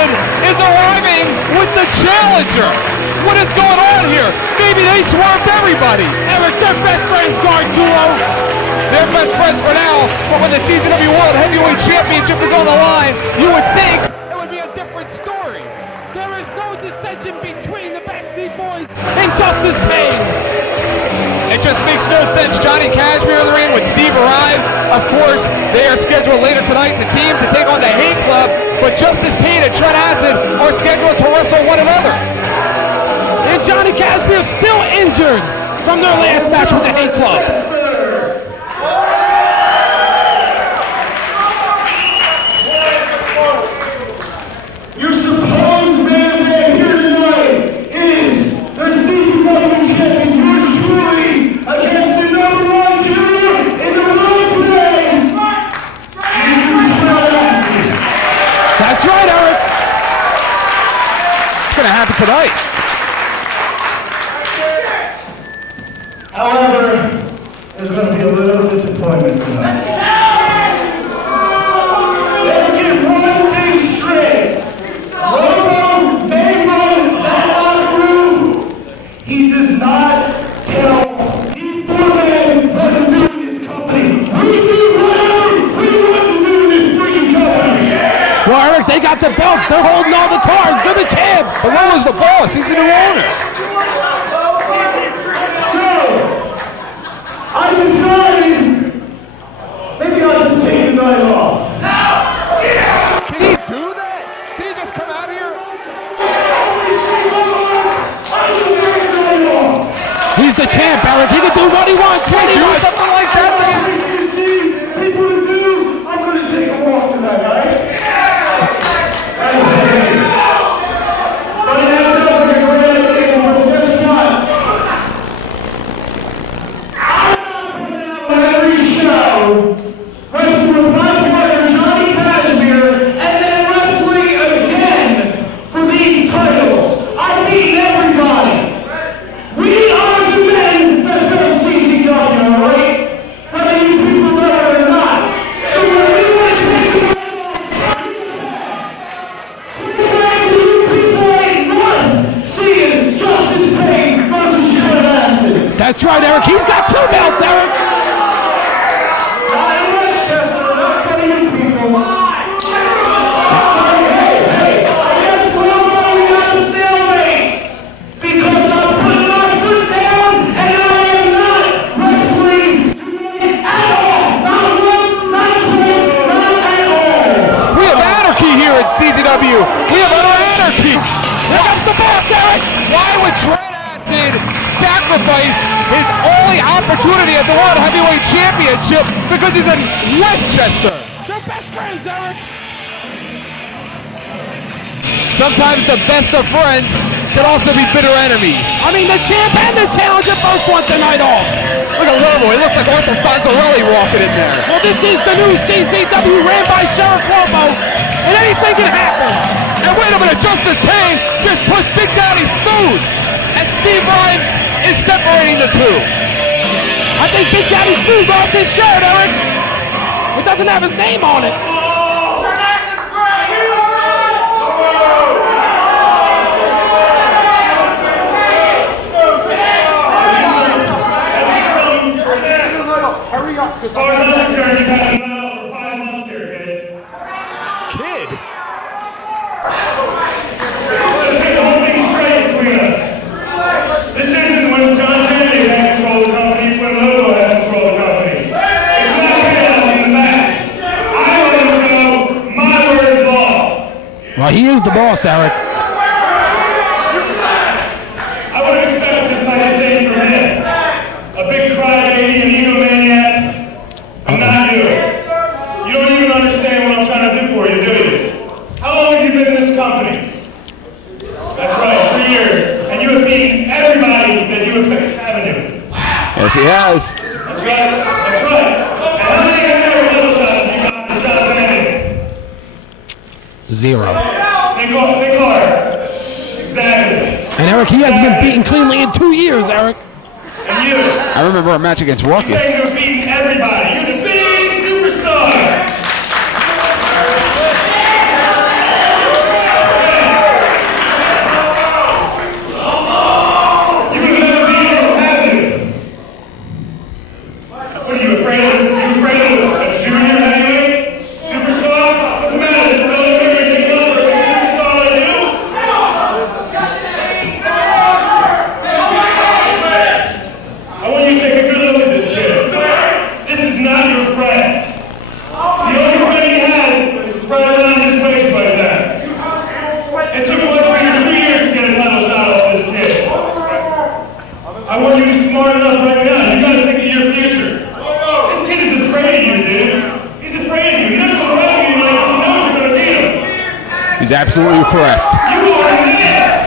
acid is arriving with the challenger. What is going on here? Maybe they swerved everybody. Eric, they're best friends, guard duo. They're best friends for now, but when the CZW World Heavyweight Championship is on the line, you would think it would be a different story. There is no dissension between the Backseat Boys and Justice Pain. It just makes no sense. Johnny Cashmere in the ring with Steve arrive. Of course, they are scheduled later tonight to team to take on the Hate Club, but Justice Pain and Trent Acid are scheduled to wrestle one another. And Johnny Cashmere still injured from their last match with the Hate Club. Your supposed main event here tonight is the CZW champion, yours truly, against the #1 junior in the world today, Mr. Trent Acid. That's right, Eric. It's going to happen tonight. However, there's going to be a little disappointment tonight. Let's get one thing straight. Robo may run that locker room. He does not tell these four men what to do in this company. We do whatever we want to do in this freaking company. Well, Eric, they got the belts. They're holding all the cards. They're the champs. But what was the boss? He's the new owner. I decided maybe I'll just take the night off. Can he do that? Can he just come out here? He's the champ, Eric. He can do what he wants. When he wants. Something like that. You see people to do. I'm going to take a walk tonight, right? Hey. But that sounds like a great idea, but guess what? Every show, wrestling with my partner Johnny Cashmere, and then wrestling again for these titles. I beat everybody. We are the men that built CZW, alright? Whether you people remember it or not. So when we want to take the you people ain't worth seeing Justice Pain versus Trent Acid. That's right, Eric. He's got 2 belts, Eric. CZW, we have utter anarchy. Here comes the boss, Eric. Why would Trent Acid sacrifice his only opportunity at the World Heavyweight Championship because he's in Westchester? They're best friends, Eric. Sometimes the best of friends can also be bitter enemies. I mean, the champ and the challenger both want the night off. Look at Lobo. He looks like Arthur Fonzarelli walking in there. Well, this is the new CZW ran by Sheriff Lobo, and anything can happen. And wait a minute, Justice Pain just pushed Big Daddy Smooth. And Steve Ryan is separating the two. I think Big Daddy Smooth lost his shirt, Eric. It doesn't have his name on it. Hurry up. As far as I'm concerned, you've had a medal for 5 months here, kid. Kid? Let's get the whole thing straight between us. This isn't when John Kennedy had control of the company, it's when Lobo has control of the company. It's not chaos in the back. I let us know my word is law. Well, he is the boss, Eric. I would have expected this type of thing from him. A big crybaby, an egomaniac. I'm not you. You don't even understand what I'm trying to do for you, do you? How long have you been in this company? That's right, 3 years. And you have beaten everybody that you have picked, haven't you? Yes, he has. That's right. That's right. And how many other little shots have you got this job anything? 0. Think hard. Exactly. And Eric, he hasn't been beaten cleanly in 2 years, Eric. And you. I remember a match against Ruckus. You claim to have beaten everybody. You're the big superstar. He's absolutely correct. You are mad.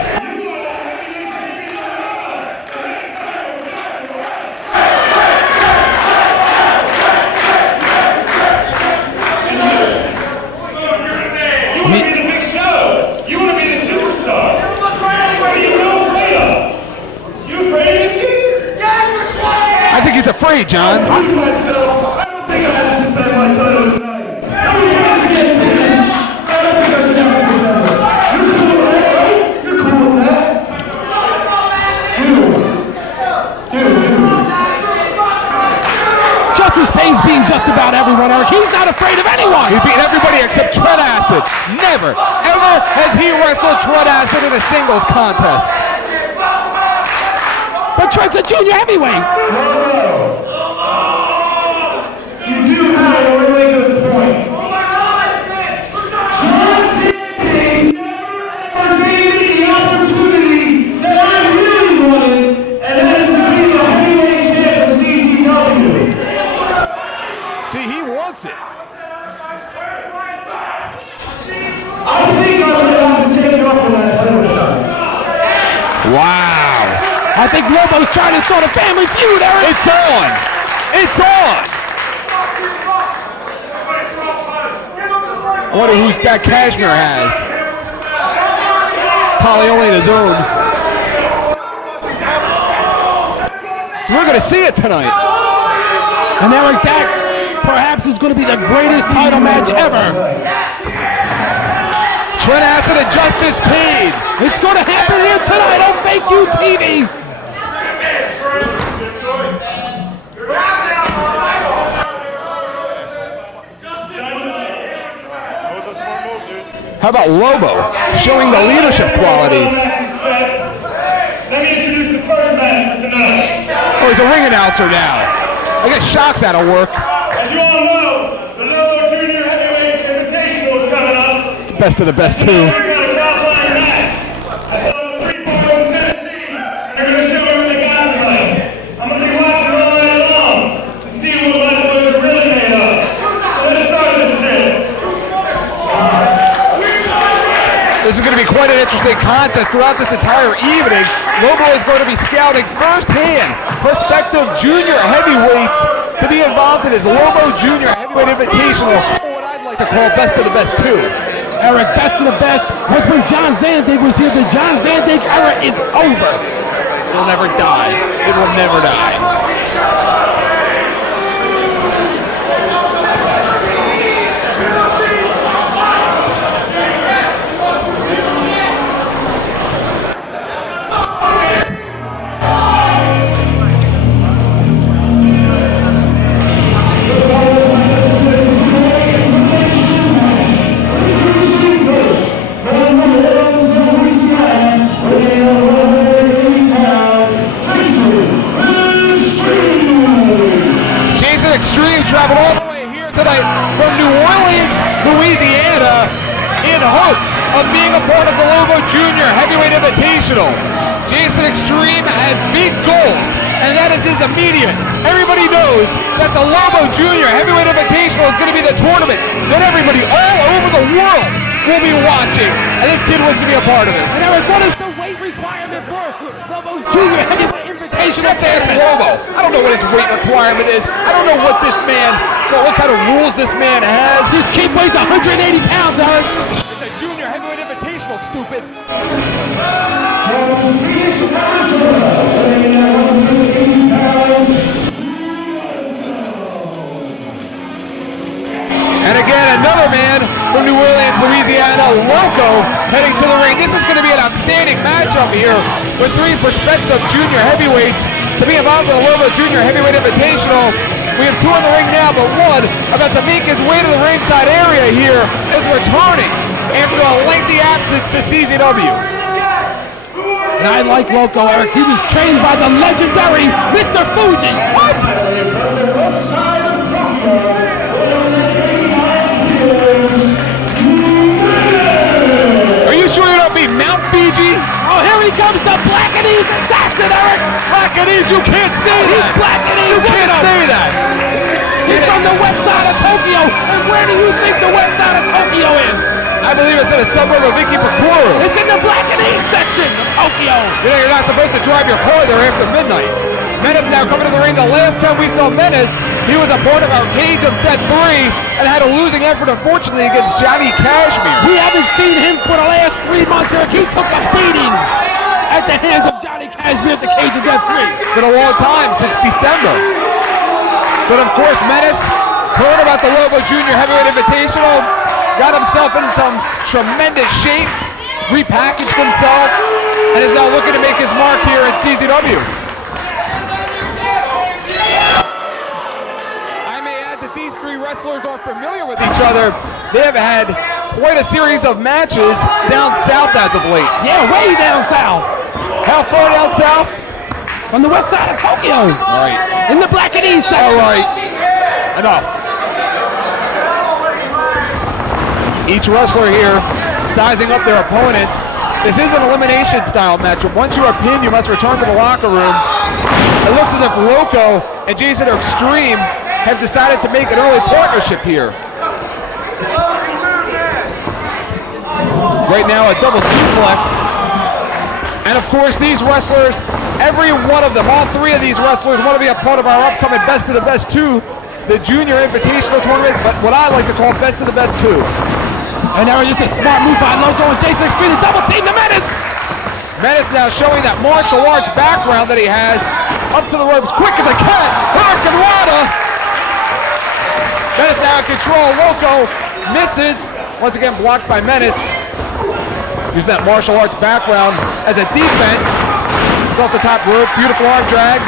He's afraid, John. I don't think I have to defend my title tonight. Nobody against me. I don't think I should have to defend it. You're cool with that, right? You're cool with that. Dude. Justice Payne's beating just about everyone, Eric. He's not afraid of anyone. He's beating everybody except Tread Acid. Never, ever has he wrestled Tread Acid in a singles contest. But Tread's a junior heavyweight. No. You do have a really good point. John Cena never gave me the opportunity that I really wanted, and that is to be the heavyweight champ of CCW. See, he wants it. I think I'm going to have to take it up with that title shot. Wow. I think Lobo's trying to start a family feud, Eric. It's on. It's on. I wonder who's that Cashmere has. Probably only in his own. So we're going to see it tonight. And Eric, that perhaps is going to be the greatest title match ever. Tread Acid and Justice Payne. It's going to happen here tonight on Fake You TV. How about Lobo showing the leadership qualities? Let me introduce the first match for tonight. Oh, he's a ring announcer now. I guess Shock's out of work. As you all know, the Lobo Junior Heavyweight Invitational is coming up. It's best of the best, too. We're going to qualify match. I thought the 3 boys from Tennessee, and they're going to show me what they got tonight. I'm going to be watching all night long to see what my boys are really made of. So let's start this shit. This is going to be quite an interesting contest throughout this entire evening. Lobo is going to be scouting firsthand prospective junior heavyweights to be involved in his Lobo Junior Heavyweight Invitational, what I'd like to call best of the best, too. Eric, best of the best was when John Zandig was here. The John Zandig era is over. It will never die. It will never die. Traveled all the way here tonight from New Orleans, Louisiana, in hope of being a part of the Lobo Junior Heavyweight Invitational. Jason Extreme has big goals, and that is his immediate. Everybody knows that the Lobo Junior Heavyweight Invitational is going to be the tournament that everybody all over the world will be watching, and this kid wants to be a part of it. And Eric, what is the weight requirement for Lobo Junior Heavyweight Invitational? Let's ask Lobo. I don't know what his weight requirement is. I don't know what this man, what kind of rules this man has. This kid weighs 180 pounds, Eric. It's a Junior Heavyweight Invitational, stupid. And again, another man from New Orleans, Louisiana, Loco, heading to the ring. This is going to be an outstanding matchup here with 3 prospective junior heavyweights to be involved in the Lobo Junior Heavyweight Invitational. We have 2 in the ring now, but one about to make his way to the ringside area here is returning after a lengthy absence to CZW. And I like Loco, Eric. He was trained by the legendary Mr. Fuji. What? Are you sure you don't mean Mount Fiji? Oh, here he comes, the Blackanese assassin, Eric. Blackanese, you can't say that. He's Blackanese. You can't say that. He's from the west side of Tokyo. And where do you think the west side of Tokyo is? I I believe it's in a suburb of Ikebukuro. It's in the Black and East section of Tokyo. You know, you're not supposed to drive your car there after midnight. Menace now coming to the ring. The last time we saw Menace, he was a part of our Cage of Death 3 and had a losing effort, unfortunately, against Johnny Kashmere. We haven't seen him for the last 3 months, Eric. He took a beating at the hands of Johnny Kashmere at the Cage of Death 3. Been a long time, since December. But of course, Menace heard about the Lobo Junior Heavyweight Invitational, got himself in some tremendous shape, repackaged himself, and is now looking to make his mark here at CZW. I may add that these three wrestlers are familiar with each other. They have had quite a series of matches down south as of late. Yeah, way down south. How far down south? On the west side of Tokyo. Right. In the Black and East section. All right. Enough. Each wrestler here sizing up their opponents. This is an elimination style matchup. Once you are pinned, you must return to the locker room. It looks as if Loco and Jason Extreme have decided to make an early partnership here. Right now, a double suplex. And of course, these wrestlers, every one of them, all three of these wrestlers want to be a part of our upcoming Best of the Best 2, the Junior Invitational Tournament, but what I like to call Best of the Best 2. And now just a smart move by Loco and Jason Extreme to double team the Menace. Menace now showing that martial arts background that he has. Up to the ropes, quick as a cat. Hurricane Rana. Menace now in control. Loco misses. Once again blocked by Menace. Using that martial arts background as a defense. It's off the top rope. Beautiful arm drag.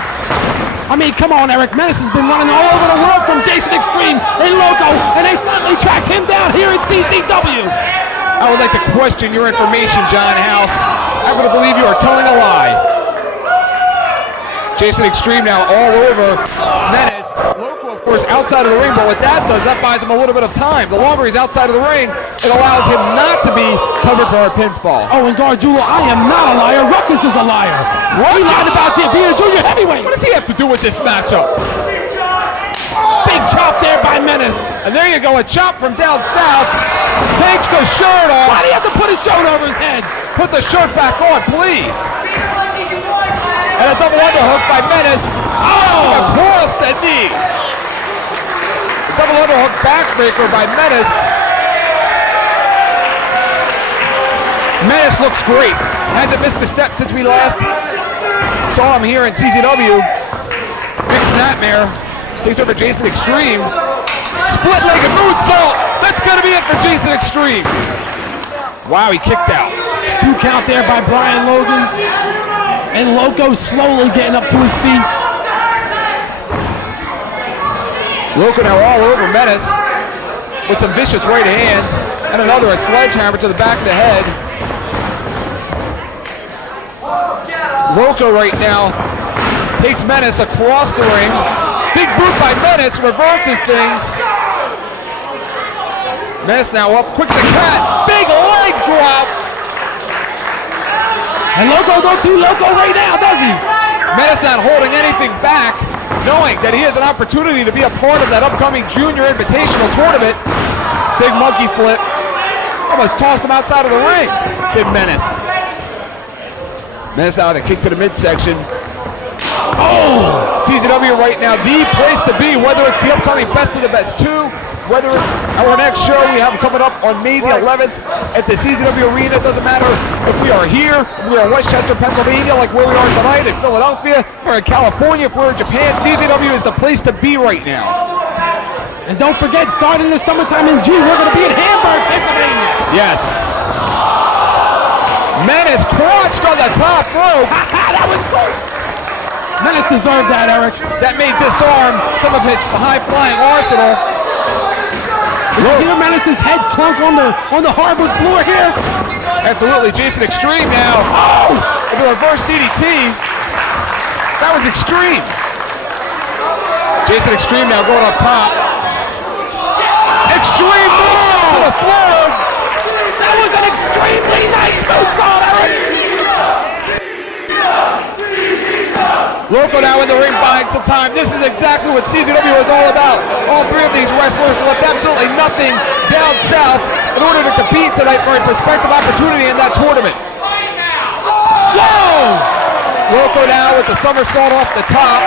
I mean, come on, Eric. Menace has been running all over the world from Jason Extreme and Loco, and they finally tracked him down here in CZW. I would like to question your information, John House. I'm going to believe you are telling a lie. Jason Extreme now all over Menace. Loco, of course, outside of the ring, but what that does, that buys him a little bit of time. The longer he's outside of the ring, it allows him not to be covered for a pinfall. Oh, and Gargiulo, I am not a liar. Ruckus is a liar. He lied about you being a junior heavyweight. What does he have to do with this matchup? Big chop there by Menace. And there you go, a chop from down south. Takes the shirt off. Why do you have to put his shirt over his head? Put the shirt back on, please. And a double underhook by Menace. Oh! Across the knee. A double underhook backbreaker by Menace. Menace looks great. Hasn't missed a step since we last saw him here in CZW. Big snapmare. Takes over Jason Extreme. Split-legged moonsault. That's going to be it for Jason Extreme. Wow, he kicked out. 2 count there by Brian Logan. And Loco slowly getting up to his feet. Loco now all over Menace with some vicious right hands. And another, a sledgehammer to the back of the head. Loco right now takes Menace across the ring. Big boot by Menace, reverses things. Menace now up, quick as a cat. Big leg drop. And Loco don't too Loco right now, does he? Menace not holding anything back, knowing that he has an opportunity to be a part of that upcoming Junior Invitational Tournament. Big monkey flip. Almost tossed him outside of the ring. Big Menace. Menace now with a kick to the midsection. Oh! CZW right now, the place to be, whether it's the upcoming Best of the Best 2, whether it's our next show we have coming up on May the 11th at the CZW Arena. It doesn't matter if we are here, if we are in Westchester, Pennsylvania, like where we are tonight, in Philadelphia, if we're in California, if we're in Japan. CZW is the place to be right now. And don't forget, starting this summertime in June, we're going to be in Hamburg, Pennsylvania. Yes. Menace crouched on the top rope. That was good. Menace deserved that, Eric. That may disarm some of his high-flying arsenal. Did you hear Menace's head clunk on the hardwood floor here? Absolutely. Jason Extreme now. Oh! The reverse DDT. That was extreme. Jason Extreme now going up top. Extreme move to the floor. That was an extremely nice moonsault, Eric. Loco now in the ring buying some time. This is exactly what CZW is all about. All three of these wrestlers left absolutely nothing down south in order to compete tonight for a prospective opportunity in that tournament. Whoa! Loco now with the somersault off the top.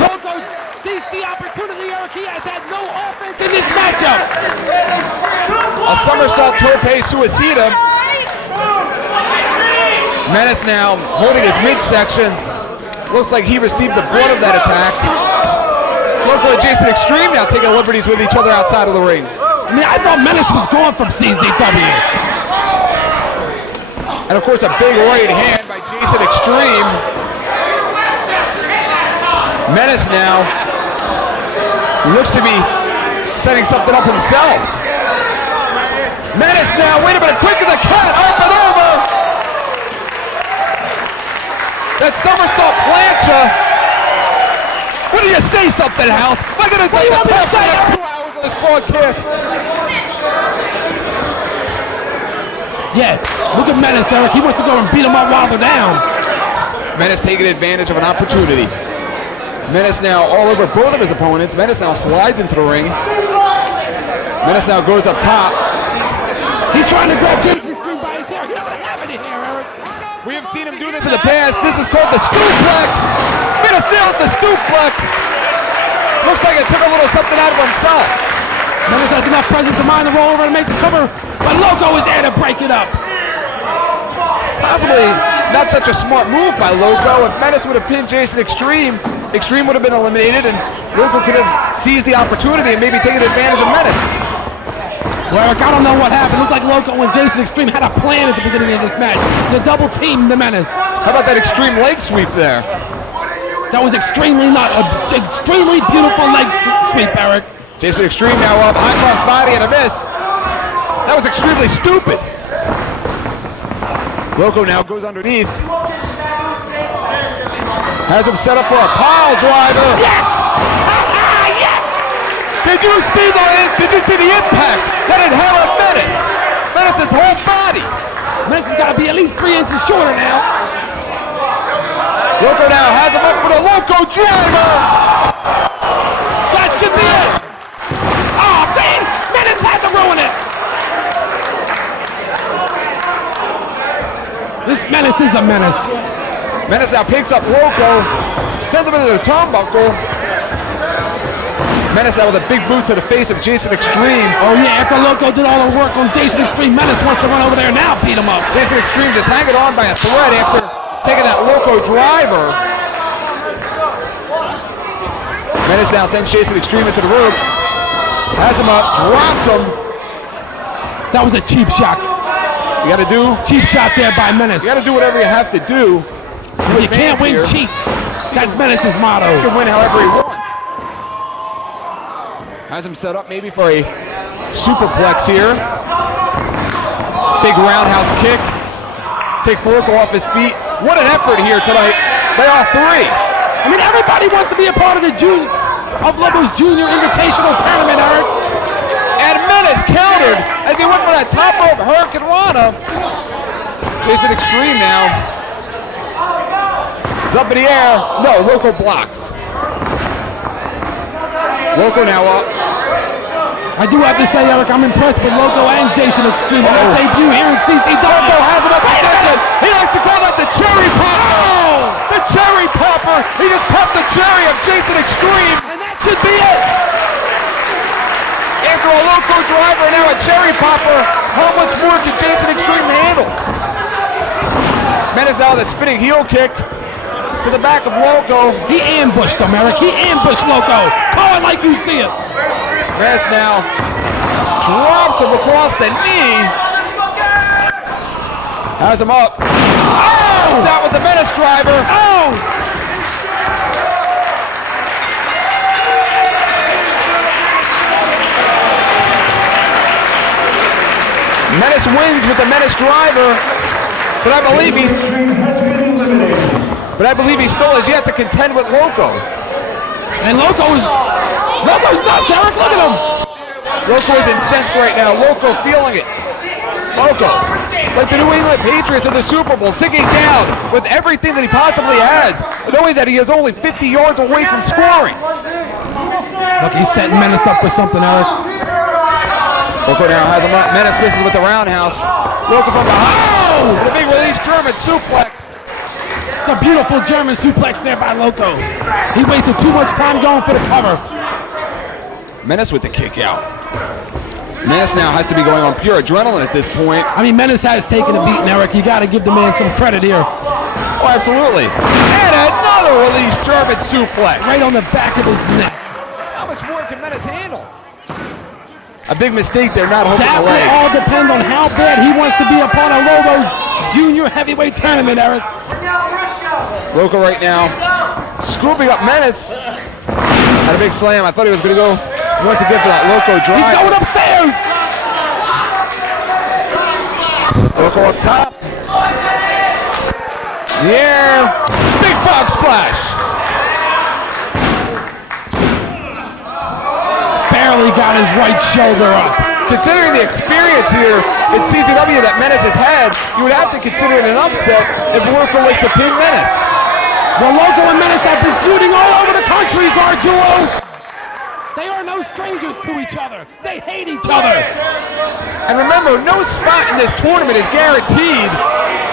Loco sees the opportunity, Eric. He has had no offense in this matchup. A somersault tope suicida. Menace now holding his midsection. Looks like he received the brunt of that attack. Loco and Jason Extreme now taking liberties with each other outside of the ring. I mean, I thought Menace was gone from CZW. And of course, a big right hand by Jason Extreme. Menace now looks to be setting something up himself. Menace now, wait a minute, quick as a cat, up and over. That somersault plancha. What do you say something, House? Am I going to talk for the next 2 hours on this broadcast? Yeah, look at Menace, Eric. He wants to go and beat him up while they're down. Menace taking advantage of an opportunity. Menace now all over both of his opponents. Menace now slides into the ring. Menace now goes up top. He's trying to grab Jason Extreme by his hair. He doesn't have any hair, Eric. We have seen him do this in the past. This is called the Stooplex. Menace nails the Stooplex. Looks like it took a little something out of himself. Menace has enough presence of mind to roll over and make the cover, but Loco is there to break it up. Possibly not such a smart move by Loco. If Menace would have pinned Jason Extreme, Extreme would have been eliminated, and Loco could have seized the opportunity and maybe taken advantage of Menace. Well, Eric, I don't know what happened. It looked like Loco and Jason Extreme had a plan at the beginning of this match. They double teamed the Menace. How about that extreme leg sweep there? That was extremely beautiful leg sweep, Eric. Jason Extreme now up, high cross body and a miss. That was extremely stupid. Loco now goes underneath. Has him set up for a pile driver. Yes! Yes! Did you see the impact that it had on Menace? Menace's whole body. Menace has got to be at least 3 inches shorter now. Loco now has him up for the Loco driver. That should be it. Oh, see? Menace had to ruin it. This Menace is a menace. Menace now picks up Loco, sends him into the turnbuckle. Menace now with a big boot to the face of Jason Extreme. Oh yeah, after Loco did all the work on Jason Extreme, Menace wants to run over there now, beat him up. Jason Extreme just hanging on by a thread after taking that Loco driver. Menace now sends Jason Extreme into the ropes. Has him up, drops him. That was a cheap shot. You gotta do cheap shot there by Menace. You gotta do whatever you have to do. You can't win cheap. That's Menace's motto. You can win however he wants. Has him set up maybe for a superplex here. Big roundhouse kick. Takes Loco off his feet. What an effort here tonight by all three. I mean, everybody wants to be a part of the Loco's Junior Invitational Tournament, Eric. And Menace countered as he went for that top rope Hurricane Rana. Jason Extreme now. It's up in the air. No, Loco blocks. Loco now up. I do have to say, Eric, I'm impressed with Loco and Jason Extreme on their debut here in CCW. Loco has him up in position. He likes to call that the cherry popper. Oh! The cherry popper. He just popped the cherry of Jason Extreme. And that should be it. After a Loco driver, now a cherry popper. How much more can Jason Extreme handle? Menace now with a spinning heel kick to the back of Loco. He ambushed him, Eric. He ambushed Loco. Call it like you see it. Menace now drops him across the knee. Has him up. Oh! It's out with the Menace driver. Oh! Menace wins with the Menace driver, but I believe he still has yet to contend with Loco. And Loco's nuts, Eric. Look at him. Loco is incensed right now. Loco feeling it. Loco, like the New England Patriots in the Super Bowl, sinking down with everything that he possibly has, knowing that he is only 50 yards away from scoring. Look, he's setting Menace up for something, Eric. Loco now has him up. Menace misses with the roundhouse. Loco from behind. Oh! The big release German suplex. It's a beautiful German suplex there by Loco. He wasted too much time going for the cover. Menace with the kick out. Menace now has to be going on pure adrenaline at this point. I mean, Menace has taken a beating, Eric. You got to give the man some credit here. Oh, absolutely. And another release German suplex. Right on the back of his neck. How much more can Menace handle? A big mistake there, not hooking That the leg. will all depend on how bad he wants to be a part of Loco's junior heavyweight tournament, Eric. Loco right now scooping up Menace. Had a big slam. I thought he was going to go once again for that Loco drive. He's going upstairs. Loco up top. In the air. Big frog splash. Barely got his right shoulder up. Considering the experience here in CZW that Menace has had, you would have to consider it an upset if Loco was to pin Menace. Well, Loco and Menace have been feuding all over the country, Gargiulo. They are no strangers to each other. They hate each other. And remember, no spot in this tournament is guaranteed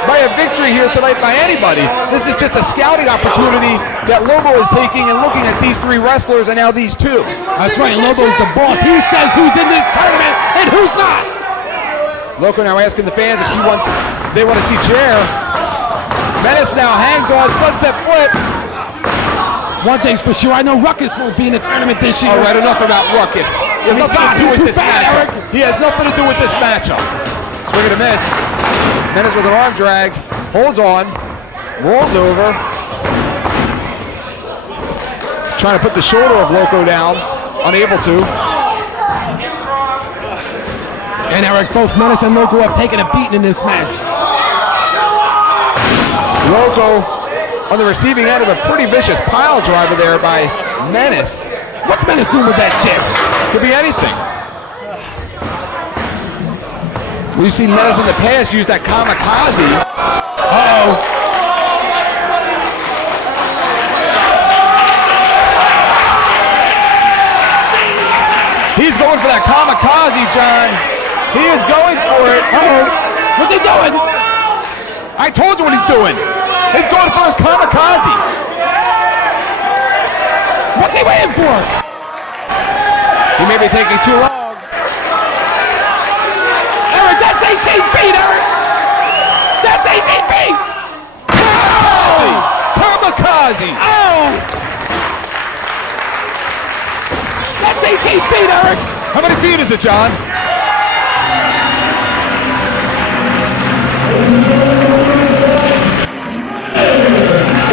by a victory here tonight by anybody. This is just a scouting opportunity that Lobo is taking and looking at these three wrestlers and now these two. That's right, Lobo's the boss. He says who's in this tournament and who's not. Loco now asking the fans if they want to see Chair. Menace now hangs on sunset flip. One thing's for sure, I know Ruckus won't be in the tournament this year. All right, enough about Ruckus. He has nothing to do with this matchup. He has nothing to do with this matchup. Swing and a miss. Menace with an arm drag. Holds on. Rolls over. Trying to put the shoulder of Loco down. Unable to. And Eric, both Menace and Loco have taken a beating in this match. Loco on the receiving end of a pretty vicious pile driver there by Menace. What's Menace doing with that chip? Could be anything. We've seen Menace in the past use that kamikaze. Uh-oh. He's going for that kamikaze, John. He is going for it. Uh-oh. What's he doing? I told you what he's doing. He's going for his kamikaze. What's he waiting for? He may be taking too long. Eric, that's 18 feet, Eric. That's 18 feet. Oh! Kamikaze. Oh! That's 18 feet, Eric. How many feet is it, John?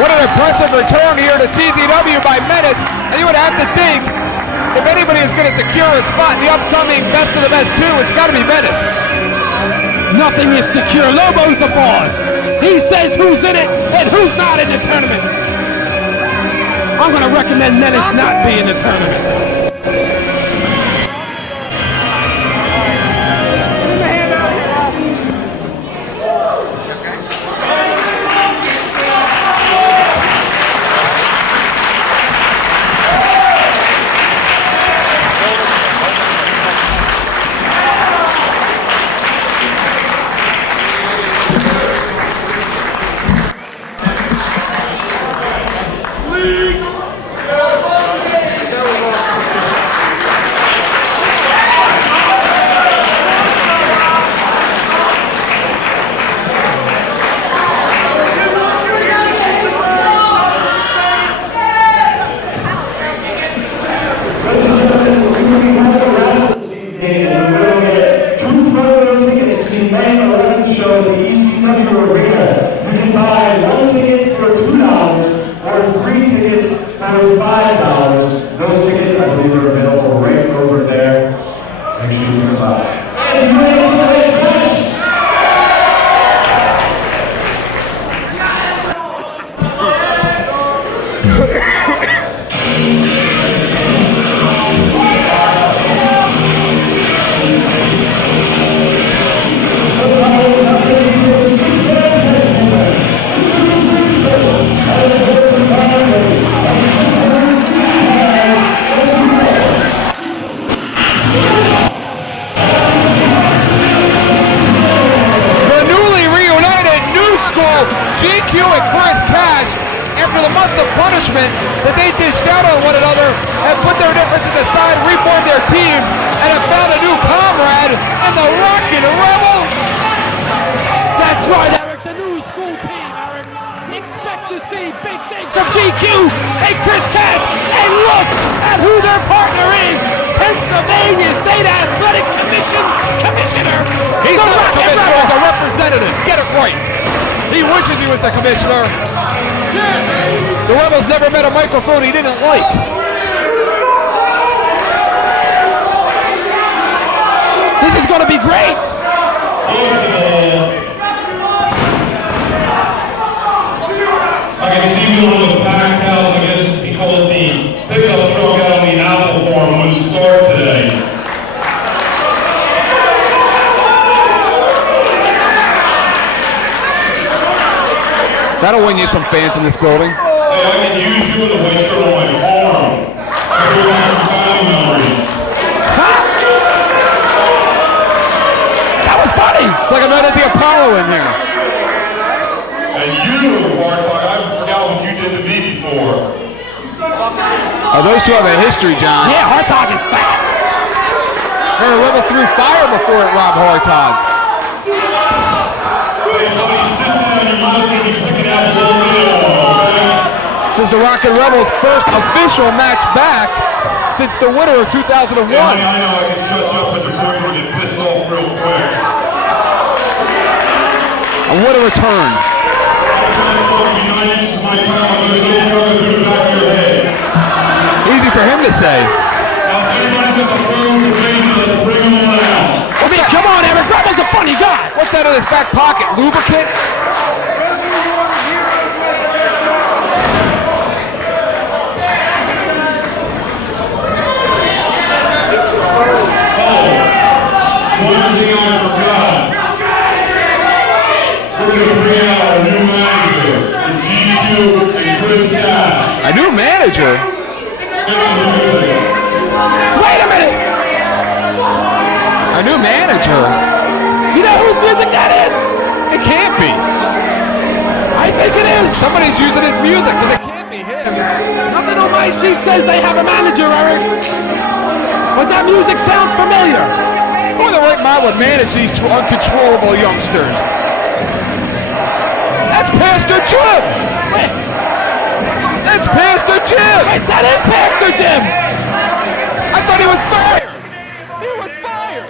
What an impressive return here to CZW by Menace. And you would have to think, if anybody is going to secure a spot in the upcoming Best of the Best 2, it's got to be Menace. Nothing is secure. Lobo's the boss. He says who's in it and who's not in the tournament. I'm going to recommend Menace not be in the tournament. announcement that they dished out on one another and put their differences aside, reformed their team, and have found a new comrade in the Rockin' Rebel. That's right, Eric. The new school team, Eric, expects to see big things from GQ and Chris Cash. And look at who their partner is. Pennsylvania State Athletic Commission Commissioner. He's not a commissioner, he's a representative. Get it right. He wishes he was the commissioner. The Rebels never met a microphone he didn't like. This is going to be great. I can see you on the packed house. I guess it's because the pickup truck out on the Apple farm wouldn't start today. That'll win you some fans in this building. Hey, I can use you in the white shirt on my farm. I bring back some family memories. That was funny. It's like a night at the Apollo in here. And you, Bartok, I forgot what you did to me before. Oh, those two have a history, John. Yeah, Hartog is fat. Heard a Rebel threw fire before it robbed Hartog. Hey, buddy, sit down. Your mouth's going to be clicking out a little bit more, okay? This is the Rockin' Rebels' first official match back since the winter of 2001. Yeah, honey, I know I can shut you up, but your boys will get pissed off real quick. And what a return. Easy for him to say. I mean, come on, Eric. Rebel's a funny guy. What's that in his back pocket? Lubricant? One thing I forgot. We're going to bring out our new managers, the GQ and Chris Cash. A new manager? Wait a minute. A new manager? You know whose music that is? It can't be. I think it is. Somebody's using his music, but it can't be him. Nothing on my sheet says they have a manager, Eric. But that music sounds familiar. Who in the right mind would manage these two uncontrollable youngsters? That's Pastor Jim! Wait, That's Pastor Jim! that is Pastor Jim. I thought he was fired! He was fired.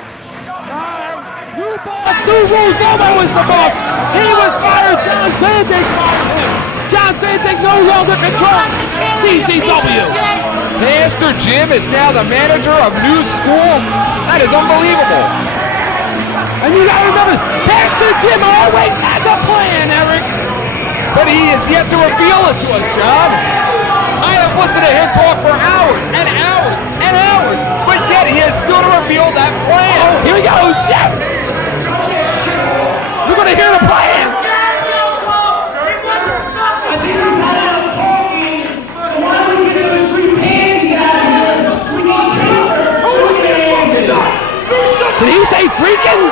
New boss, new rules, nobody was the boss. He was fired. John Sandick fired him. John Sandick no longer controls CCW. Pastor Jim is now the manager of New School? That is unbelievable. And you gotta remember, Pastor Jim always had the plan, Eric. But he is yet to reveal it to us, John. I have listened to him talk for hours and hours and hours, but yet he has still to reveal that plan. Here he goes, yes! We're gonna hear the plan. I think we've had enough talking, so why don't we get those three panties out of here so we can Did he say freaking?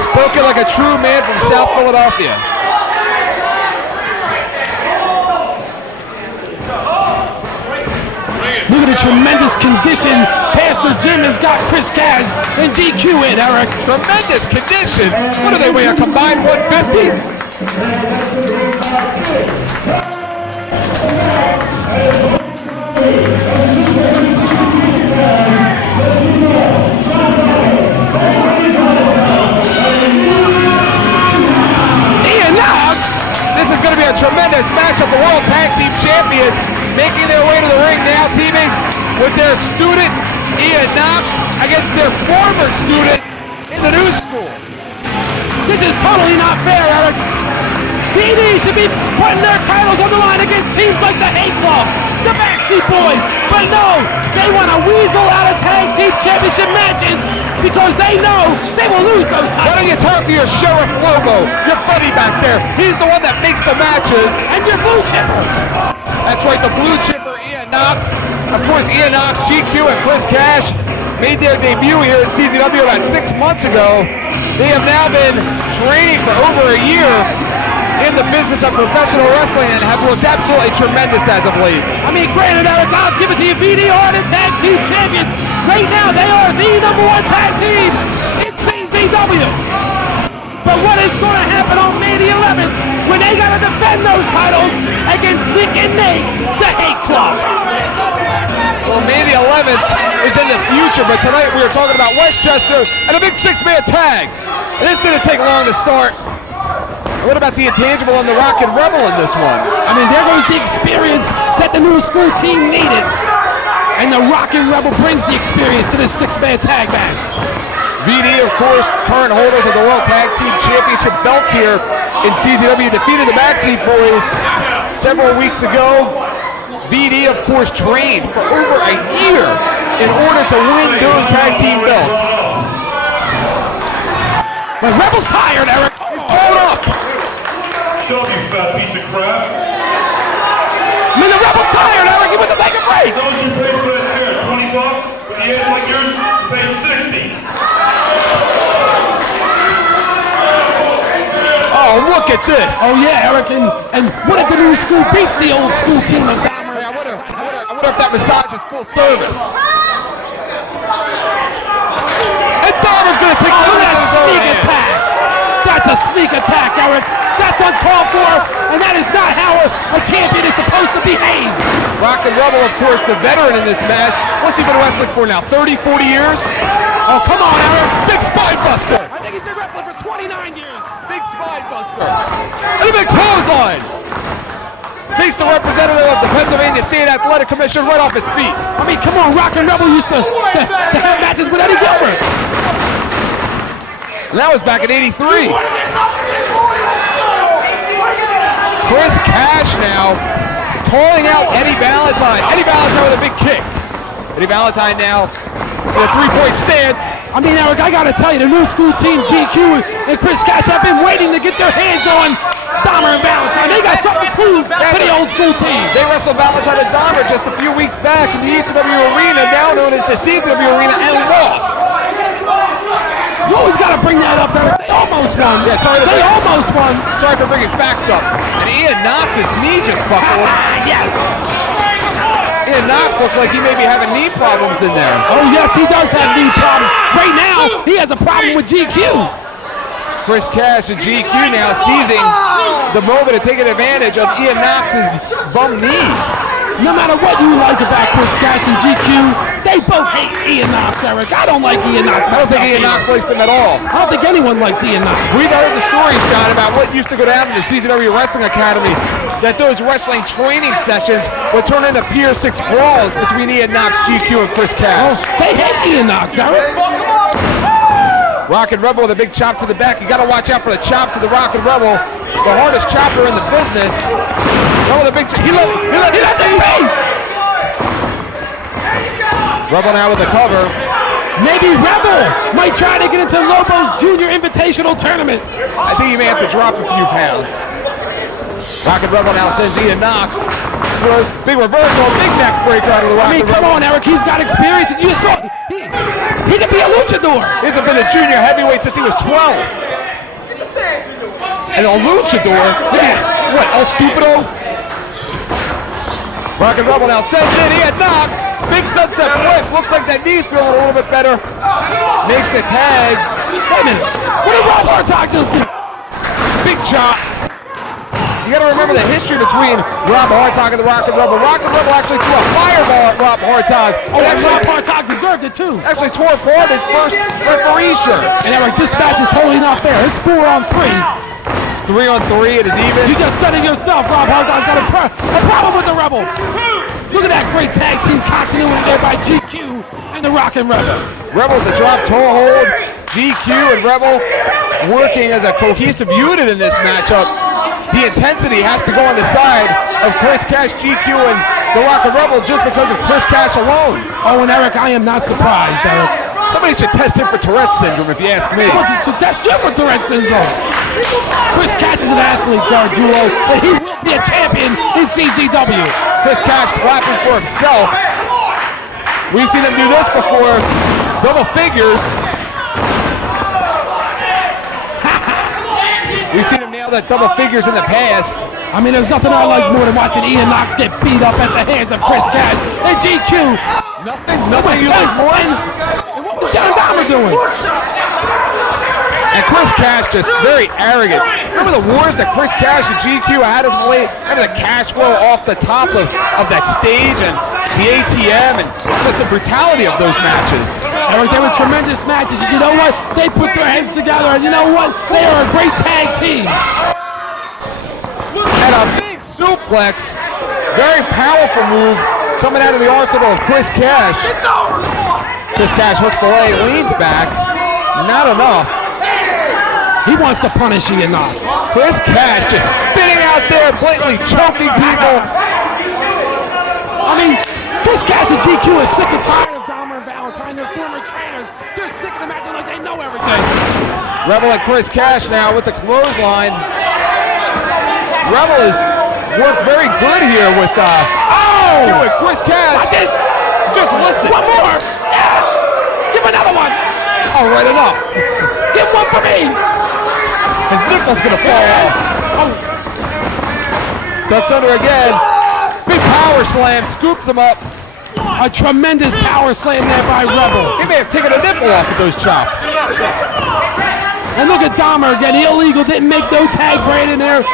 Spoken like a true man from South Philadelphia. Look at the tremendous condition Pastor Jim has got Chris Cash and GQ in, Eric. Tremendous condition. What do they weigh, a combined 150? Ian Knox. This is going to be a tremendous matchup. The World Tag Team Champions making their way to the ring now, teaming with their student Ian Knox against their former student in the New School. This is totally not fair, Eric. BD should be putting their titles on the line against teams like the Hate Club, the Backseat Boys. But no, they want to weasel out of tag team championship matches because they know they will lose those Why titles. don't you talk to your Sheriff Lobo, your buddy back there? He's the one that makes the matches. And your blue chipper. That's right, the blue chipper Ian Knox. Of course, Ian Knox, GQ, and Chris Cash made their debut here in CZW about 6 months ago. They have now been training for over a year in the business of professional wrestling and have looked absolutely tremendous as of late. I mean, granted, Eric, I'll give it to you. VD are the tag team champions. Right now, they are the #1 tag team in CZW. But what is going to happen on May the 11th when they got to defend those titles against Nick and Nate, the Hate Club? Well, May the 11th is in the future, but tonight we are talking about Westchester and a big 6-man tag. And this didn't take long to start. And what about the intangible on the Rock and Rebel in this one? I mean, there goes the experience that the new school team needed. And the Rock and Rebel brings the experience to this 6-man tag match. VD, of course, current holders of the World Tag Team Championship belts here in CZW, defeated the Backseat Boys several weeks ago. VD, of course, trained for over a year in order to win those tag team belts. The Rebel's tired, Eric. Hold up! Shut up, you fat piece of crap. I mean, the Rebel's tired, Eric. He wants to take a break. How much you paid for that chair? 20 bucks? With the ass like yours, you paid 60. Oh, look at this! Oh, yeah, Eric. And what if the new school beats the old school team of Dahmer? I wonder if that massage is full service. And Dahmer's going to take Oh, a that sneak attack. That's a sneak attack, Eric. That's uncalled for, and that is not how a champion is supposed to behave. Rock and Rebel, of course, the veteran in this match. What's he been wrestling for now? 30, 40 years? Oh, come on, Eric. Big spine buster! I think he's been wrestling for 29 years. Big spine buster! And a big clothesline! Takes the representative of the Pennsylvania State Athletic Commission right off his feet. I mean, come on, Rock and Rebel used to have matches with Eddie Gilbert. And that was back in '83. Chris Cash now calling out Eddie Valentine. Eddie Valentine with a big kick. Eddie Valentine now with a 3-point stance. I mean, Eric, I gotta tell you, the new school team, GQ and Chris Cash, have been waiting to get their hands on Dahmer and Valentine. They got something to prove to the old school team. They wrestled Valentine and Dahmer just a few weeks back in the ECW Arena, now known as the CZW Arena, and lost. You always gotta bring that up, Eric. They almost won. Yeah, sorry. They almost won. Sorry for bringing facts up. And Ian Knox's knee just buckled. Yes. Ian Knox looks like he may be having knee problems in there. Oh, yes, he does have knee problems. Right now, he has a problem with GQ. Chris Cash and GQ now seizing the moment and taking advantage of Ian Knox's bum knee. No matter what you like about Chris Cash and GQ, they both hate Ian Knox, Eric. I don't like Ian Knox. I don't think Ian Knox likes them at all. I don't think anyone likes Ian Knox. We've heard the stories, John, about what used to go down in the CZW Wrestling Academy, that those wrestling training sessions would turn into Pier 6 brawls between Ian Knox, GQ, and Chris Cash. They hate Ian Knox, Eric. Rock and Rebel with a big chop to the back. You got to watch out for the chops of the Rock and Rebel, the hardest chopper in the business. With a big he let this be. Rebel now with the cover. Maybe Rebel might try to get into Lobo's Junior Invitational Tournament. I think he may have to drop a few pounds. Rock and Rebel now sends Ian Knox. Throws big reversal, big neck breaker out of the Rock and Rebel. Come on, Eric. He's got experience. You saw he could be a luchador. He's been a junior heavyweight since he was 12. And a luchador? Yeah. What, El Stupido? Rock and Rebel now sends in Ian Knox. Big sunset flip. Looks like that knee's feeling a little bit better. Makes the tag. Wait a minute. What did Rob Hartog just do? Big chop. You gotta remember the history between Rob Hartog and the Rock and Rebel. Rock and Rebel actually threw a fireball at Rob Hartog. Oh, actually, Rob Hartog deserved it too. Actually tore apart his first referee shirt. And Eric, this match is totally not fair. It's 4-on-3. It's 3-on-3. It is even. You just said it yourself. Rob Hartog's got a problem with the Rebel. Look at that great tag team continuity there by GQ and the Rock and Rebel. Rebel with the drop toe hold. GQ and Rebel working as a cohesive unit in this matchup. The intensity has to go on the side of Chris Cash, GQ, and the Rock and Rebel just because of Chris Cash alone. Oh, and Eric, I am not surprised, Eric. Somebody should test him for Tourette's syndrome, if you ask me. To test you for Tourette's syndrome. Chris Cash is an athlete, Darjulo, but he will be a champion in CZW. Chris Cash clapping for himself. We've seen them do this before. Double figures. We've seen him nail that double figures in the past. I mean, there's nothing I like more than watching Ian Knox get beat up at the hands of Chris Cash and GQ. Nothing you like more. And what was John Dahmer doing? And Chris Cash just very arrogant. Remember the wars that Chris Cash and GQ had as of late? Remember the cash flow off the top of that stage and the ATM and just the brutality of those matches. Eric, they were tremendous matches. And you know what? They put their heads together, and you know what? They are a great tag team. And a big suplex, very powerful move coming out of the arsenal of Chris Cash. It's over, come on! Chris Cash hooks the leg, leans back, not enough. He wants to punish Ian Knox. Chris Cash just spinning out there, blatantly choking people. I mean, Chris Cash and GQ is sick and tired of Dahmer and Valentine, their former trainers. They're sick of them acting like they know everything. Rebel and Chris Cash now with the clothesline. Rebel has worked very good here with Chris Cash. Watch this. Just listen. One more. Yeah. Give another one. Oh, right enough. Give one for me. His nipple's gonna fall off. Oh. Ducks under again. Big power slam, scoops him up. A tremendous power slam there by Rebel. He may have taken a nipple off of those chops. And look at Dahmer again. He illegal, didn't make no tag right in there.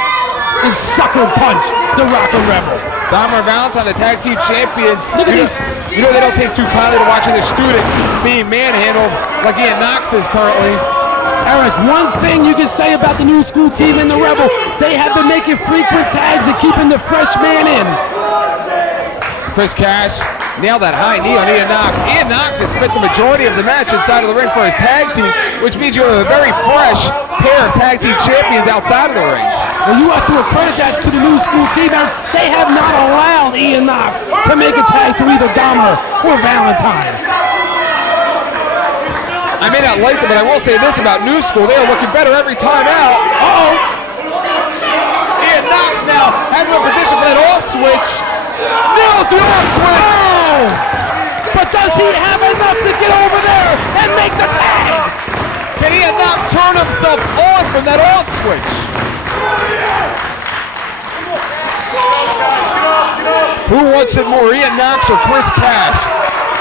And sucker punched the Rockin' Rebel. Dahmer and Valentine, the tag team champions. Look at this. You know they don't take too kindly to watching their student being manhandled like Ian Knox is currently. Eric, one thing you can say about the new school team and the Rebel, they have been making frequent tags and keeping the fresh man in. Chris Cash nailed that high knee on Ian Knox. Ian Knox has spent the majority of the match inside of the ring for his tag team, which means you have a very fresh pair of tag team champions outside of the ring. Well, you have to accredit that to the new school team. They have not allowed Ian Knox to make a tag to either Dahmer or Valentine. I may not like them, but I will say this about new school. They are looking better every time out. Uh-oh. Ian Knox now has him in position for that off switch. Nails the off switch. Oh! But does he have enough to get over there and make the tag? Can Ian Knox turn himself on from that off switch? Who wants it more, Ian Knox or Chris Cash?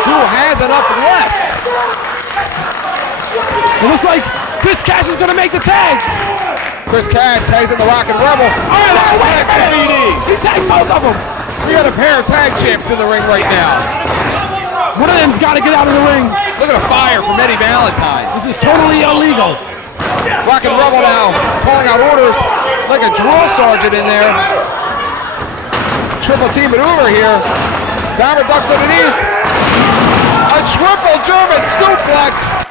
Who has enough left? It looks like Chris Cash is going to make the tag. Chris Cash tags in the Rockin' Rebel. Oh, no, wait a minute. He tagged both of them. We got a pair of tag champs in the ring right now. One of them's got to get out of the ring. Look at a fire from Eddie Valentine. This is totally illegal. Rockin' Rebel now calling out orders like a drill sergeant in there. Triple team maneuver here. Dahmer ducks underneath. A triple German suplex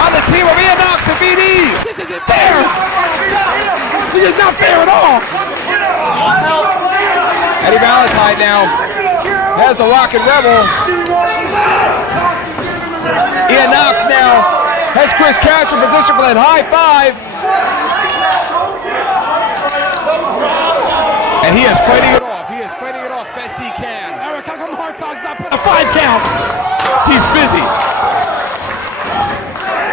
on the team of Ian Knox and BD. This isn't fair. This is not fair at all. Eddie Valentine now has the Rockin' Rebel. Ian Knox now has Chris Cash in position for that high five. And he is fighting it off. He is fighting it off best he can. Eric, how come Hartog's not putting a 5 count? He's busy.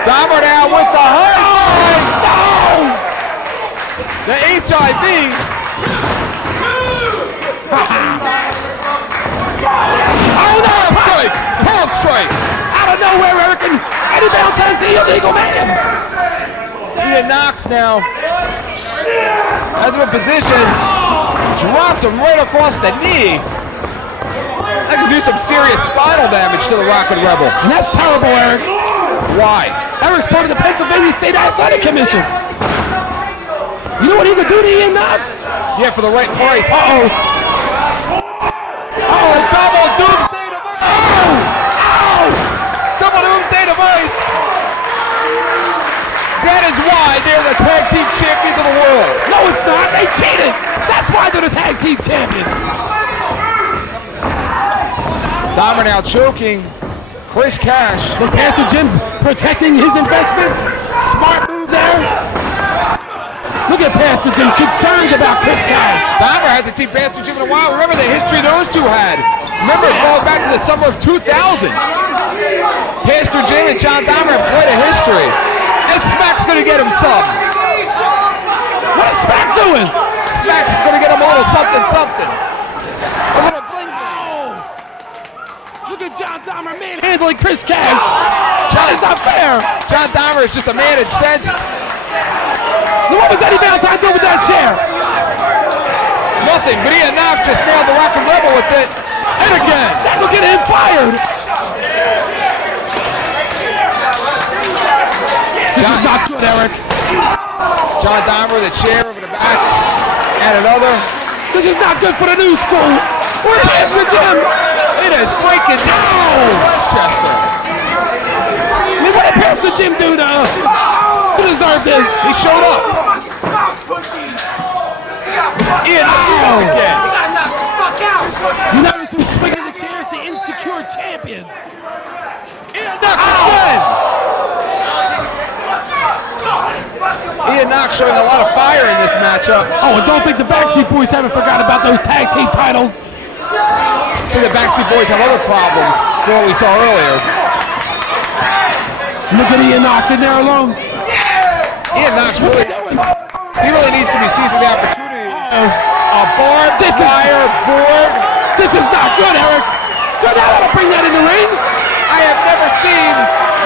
Dahmer now with the high five. No! The HIV. Oh no! Palm strike. Palm strike. Out of nowhere, Eric, and Eddie Valentine's the illegal man. Ian Knox now has him in position. Drops him right across the knee. That could do some serious spinal damage to the Rockin' Rebel. And that's terrible, Eric. Why? Eric's part of the Pennsylvania State Athletic Commission. You know what he could do to Ian Knox? Yeah, for the right price. Uh-oh. Oh, double doomsday device. Oh! Ow! Double doomsday device. That is why they're the tag team champions of the world. No, it's not. They cheated. That's why they're the tag team champions. Dahmer now choking Chris Cash. The Pastor Jim protecting his investment. Smart move there. Look at Pastor Jim concerned about Chris Cash. Dahmer hasn't seen Pastor Jim in a while. Remember the history those two had. Remember it going back to the summer of 2000. Pastor Jim and John Dahmer have quite a history. And Smack's gonna get him some. What Dax is going to get him a little something. A little bling bling. Look at John Dahmer manhandling Chris Cash. That is not fair. John Dahmer is just a man incensed. What was Eddie Valentine doing with that chair? Nothing, but Ian Knox just nailed the Rockin' Rebel with it. And again. Look at him fired. This is not good, Eric. John Dahmer, the chair over the back, and another. This is not good for the new school. We're past the gym. It is breaking down Westchester. I mean, what did Pastor Jim do to deserve this? He showed up. Ian Knox again. You notice who's swinging the chairs? The insecure champions. Ian Knox again. Ian Knox showing a lot of fire in this matchup. Oh, and don't think the Backseat Boys haven't forgot about those tag team titles. I think the Backseat Boys have other problems than what we saw earlier. Look at Ian Knox in there alone. Ian Knox really needs to be seizing the opportunity. A barbed wire board. This is not good, Eric. They're not going to bring that in the ring. I have never seen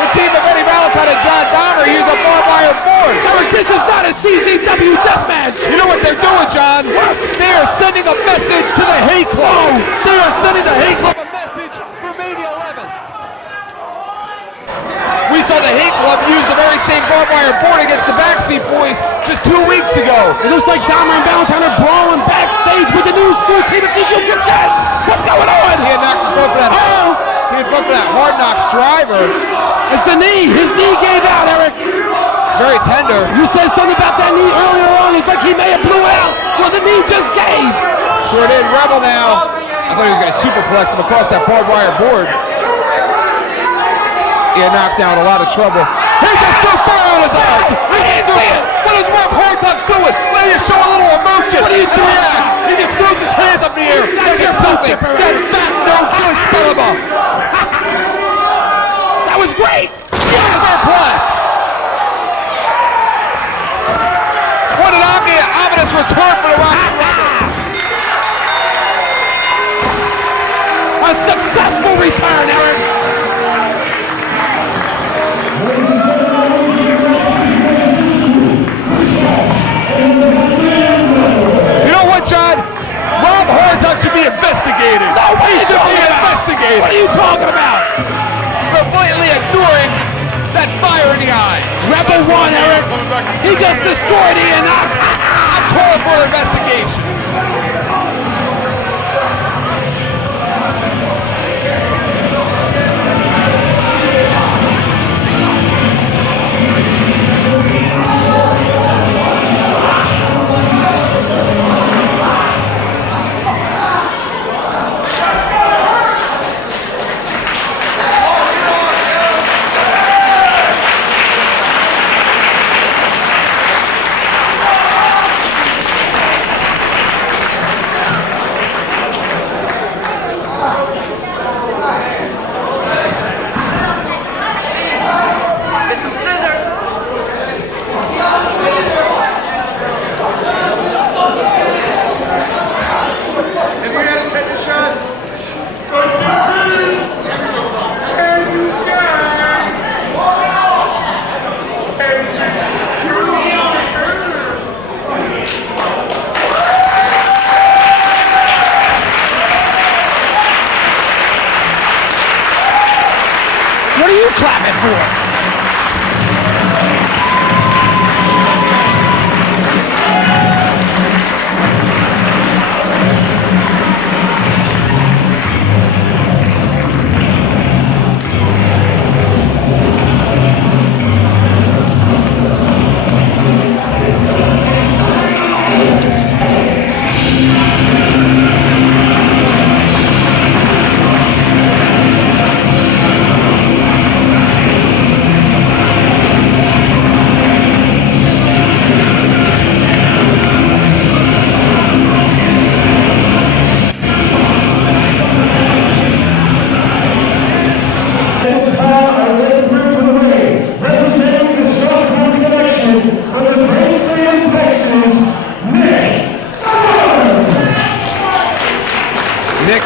the team of Eddie Valentine and John Dahmer use a barbed wire board. Eric, this is not a CZW deathmatch. You know what they're doing, John? They are sending a message to the Hate Club. They are sending the Hate Club a message for Mania 11. We saw the Hate Club use the very same barbed wire board against the Backseat Boys just 2 weeks ago. It looks like Dahmer and Valentine are brawling backstage with the new school team of GQ Kids, guys. What's going on? Ian Knox is going for that. He was going for that hard knocks driver. It's the knee. His knee gave out, Eric. Very tender. You said something about that knee earlier on. It's like he may have blew out. Well, the knee just gave. Sure did. Rebel now. I thought he was going to superplex him across that barbed wire board. Ian Knox now in a lot of trouble. He just threw fire on his eyes. I can't see it. What is Rob Hartog doing? Let him show a little emotion. What are you doing? He just throws his hands up in the air. That's That your is nothing. chipper, That fat, no good son of a. That was great. Superplex. What an ominous return for the Rockin' Rebel. A successful return, Eric. You know what, John? Rob Hartog should be investigated. No, what are you He should be talking about? investigated. What are you talking about? For blatantly ignoring that fire in the eyes. Rebel won, Eric. He just destroyed Ian Knox. I'm calling for an investigation.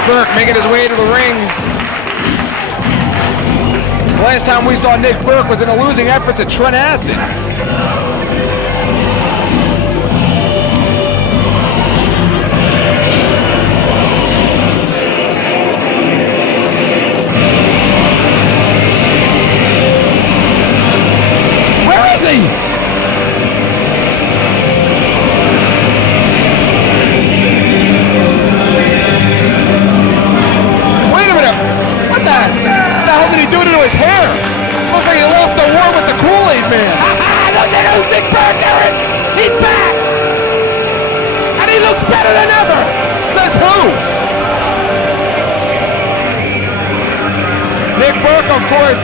Burke making his way to the ring. The last time we saw Nick Burke was in a losing effort to Trent Acid. Where is he? Wait a minute. What the hell did he do to his hair? Looks like he lost the war with the Kool-Aid man. Look at who's Nick Burke, Eric. He's back. And he looks better than ever. Says who? Nick Burke, of course,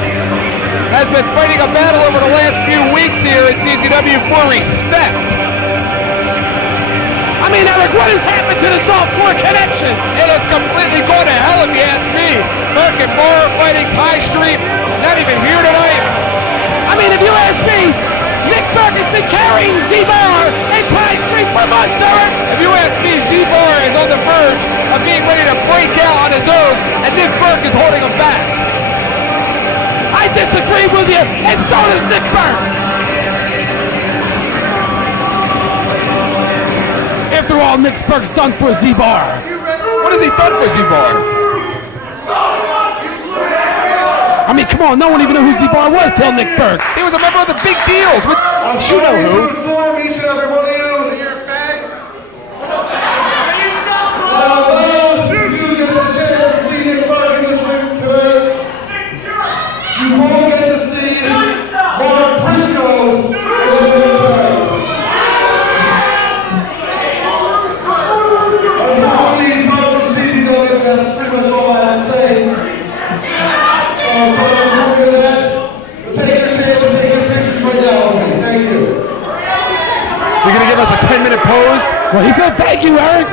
has been fighting a battle over the last few weeks here at CZW for respect. I mean, Eric, what has happened to the softcore connection? It has completely gone to hell if you ask me. Burke and Moore fighting High Street, not even here tonight. I mean, if you ask me, Nick Burke has been carrying Z-Bar and High Street for months, Eric. If you ask me, Z-Bar is on the verge of being ready to break out on his own, and Nick Burke is holding him back. I disagree with you, and so does Nick Burke. After all, Nick Burke's done for Z-Bar. What has he done for Z-Bar? I mean, come on, no one even knew who Z-Bar was till Nick Burke. He was a member of the Big Deals with I'm you know sorry who. to inform each and every one of you that you're a fag. Although you get the chance to see Nick Burke in this ring today, you won't get to see Mark Briscoe in the ring tonight. Unfortunately, he's not from CZW, that's pretty much all I have to say. So I'm sorry to inform you of that, but take your chance and take your pictures right now with me. Thank you. Is he going to give us a 10-minute pose? Well, he said thank you, Eric.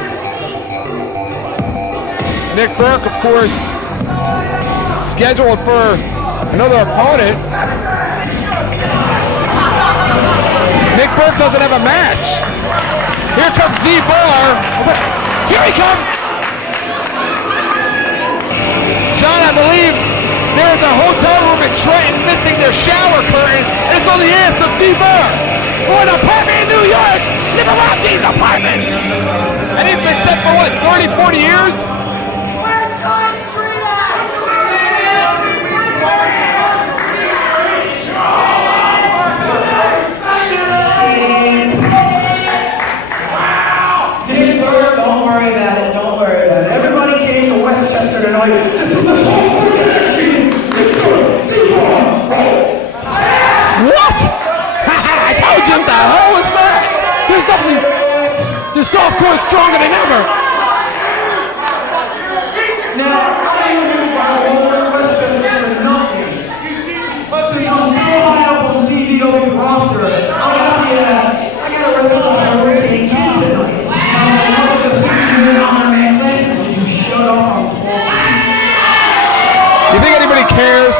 Nick Burke, of course, scheduled for another opponent. Nick Burke doesn't have a match. Here comes Z-Bar. Here he comes. John, I believe there is a hotel room in Trenton missing their shower curtain, and it's on the ass of Z-Bar. For an apartment in New York. Liberace's apartment. And he's been dead for what, 30, 40 years? Nick Burke, don't worry about it, don't worry about it. Everybody came to Westchester tonight. This is the softcore connection. Nick Burke, Z-Bar, What? I told you. What the hell was that? There's definitely, the softcore is stronger than ever. Now, I know you found over in Westchester was nothing. Since I'm so high up on CZW's roster, I gotta wrestle a Hurricane Kid tonight. Now, I know the CZW Honor Man Classic, would you shut up? I'm talking. You think anybody cares?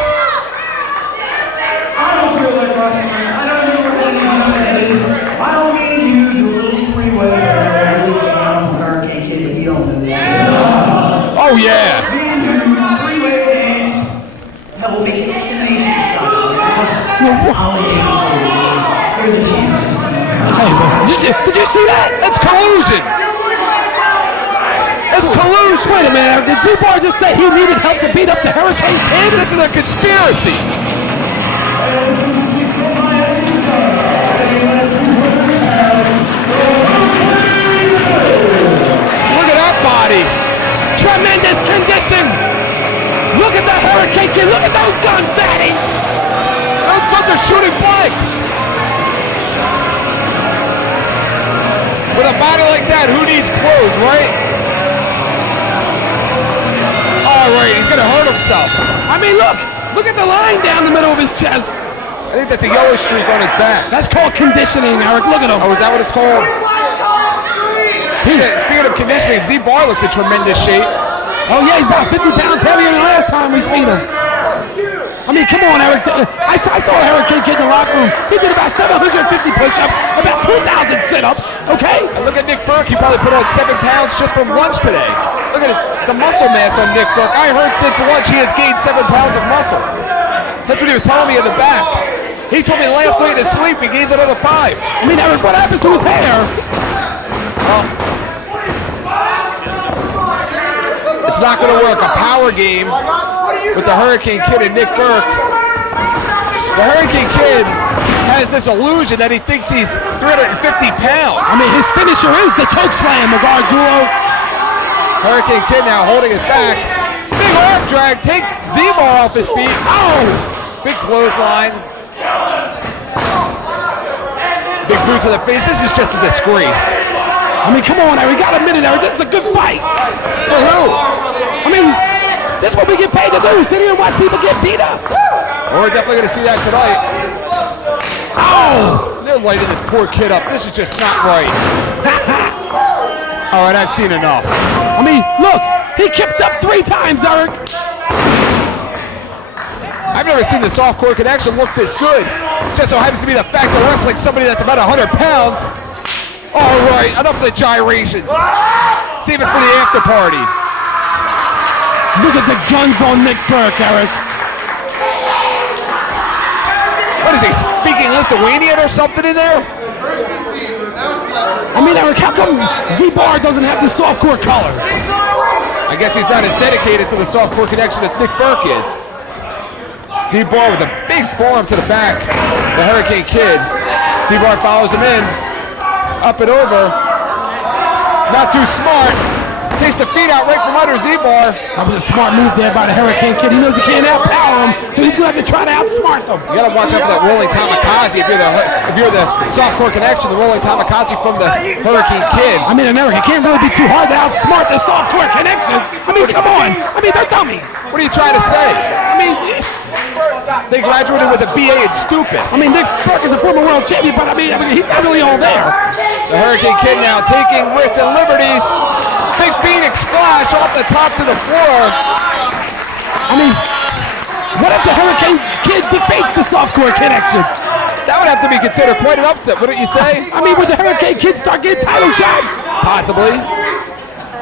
I don't feel like wrestling. I know you were one of these nowadays. I don't mean you do a little three-way down from Hurricane Kid, but you don't know that. Oh, yeah. Me and you, three-way dance, that will make it elimination style. I'll let you know. You're the champions tonight. Hey, man, did you see that? It's collusion. It's collusion. Wait a minute, did Z-Bar just say he needed help to beat up the Hurricane Kid? This is a conspiracy. Look at that body. Tremendous condition. Look at the Hurricane Kid. Look at those guns, Daddy. Those guns are shooting blanks. With a body like that, who needs clothes, right? All right, he's gonna hurt himself. I mean, look at the line down the middle of his chest. I think that's a yellow streak on his back. That's called conditioning, Eric. Look at him. Oh, is that what it's called? Speaking of conditioning, Z-Bar looks in tremendous shape. Oh yeah, he's about 50 pounds heavier than the last time we seen him. I mean, come on, Eric. I saw Hurricane Kid in the locker room. He did about 750 push-ups, about 2,000 sit-ups. sit-ups, okay? And look at Nick Burke. He probably put on 7 pounds just from lunch today. Look at the muscle mass on Nick Burke. I heard since lunch he has gained 7 pounds of muscle. That's what he was telling me in the back. He told me last night in his sleep he gained another 5. I mean, Eric, what happens to his hair? It's not going to work. A power game with the Hurricane Kid and Nick Burke. The Hurricane Kid has this illusion that he thinks he's 350 pounds. I mean, his finisher is the choke slam, Magarjulo. Hurricane Kid now holding his back. Big arm drag takes Z-Bar off his feet. Oh! Big clothesline. Big boot to the face. This is just a disgrace. I mean, come on, Eric. We got a minute, Eric. This is a good fight. For who? I mean, this is what we get paid to do. Sit here and watch people get beat up. Well, we're definitely going to see that tonight. Oh! They're lighting this poor kid up. This is just not right. All right, I've seen enough. I mean, look. He kicked up 3 times, Eric. I've never seen the softcore connection look this good. Just so happens to be the fact that wrestling somebody that's about 100 pounds. All right, enough of the gyrations. Save it for the after party. Look at the guns on Nick Burke, Eric. What is he, speaking Lithuanian or something in there? I mean, Eric, how come Z-Bar doesn't have the softcore colors? I guess he's not as dedicated to the softcore connection as Nick Burke is. Z-Bar with a big forearm to the back. The Hurricane Kid. Z-Bar follows him in. Up and over. Not too smart. Takes the feet out right from under Z-Bar. That was a smart move there by the Hurricane Kid. He knows he can't outpower him, so he's going to have to try to outsmart them. You got to watch out for that rolling kamikaze if you're the softcore connection, the rolling kamikaze from the Hurricane Kid. I mean, Eric, it can't really be too hard to outsmart the softcore connection. I mean, come on. I mean, they're dummies. What are you trying to say? I mean, they graduated with a BA in stupid. I mean, Nick Burke is a former world champion, but I mean, he's not really all there. The Hurricane Kid now taking risks and liberties. Big Phoenix splash off the top to the floor. I mean, what if the Hurricane Kid defeats the softcore connection? That would have to be considered quite an upset, wouldn't you say? I mean, would the Hurricane Kid start getting title shots? Possibly.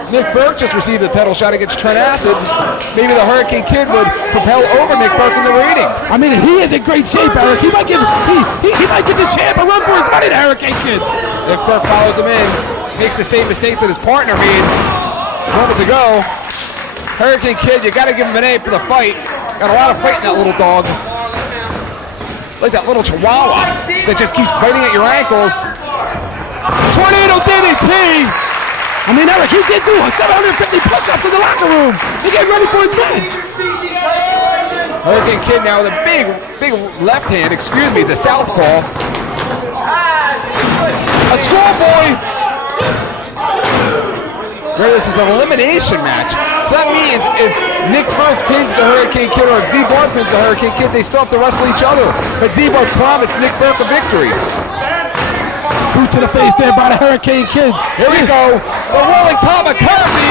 Nick Burke just received a title shot against Trent Acid. Maybe the Hurricane Kid would propel over Nick Burke in the ratings. I mean, he is in great shape, Eric. He might give the champ a run for his money, the Hurricane Kid. Nick Burke follows him in. Makes the same mistake that his partner made moments ago. Hurricane Kid, you got to give him an A for the fight. Got a lot of fight in that little dog. Like that little chihuahua that just keeps biting at your ankles. Tornado DDT! I mean, Eric, he did do 750 push-ups in the locker room. He getting ready for his match. Hurricane Kid now with a big left hand. Excuse me, it's a southpaw. A schoolboy. This is an elimination match. So that means if Nick Burke pins the Hurricane Kid or if Z-Bar pins the Hurricane Kid, they still have to wrestle each other. But Z-Bar promised Nick Burke a victory. Boot to the face there by the Hurricane Kid. Here we go. The rolling kamikaze.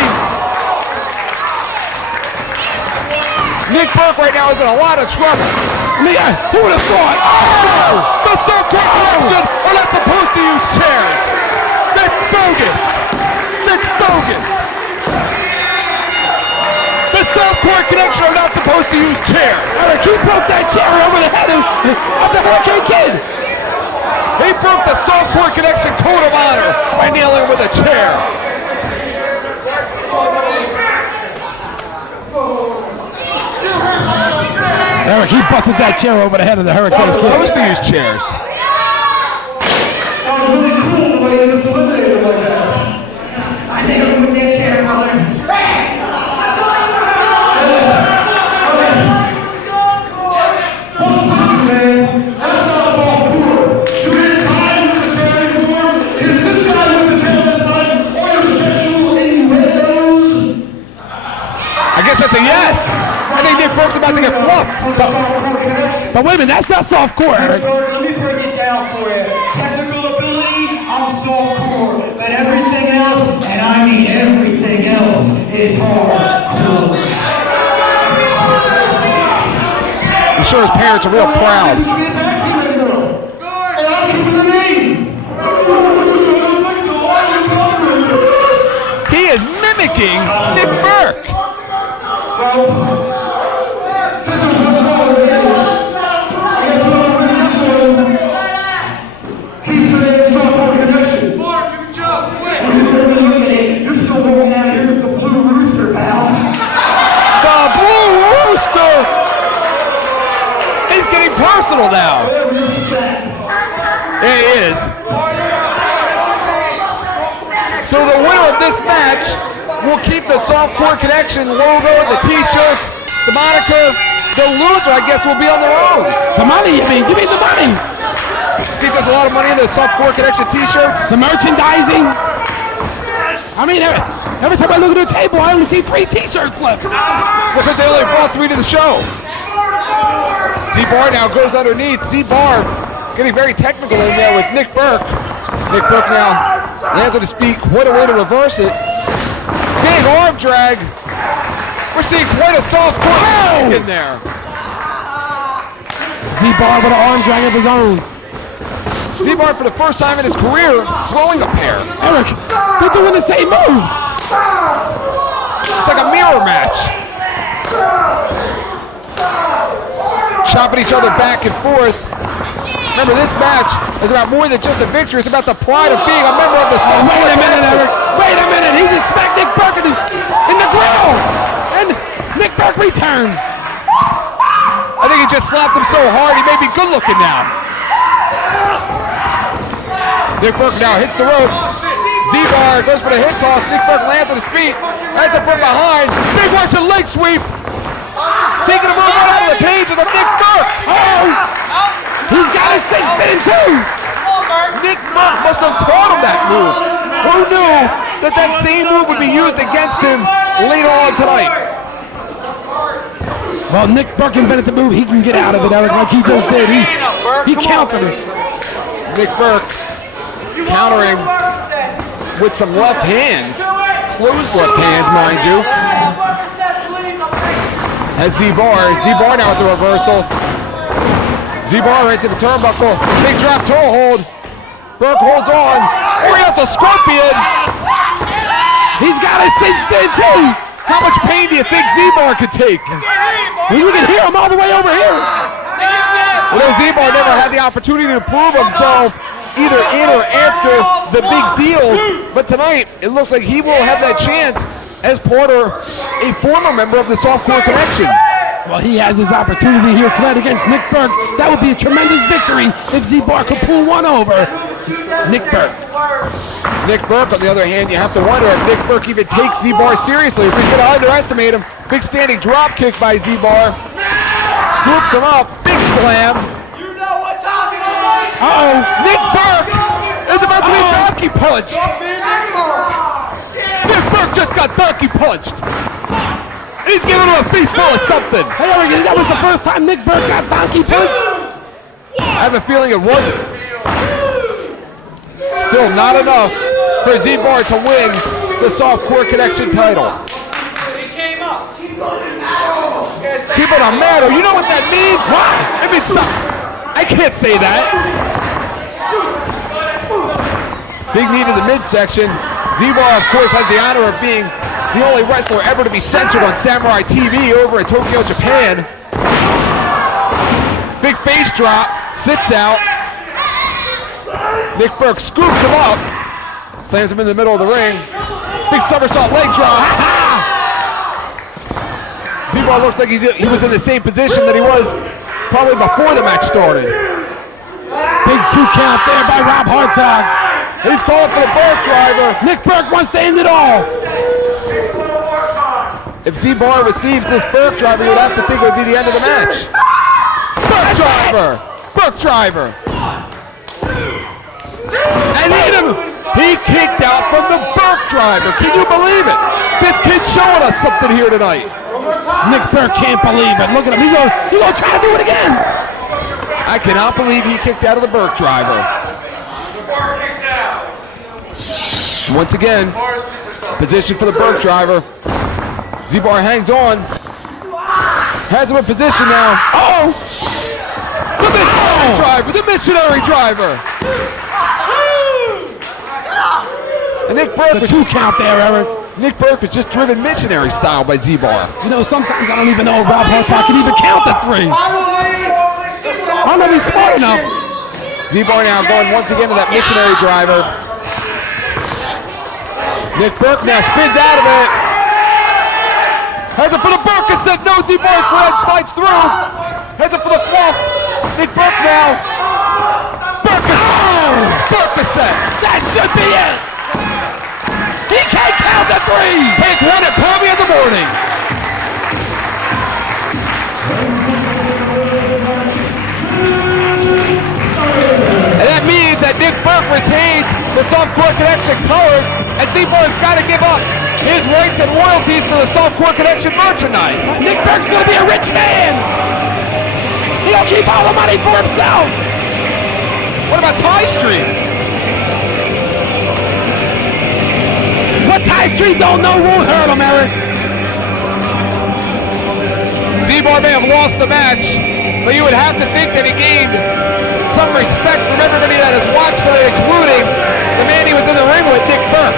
Nick Burke right now is in a lot of trouble. I mean, who would have thought? Oh! The softcore connection are not supposed to use chairs. That's bogus. That's bogus. The softcore connection are not supposed to use chairs. Eric, he broke that chair over the head of the Hurricane Kid. He broke the softcore connection code of honor by nailing him with a chair. Eric, he busted that chair over the head of the Hurricane Kid. Supposed to use chairs. That was really cool the way you just eliminated him like that. I think I'm with that chair, brother. What's poppin', man? That's not softcore. You get tired with the chair anymore? Is this guy with the chair this time? Or your sexual innuendos? I guess that's a yes. I think Nick Burke's about to get fluffed. But wait a minute, that's not softcore, Eric. Let me break it down for you. Technical ability, I'm softcore. But everything else, and I mean everything else, is hardcore. I'm sure his parents are real proud. We should be a tag team anymore. And I'm keeping the name. attacking Nick Burke. Well, since it was one fall, I guess whoever wins this one keeps the name Softball Connection. Mark, good job, quick. When you look at it, you're still walking out of here as the Blue Rooster, pal. The Blue Rooster is getting personal now. Yeah, he is. So the winner of this match will keep the Softcore Connection logo, the t-shirts, the moniker. The loser, I guess, will be on their own. The money, you mean? Give me the money. I think there's a lot of money in the Softcore Connection t-shirts. The merchandising. I mean, every time I look at the table, I only see 3 t-shirts left. Because they only brought 3 to the show. Z-Bar now goes underneath. Z-Bar getting very technical in there with Nick Burke. Nick Burke now lands on his feet. What a way to reverse it. Big arm drag. We're seeing quite a soft core in there. Z-Bar with an arm drag of his own. Z-Bar for the first time in his career throwing a pair. Eric, they're doing the same moves. It's like a mirror match. Chopping each other back and forth. Remember, this match is about more than just a victory. It's about the pride of being a member of the Softcore Wait a minute, Connection. Eric. Wait a minute. He just smacked Nick Burke in the grill. And Nick Burke returns. I think he just slapped him so hard, he may be good looking now. Nick Burke now hits the ropes. Z-Bar goes for the hip toss. Nick Burke lands on his feet. Has it from behind. Big Russian leg sweep. Taking a move right out of the pages of Nick Burke. Oh, he's got his cinched in too. Nick Burke must have taught him that move. Who knew that that same move would be used against him later on tonight? Well, Nick Burke invented the move. He can get out of it, Eric, like he just did. He countered it. Nick Burke countering with some left hands. Closed left hands, mind you. As Z-Bar now with the reversal. Z-Bar into the turnbuckle. Big drop toe hold. Burke holds on. Oh, he has a scorpion. He's got his cinched in too. How much pain do you think Z-Bar could take? Well, you can hear him all the way over here. You know, Z-Bar never had the opportunity to prove himself either in or after the big deals, but tonight it looks like he will have that chance as Porter, a former member of the Softcore Connection. Well, he has his opportunity here tonight against Nick Burke. That would be a tremendous victory if Z-Bar could pull one over Nick Burke. Nick Burke, on the other hand, you have to wonder if Nick Burke even takes Z-Bar seriously, if he's going to underestimate him. Big standing drop kick by Z-Bar. Scoops him up. Big slam. You know what time it is! Uh-oh. Nick Burke is about to be donkey punched. Nick Burke just got donkey punched. He's giving him a face full of something. Hey, Eric, that was the first time Nick Burke got donkey punched? I have a feeling it wasn't. Still not enough for Z-Bar to win the Softcore Connection title. Chipo de Mero, you know what that means? What? It means something. I can't say that. Big knee to the midsection. Z-Bar, of course, has the honor of being the only wrestler ever to be censored on Samurai TV over in Tokyo, Japan. Big face drop, sits out. Nick Burke scoops him up, slams him in the middle of the ring. Big somersault leg drop. Z-Bar looks like he was in the same position that he was probably before the match started. Big 2 count there by Rob Hartog. He's calling for the Burke driver. Nick Burke wants to end it all. If Z-Bar receives this Burke driver, you'd have to think it would be the end of the match. Burke driver! Burke driver! And he kicked out from the Burke driver. Can you believe it? This kid's showing us something here tonight. Nick Burke can't believe it. Look at him. He's gonna try to do it again. I cannot believe he kicked out of the Burke driver. Once again, position for the Burke driver. Z-Bar hangs on. Has him in position now. Oh! The missionary driver! The missionary driver! And Nick Burke The 2 count there, Eric. Nick Burke was just driven missionary style by Z-Bar. You know, sometimes I don't even know if Rob Hartog can even count to 3. I don't know if he's smart enough. Z-Bar now going once again to that missionary driver. Nick Burke now spins out of it. Has it for the Burke set. No, Z-Bar's red slides through. Has it for the fluff. Nick Burke now. Burke set. That should be it. He can't count to 3. Take one at Kobe in the morning. And that means that Nick Burke retains the softcore connection colors, and Z-Bar's got to give up his rights and royalties to the softcore connection merchandise. Nick Burke's gonna be a rich man. He'll keep all the money for himself. What about Ty Street? What Ty Street don't know won't hurt him, Eric. Z-Bar may have lost the match, but you would have to think that he gained some respect from everybody that has watched today, including the man he was in the ring with, Nick Burke.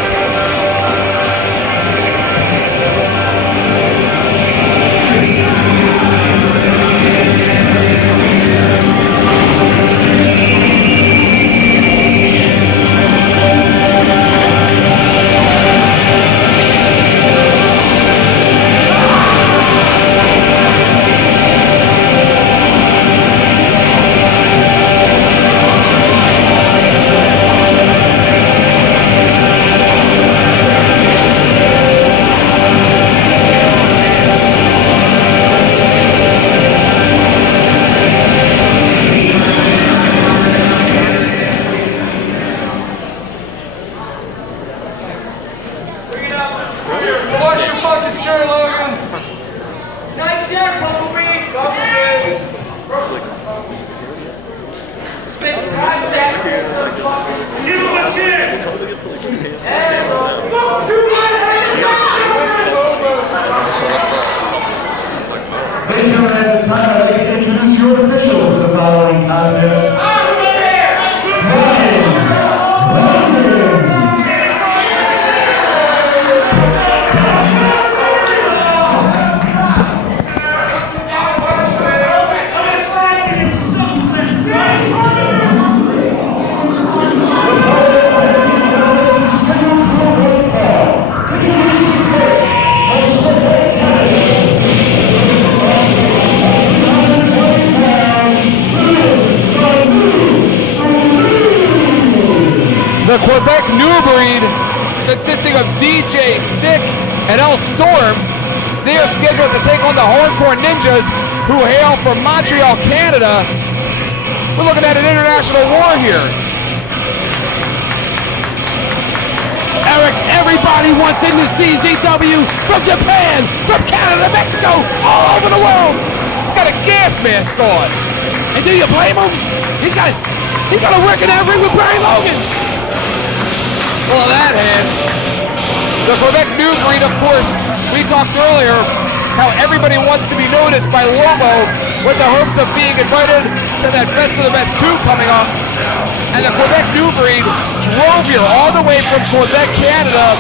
The Quebec New Breed, consisting of DJ Sick and L Storm, they are scheduled to take on the Hardcore Ninjas, who hail from Montreal, Canada. We're looking at an international war here. Eric, everybody wants in the CZW from Japan, from Canada, Mexico, all over the world. He's got a gas mask on. And do you blame him? He's got to work in that ring with Barry Logan. Well, that hand. The Quebec New Breed, of course, we talked earlier how everybody wants to be noticed by Lobo with the hopes of being invited to that Best of the Best 2 coming up. And the Quebec New Breed drove here all the way from Quebec, Canada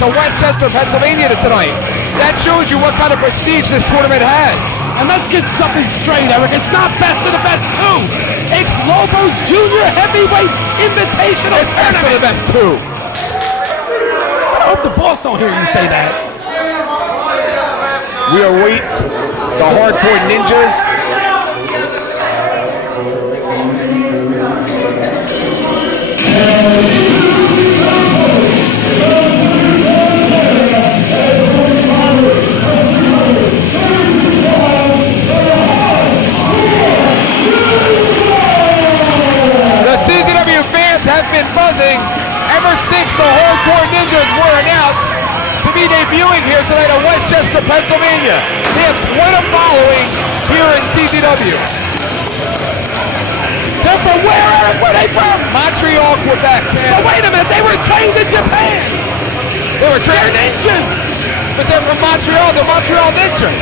to Westchester, Pennsylvania tonight. That shows you what kind of prestige this tournament has. And let's get something straight, Eric. It's not Best of the Best 2. It's Lobo's Junior Heavyweight Invitational It's Best of the Best 2. I hope the boss don't hear you say that. We await the Hardcore Ninjas. The CZW fans have been buzzing ever since the Hardcore Ninjas were announced to be debuting here tonight in Westchester, Pennsylvania. They have quite a following here in CZW. They're from where, Eric? Where are they from? Montreal, Quebec. But wait a minute, they were trained in Japan. They were trained They're ninjas. but they're from Montreal, the Montreal Ninjas.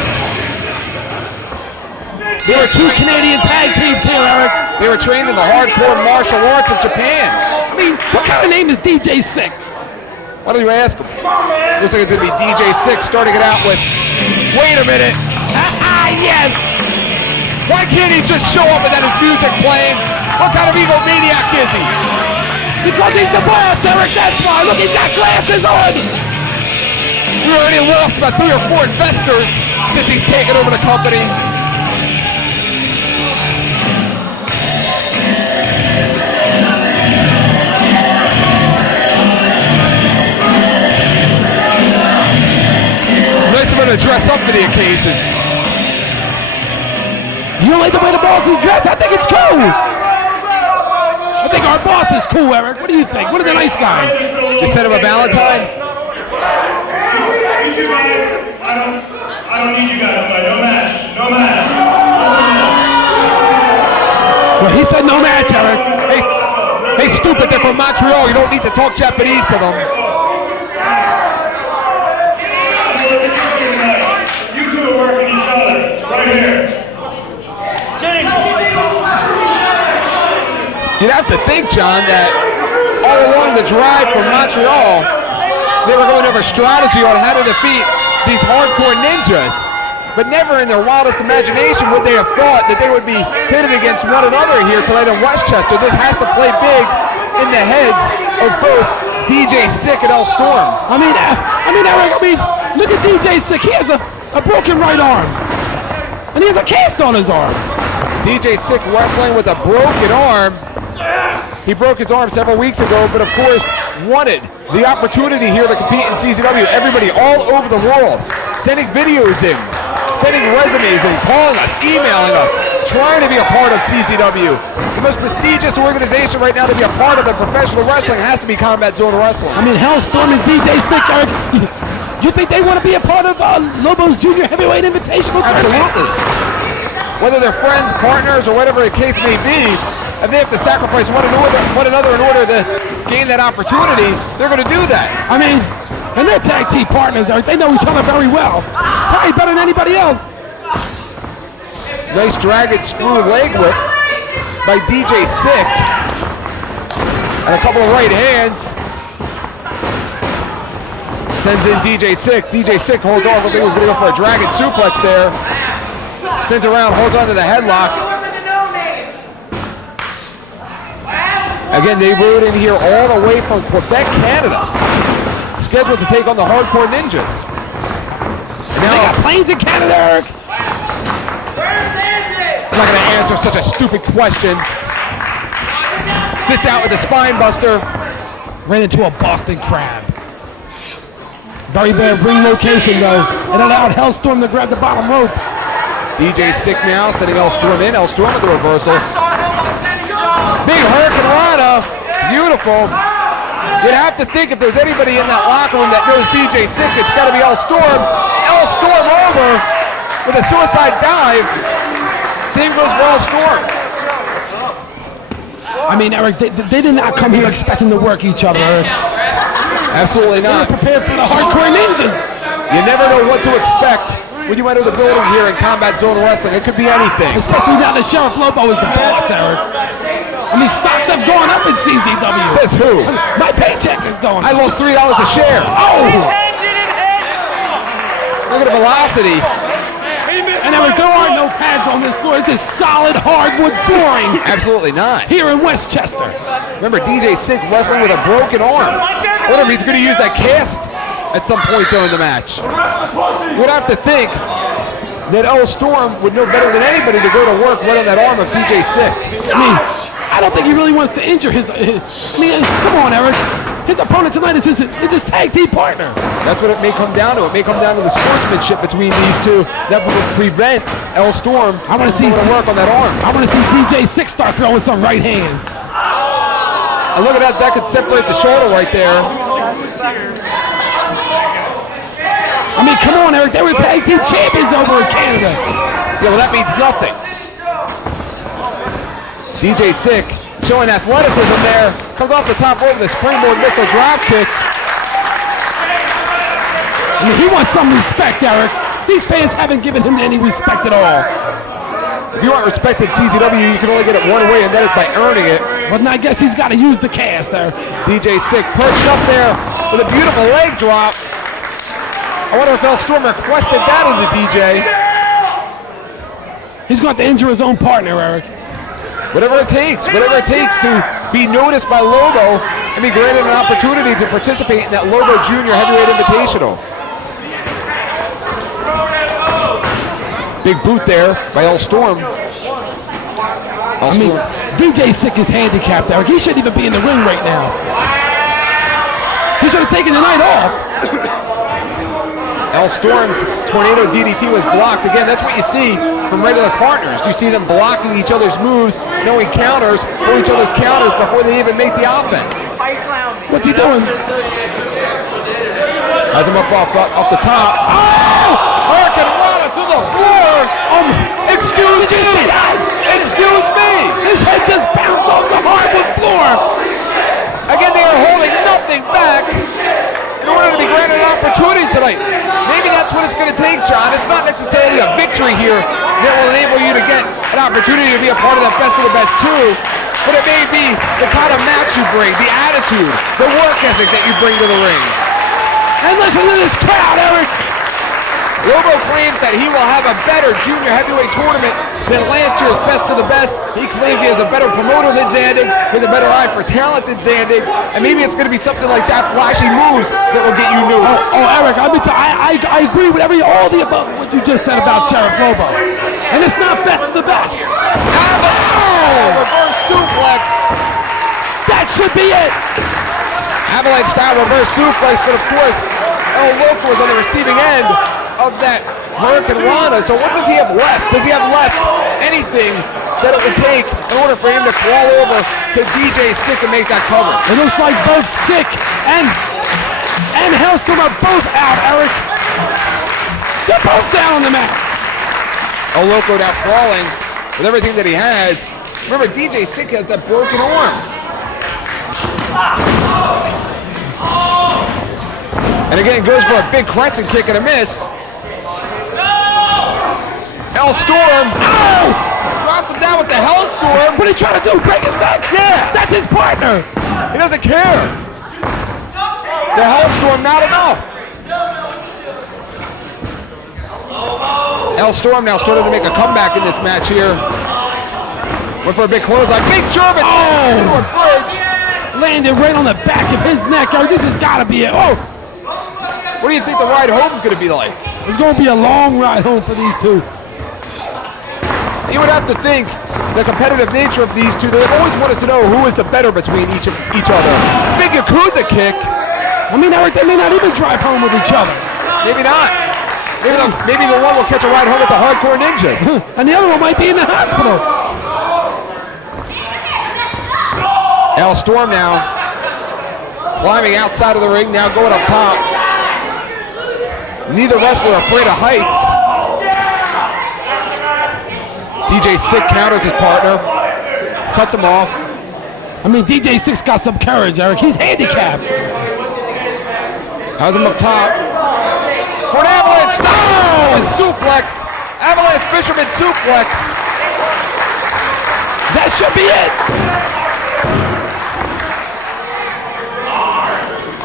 There are 2 Canadian tag teams here, Eric. They were trained in the hardcore martial arts of Japan. I mean, what kind of name is DJ Sick? Why don't you ask him? Looks like it's going to be DJ Sick starting it out with, wait a minute. Yes! Why can't he just show up and then his music playing? What kind of egomaniac is he? Because he's the boss, Eric, that's why. Look, he's got glasses on! We already lost about 3 or 4 investors since he's taken over the company. Nice of him to dress up for the occasion. You don't like the way the boss is dressed? I think it's cool. I think our boss is cool, Eric. What do you think? What are the nice guys? You sent him a Valentine? You guys, I don't need you guys, but no match. No match. Well, he said no match, Eric. Hey, stupid, they're from Montreal. You don't need to talk Japanese to them. You two are working each other right here. You'd have to think, John, that all along the drive from Montreal, they were going over strategy on how to defeat these hardcore ninjas. But never in their wildest imagination would they have thought that they would be pitted against one another here tonight in Westchester. This has to play big in the heads of both DJ Sick and El Storm. I mean, Eric, look at DJ Sick. He has a broken right arm. And he has a cast on his arm. DJ Sick wrestling with a broken arm. He broke his arm several weeks ago, but of course wanted the opportunity here to compete in CZW. Everybody all over the world sending videos in, sending resumes in, calling us, emailing us, trying to be a part of CZW. The most prestigious organization right now to be a part of in professional wrestling has to be Combat Zone Wrestling. I mean, Hellstorm and DJ Sick, you think they want to be a part of Lobo's Junior Heavyweight Invitational Tournament? Absolutely. Whether they're friends, partners, or whatever the case may be, if they have to sacrifice one another in order to gain that opportunity, they're going to do that. I mean, and they're tag team partners, Eric. They know each other very well. Probably better than anybody else. Nice dragon screw leg whip by DJ Sick. And a couple of right hands. Sends in DJ Sick. DJ Sick holds off. I think he was going to go for a dragon suplex there. Spins around, holds on to the headlock. Again, they rode in here all the way from Quebec, Canada. Scheduled to take on the Hardcore Ninjas. Now, they got planes in Canada, Eric. I'm not going to answer such a stupid question. Sits out with a spine buster. Ran into a Boston Crab. Very bad ring location, though. It allowed Hellstorm to grab the bottom rope. DJ Sick now, sending El Storm in. El Storm with the reversal. Big Hurricane Rana. Beautiful. You'd have to think if there's anybody in that locker room that knows DJ Sick, it's got to be El Storm. El Storm over with a suicide dive. Same goes for El Storm. I mean, Eric, they did not come here expecting to work each other, Eric. Absolutely They not. were prepared for the Hardcore Ninjas. You never know what to expect when you enter the building here in Combat Zone Wrestling. It could be anything. Especially now that Sheriff Lobo is the boss, Eric. I mean, stocks have gone up in CZW. Says who? My paycheck is going I up. lost $3 a share. Oh! Look at the velocity. And Eric, there are no pads on this floor. This is solid hardwood flooring Absolutely not. here in Westchester. Remember, DJ Sick wrestling with a broken arm. I wonder if he's going to use that cast at some point during the match. We'd have to think that El Storm would know better than anybody to go to work right on that arm of DJ Sick. I mean, I don't think he really wants to injure his I mean, come on, Eric. His opponent tonight is his tag team partner. That's what it may come down to. It may come down to the sportsmanship between these two that will prevent El Storm I want to see from work on that arm. I want to see DJ Sick start throwing some right hands. And look at that. That could separate the shoulder right there. I mean, come on, Eric. They were tag team champions over in Canada. Yeah, well, that means nothing. DJ Sick showing athleticism there. Comes off the top rope with a springboard missile drop kick. I mean, he wants some respect, Eric. These fans haven't given him any respect at all. If you want respect at CZW, you can only get it one way, and that is by earning it. But I guess he's got to use the cast there. DJ Sick perched up there with a beautiful leg drop. I wonder if El Storm requested that of the DJ. He's going to injure his own partner, Eric. Whatever it takes to be noticed by Lobo and be granted an opportunity to participate in that Lobo Junior Heavyweight Invitational. Big boot there by El Storm. DJ Sick is handicapped, Eric. He shouldn't even be in the ring right now. He should have taken the night off. El Storm's Tornado DDT was blocked. Again, that's what you see from regular partners. You see them blocking each other's moves, knowing counters for each other's counters before they even make the offense. What's he doing? Has him up off the top. Oh! Hurricane Rana to the floor. Excuse Did you see that? Excuse me. His head just bounced off the hardwood floor. Again, they are holding nothing back in order to be granted an opportunity tonight. Maybe that's what it's going to take, John. It's not necessarily a victory here that will enable you to get an opportunity to be a part of that best of the best two, but it may be the kind of match you bring, the attitude, the work ethic that you bring to the ring. And listen to this crowd, Eric. Lobo claims that he will have a better junior heavyweight tournament than last year's best of the best. He claims he has a better promoter than Zandig, with a better eye for talent than Zandig, and maybe it's going to be something like that, flashy moves that will get you news. Eric, I agree with all the above what you just said about Sheriff Lobo. And it's not best of the best. Reverse suplex. That should be it. Avalanche style reverse suplex, but of course, El Loco is on the receiving end of that Hurricane Rana. So what does he have left? Does he have left anything that it would take in order for him to crawl over to DJ Sick and make that cover? It looks like both Sick and Hellstorm are both out, Eric. They're both down on the mat. El Loco now crawling with everything that he has. Remember, DJ Sick has that broken arm. And again, goes for a big crescent kick and a miss. El Storm, drops him down with the Hellstorm. What are you trying to do, break his neck? Yeah. That's his partner. He doesn't care. The Hellstorm, not enough. El Storm now started to make a comeback in this match here. Went for a big clothesline. Big German into a bridge. Landed right on the back of his neck. Oh, this has got to be it. Oh, what do you think the ride home is going to be like? it's going to be a long ride home for these two. You would have to think the competitive nature of these two, they've always wanted to know who is the better between each other. Big Yakuza kick. I mean, Eric, they may not even drive home with each other. Maybe not. Maybe the one will catch a ride home with the Hardcore Ninjas. And the other one might be in the hospital. El Storm now climbing outside of the ring, now going up top. Neither wrestler afraid of heights. DJ Sick counters his partner, cuts him off. I mean, DJ Sick's got some courage, Eric. He's handicapped. Has him up top. For an avalanche, and suplex. Avalanche Fisherman suplex. That should be it.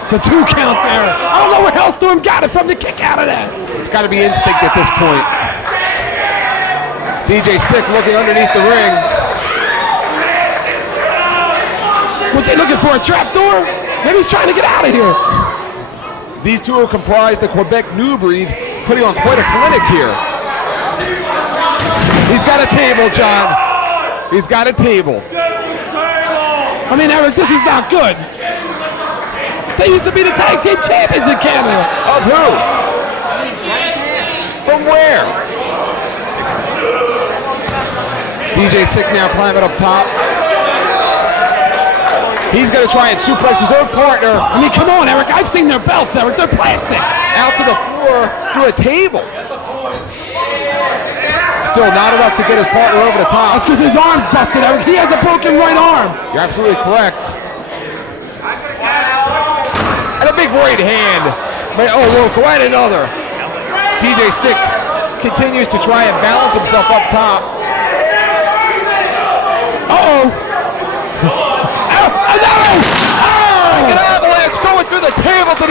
It's a 2 count there. I don't know where Hellstorm got it from to kick out of that. It's got to be instinct at this point. DJ Sick looking underneath the ring. Was he looking for a trap door? Maybe he's trying to get out of here. These two are comprised of Quebec New Breed, putting on quite a clinic here. He's got a table, John. He's got a table. I mean, Eric, this is not good. They used to be the tag team champions in Canada. Of who? From where? DJ Sick now climbing up top. He's going to try and suplex his own partner. I mean, come on, Eric. I've seen their belts, Eric. They're plastic. Out to the floor through a table. Still not enough to get his partner over the top. That's because his arm's busted, Eric. He has a broken right arm. You're absolutely correct. And a big right hand. Oh, look, right another. DJ Sick continues to try and balance himself up top. Uh-oh. An avalanche going through the table to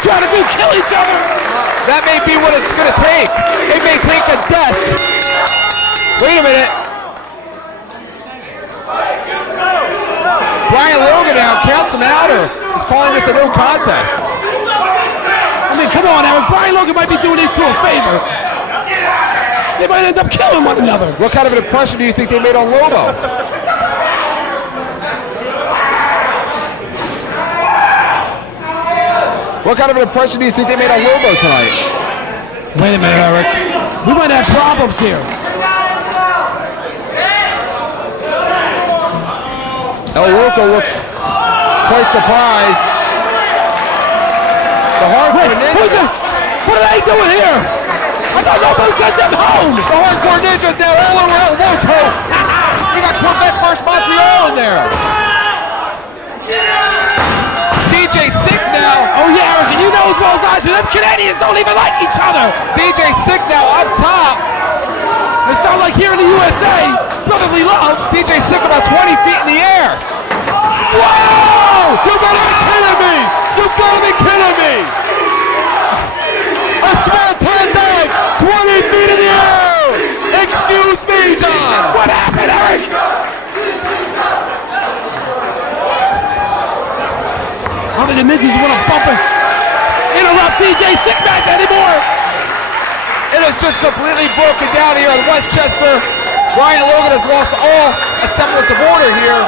they trying to do? Kill each other? That may be what it's going to take. It may take a death. Wait a minute. Brian Logan now counts him out or is calling this a no contest. I mean, come on, Eric. Brian Logan might be doing these two a favor. They might end up killing one another. What kind of an impression do you think they made on Lobo? What kind of an impression do you think they made on Lobo tonight? Wait a minute, Eric. We might have problems here. El Loco looks quite surprised. The hardcore ninjas. Who's this? What are they doing here? I thought Lobo sent them home. The hardcore ninjas now all over El Loco. We got Quebec versus Montreal in there. DJ Sick now. Oh yeah, Eric, and you know as well as I do, them Canadians don't even like each other. DJ Sick now up top. It's not like here in the USA, brotherly love. DJ Sick about 20 feet in the air. Whoa! You gotta be kidding me! You gotta be kidding me! A swanton dive, 20 feet in the air! Excuse me, John! What happened, Eric? I don't think the ninjas want to bump and interrupt DJ Sick match anymore. It is just completely broken down here in Westchester. Brian Logan has lost all semblance of order here.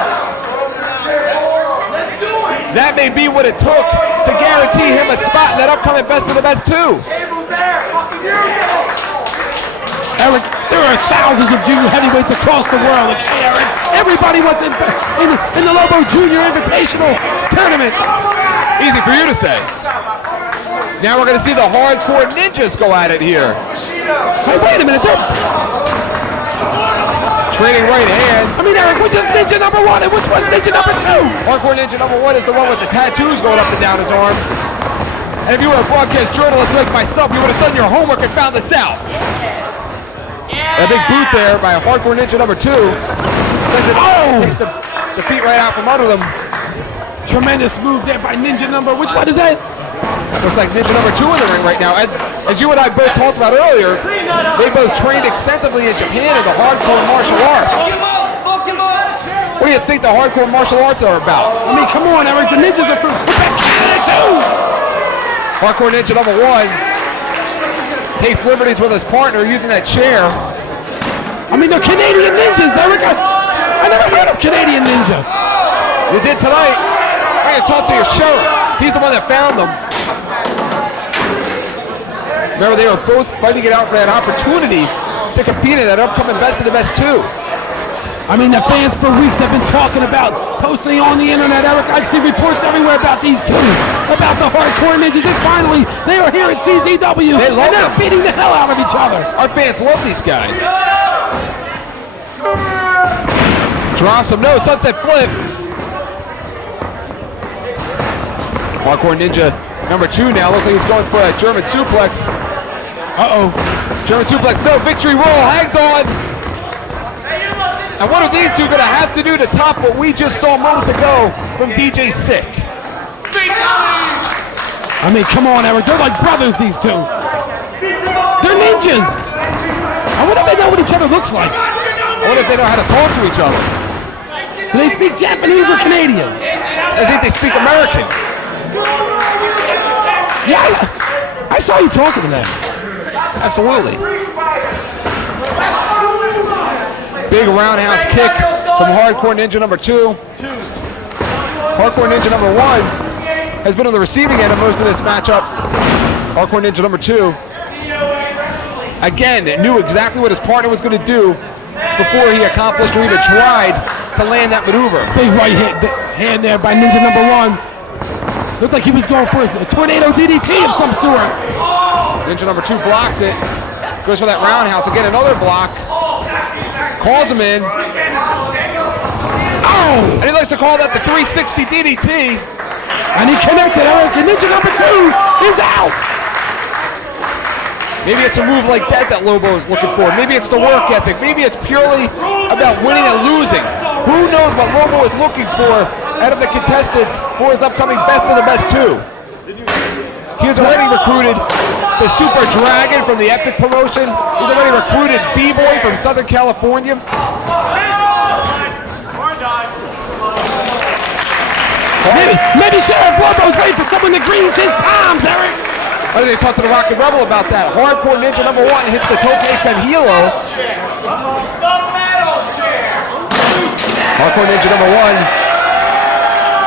That may be what it took to guarantee him a spot in that upcoming Best of the Best 2. Eric, there are thousands of junior heavyweights across the world, okay, Eric? Everybody wants in the Lobo Junior Invitational Tournament. Easy for you to say. Now we're going to see the hardcore ninjas go at it here. Hey, wait a minute, they're trading right hands. I mean, Eric, which is ninja number 1 and which one's ninja number 2? Hardcore ninja number 1 is the one with the tattoos going up and down his arm. And if you were a broadcast journalist like myself, you would have done your homework and found this out. A big boot there by hardcore ninja number 2. Sends it, takes the feet right out from under them. Tremendous move there by ninja number, which one is that? Looks like ninja number 2 in the ring right now. As you and I both talked about earlier, they both trained extensively in Japan in the hardcore martial arts. What do you think the hardcore martial arts are about? I mean, come on, Eric, the ninjas are from Quebec, Canada too! Hardcore ninja number 1 takes liberties with his partner using that chair. I mean, they're Canadian ninjas, Eric. I never heard of Canadian ninja. You did tonight. I'm going to talk to your sheriff. He's the one that found them. Remember, they were both fighting it out for that opportunity to compete in that upcoming Best of the Best 2. I mean, the fans for weeks have been talking about, posting on the internet, Eric. I've seen reports everywhere about these two, about the hardcore ninjas, and finally, they are here at CZW, they love and they're them. beating the hell out of each other. Our fans love these guys. Drops him, no, sunset flip. Hardcore ninja number 2 now, looks like he's going for a German suplex. Uh-oh. German suplex, no, victory roll, hangs on. And what are these two going to have to do to top what we just saw moments ago from DJ Sick? I mean, come on, Eric. They're like brothers, these two. They're ninjas. I wonder if they know what each other looks like. I wonder if they know how to talk to each other. Do they speak Japanese or Canadian? I think they speak American. Yeah, I saw you talking to them. Absolutely. Big roundhouse kick from Hardcore Ninja number 2. Hardcore Ninja number 1 has been on the receiving end of most of this matchup. Hardcore Ninja number 2, again, knew exactly what his partner was going to do before he accomplished or even tried to land that maneuver. Big right hand there by Ninja number 1. Looked like he was going for a tornado DDT of some sort. Ninja number 2 blocks it. Goes for that roundhouse. Again, another block. Calls him in. Oh! And he likes to call that the 360 DDT. And he connected, Eric. And Ninja number 2 is out. Maybe it's a move like that that Lobo is looking for. Maybe it's the work ethic. Maybe it's purely about winning and losing. Who knows what Lobo is looking for out of the contestants for his upcoming Best of the Best 2. He has already recruited the Super Dragon from the Epic promotion. He's already recruited B-Boy from Southern California. Maybe Sheriff Lobo's waiting for someone to grease his palms, Eric. I think they talked to the Rocket Rebel about that. Hardcore Ninja #1 hits the Tope Con Hilo. Hardcore Ninja #1.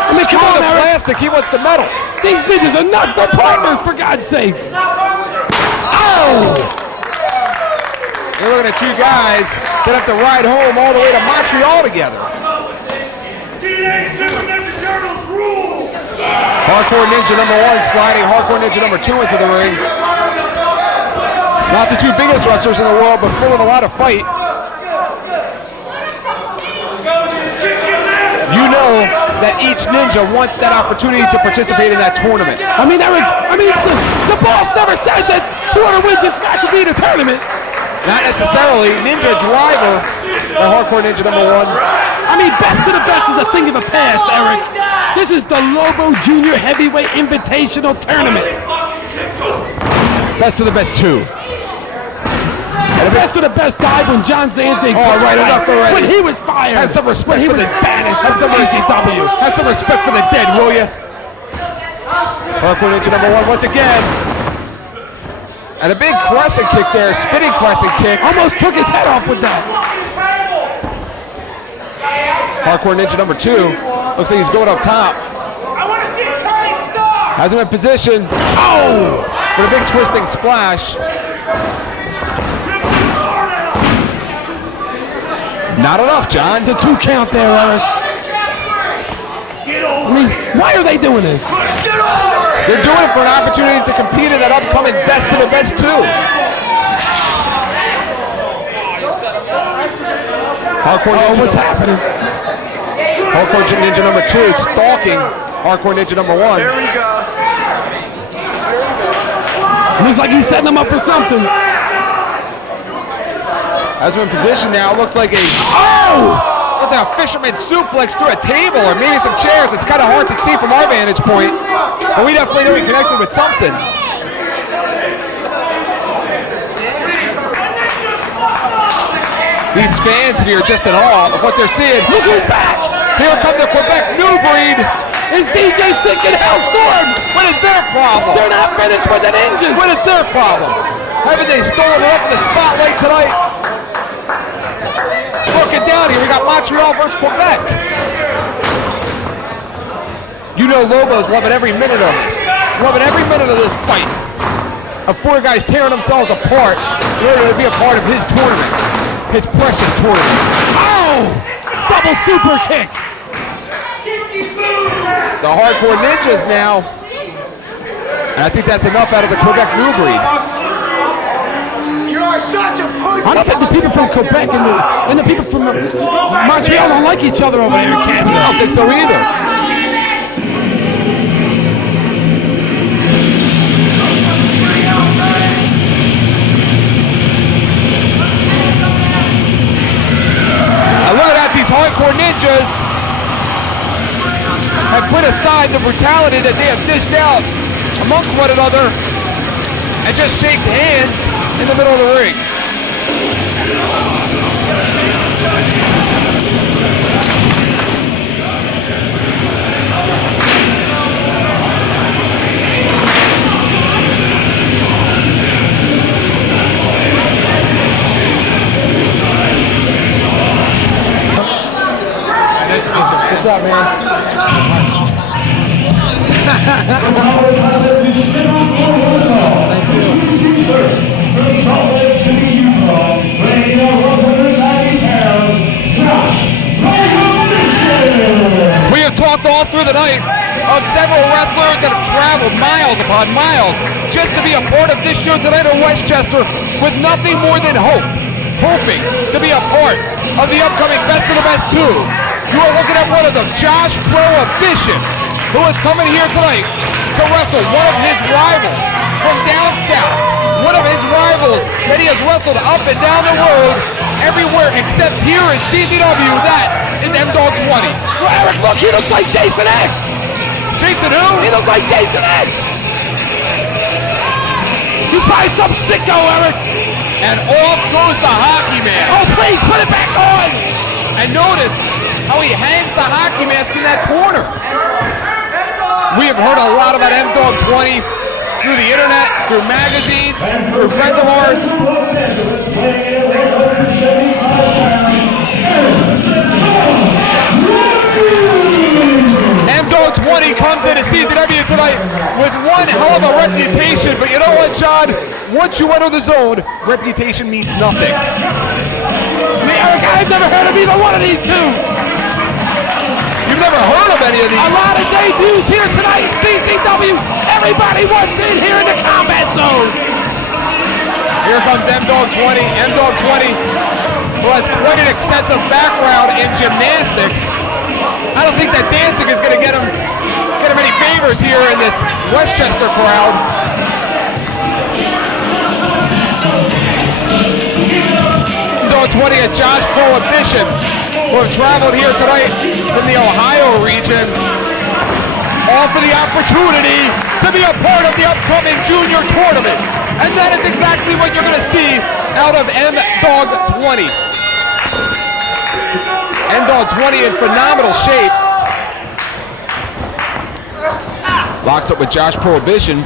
I mean, come on, the Eric. plastic, he wants the metal. These ninjas are nuts. They're partners, for God's sakes. Oh! You're looking at two guys that have to ride home all the way to Montreal together. Hardcore Ninja #1 sliding Hardcore Ninja #2 into the ring. Not the two biggest wrestlers in the world, but full of a lot of fight. You know that each ninja wants that opportunity to participate in that tournament. I mean, Eric, the boss never said that whoever wins this match will be in a tournament. Not necessarily. Ninja Driver, the Hardcore Ninja #1. I mean, best of the best is a thing of the past, Eric. This is the Lobo Junior Heavyweight Invitational Tournament. Best of the best 2. And the best of the best died when John Zandig right, enough already. when he was fired. Have some respect when he for was the banished from CCW. Have some respect for the dead, will ya? Hardcore Ninja #1 once again. And a big crescent kick there, spinning crescent kick. Almost took his head off with that. Hardcore Ninja #2. Looks like he's going up top. I want to see Tony Stark! Has him in position. Oh! For a big twisting splash. Not enough, John. It's a 2 count there, Eric. I mean, why are they doing this? They're doing it for an opportunity to compete in that upcoming Best of the Best 2. Hardcore Ninja. What's happening? Hardcore Ninja #2 stalking Hardcore Ninja #1. There we go. Looks like he's setting them up for something. Has him in position now. Looks like a looks like a fisherman suplex through a table or maybe some chairs. It's kind of hard to see from our vantage point, but we definitely know he connected with something. These fans here just in awe of what they're seeing. Look who's back. Here come the Quebec New Breed. Is DJ Sick and Hellstorm. What is their problem? They're not finished with the ninjas. What is their problem? Haven't they stolen it up in the spotlight tonight? Broken down here. We got Montreal versus Quebec. You know Lobo's loving every minute of this. Loving every minute of this fight. Of 4 guys tearing themselves apart in order to be a part of his tournament. His precious tournament. Oh! Double super kick. The Hardcore Ninjas now. And I think that's enough out of the Quebec New Breed. You are such a pussy. I don't think the people from Quebec and the people from Montreal don't like each other over there in Canada. I don't think so either. Looking at these Hardcore Ninjas have put aside the brutality that they have dished out amongst one another and just shake hands in the middle of the ring. What's up, man? From Salt Lake City, Utah, weighing in 190 pounds, Josh Prohibition! We have talked all through the night of several wrestlers that have traveled miles upon miles just to be a part of this show tonight in Westchester with nothing more than hoping to be a part of the upcoming Best of the Best 2. You are looking at one of them, Josh Prohibition, who is coming here tonight to wrestle one of his rivals from down south. One of his rivals that he has wrestled up and down the road everywhere except here in CZW. That is M-Dog 20. Well, Eric, look, he looks like Jason X. Jason who? He looks like Jason X. He's probably some sicko, Eric. And off goes the hockey mask. Oh, please, put it back on. And notice how he hangs the hockey mask in that corner. We have heard a lot about M-Dog 20 through the internet, through magazines, through friends of ours. M-Dog 20 comes into CZW tonight with one hell of a reputation, but you know what, John? Once you enter the zone, reputation means nothing. Eric, I've never heard of either one of these two. You've never heard of any of these? A lot of debuts here tonight, CZW. Everybody wants in here in the combat zone. Here comes M-Dog 20. M-Dog 20, who has quite an extensive background in gymnastics. I don't think that dancing is going to get him any favors here in this Westchester crowd. M-Dog 20 and Josh Prohibition, who have traveled here tonight from the Ohio region, all for the opportunity to be a part of the upcoming junior tournament. And that is exactly what you're going to see out of M-Dog 20. M-Dog 20 in phenomenal shape. Locks up with Josh Prohibition.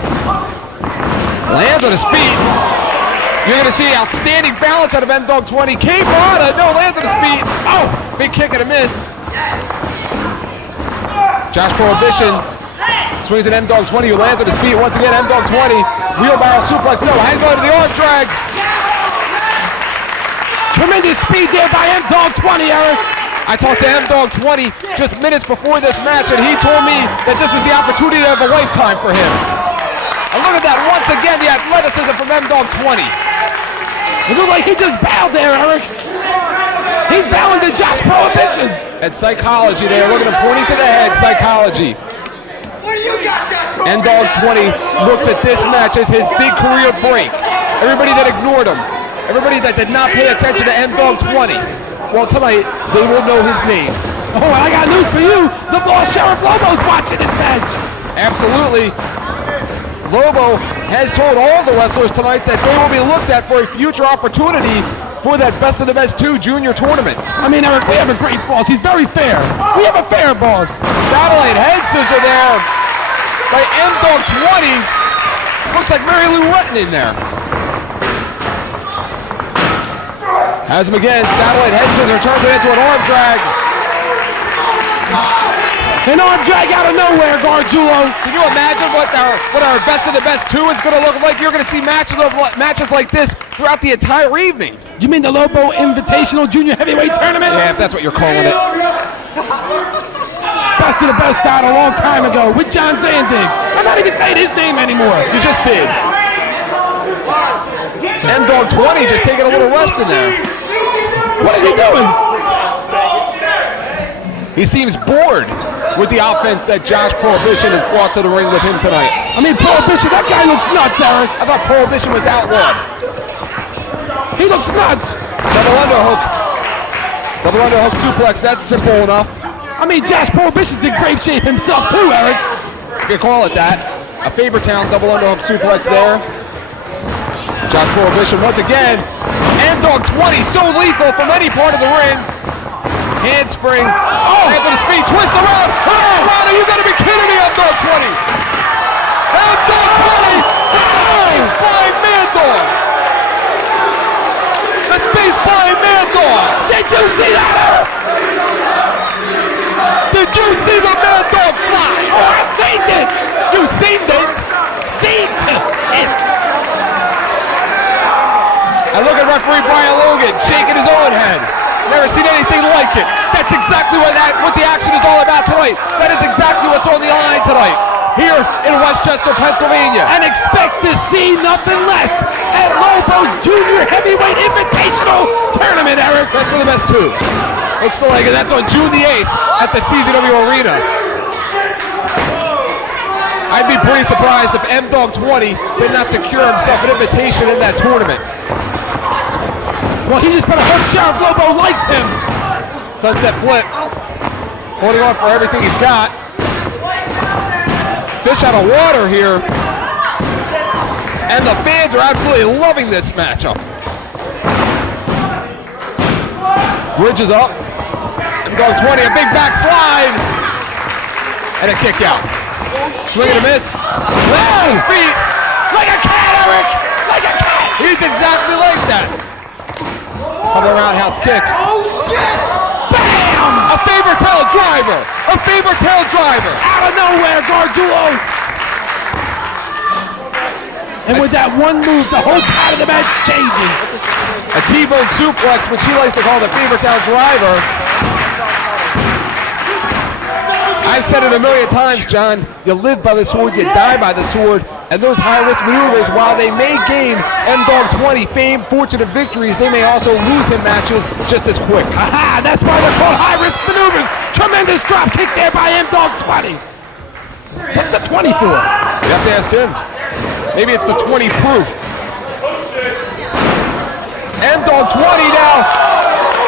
Lands on his feet. You're going to see outstanding balance out of M-Dog 20. K-Brada, no, lands on his feet. Oh, big kick and a miss. Josh Prohibition swings at M-Dog 20, who lands on his feet. Once again, M-Dog 20, wheelbarrow suplex, no, hangs on to the arm drag. Tremendous speed there by M-Dog 20, Eric. I talked to M-Dog 20 just minutes before this match, and he told me that this was the opportunity of a lifetime for him. And look at that, once again, the athleticism from M-Dog 20. It looked like he just bowed there, Eric. He's bowing to Josh Prohibition. And psychology there, look at him pointing to the head, psychology. M-Dog 20 looks at this match as his big career break. Everybody that ignored him, everybody that did not pay attention to M-Dog 20, well, tonight, they will know his name. Oh, and I got news for you. The boss, Sheriff Lobo's watching this match. Absolutely. Lobo has told all the wrestlers tonight that they will be looked at for a future opportunity for that Best of the Best 2 junior tournament. I mean, Eric, we have a great boss. He's very fair. We have a fair boss. Satellite head scissor there by M-Dog 20. Looks like Mary Lou Retton in there. Has him again, satellite head scissor, turns it into an arm drag. An arm drag out of nowhere, Gargiulo. Can you imagine what our Best of the Best 2 is going to look like? You're going to see matches like this throughout the entire evening. You mean the Lobo Invitational Junior Heavyweight Tournament? Yeah, if that's what you're calling it. Best of the Best died a long time ago with John Zandig. I'm not even saying his name anymore. You just did. M-Dog 20 just taking a little rest in there. What is he doing? He seems bored with the offense that Josh Prohibition has brought to the ring with him tonight. I mean, Prohibition, that guy looks nuts, Eric. I thought Prohibition was outlawed. He looks nuts. Double underhook. Double underhook suplex, that's simple enough. I mean, Josh Prohibition's in great shape himself too, Eric. You can call it that. A Favortown double underhook suplex there. Josh Prohibition once again. M-Dog 20 so lethal from any part of the ring. Handspring. Oh, hands on his feet. Twist around. Oh, Ronnie, you gotta be kidding me, M-Dog 20. M-Dog 20. Space flying Mad-Dog. The space flying Mad-Dog. Did you see that, Eric? Did you see the Mad-Dog fly? Oh, I seen it. You seen it? Seen it. And look at referee Brian Logan shaking his own head. Never seen anything like it. That's exactly what the action is all about tonight. That is exactly what's on the line tonight here in Westchester, Pennsylvania. And expect to see nothing less at Lobo's Junior Heavyweight Invitational Tournament, Eric. Best of the Best 2. Looks like it. That's on June the 8th at the CZW Arena. I'd be pretty surprised if M-Dog 20 did not secure himself an invitation in that tournament. Well, he just better hope Sheriff Lobo likes him. Sunset flip. Holding on for everything he's got. Fish out of water here. And the fans are absolutely loving this matchup. Ridge is up. M-Dog 20, a big backslide. And a kick out. Swing and a miss. Lands his feet. Like a cat, Eric! Like a cat! He's exactly like that. Couple roundhouse kicks. Oh, shit! Bam! A favor tail driver. A favor tail driver. Out of nowhere, Gargiulo. And with that one move, the whole tide of the match changes. A T-bone suplex, which she likes to call the favor tail driver. I've said it a million times, John. You live by the sword, you die by the sword. And those high-risk maneuvers, while they may gain M-Dog 20 fame, fortunate victories, they may also lose in matches just as quick. Aha! That's why they're called high-risk maneuvers. Tremendous drop kick there by M-Dog 20. What's the 20 for? You have to ask him. Maybe it's the 20 proof. M-Dog 20 now.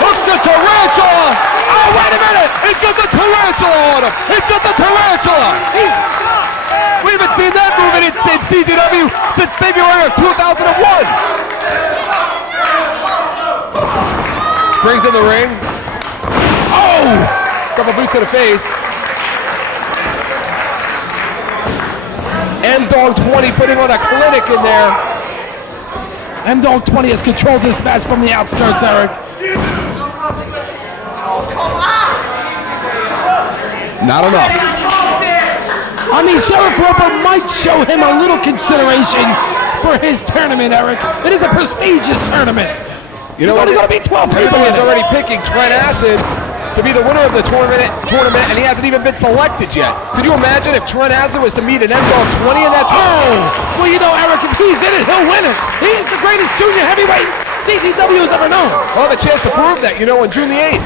Hooks the tarantula. Oh, wait a minute. He's got the tarantula on him. He's got the tarantula. We haven't seen that move in CZW since February of 2001. Springs in the ring. Oh! Couple boots to the face. M-Dog 20 putting on a clinic in there. M-Dog 20 has controlled this match from the outskirts, Eric. Not enough. I mean, Sheriff Roper might show him a little consideration for his tournament, Eric. It is a prestigious tournament. You know, There's only going to be 12 people in Everyone's it. already picking Trent Acid to be the winner of the tournament, and he hasn't even been selected yet. Could you imagine if Trent Acid was to meet an M-Dog 20 in that tournament? Well, you know, Eric, if he's in it, he'll win it. He is the greatest junior heavyweight CZW has ever known. We'll have a chance to prove that, you know, on June the 8th.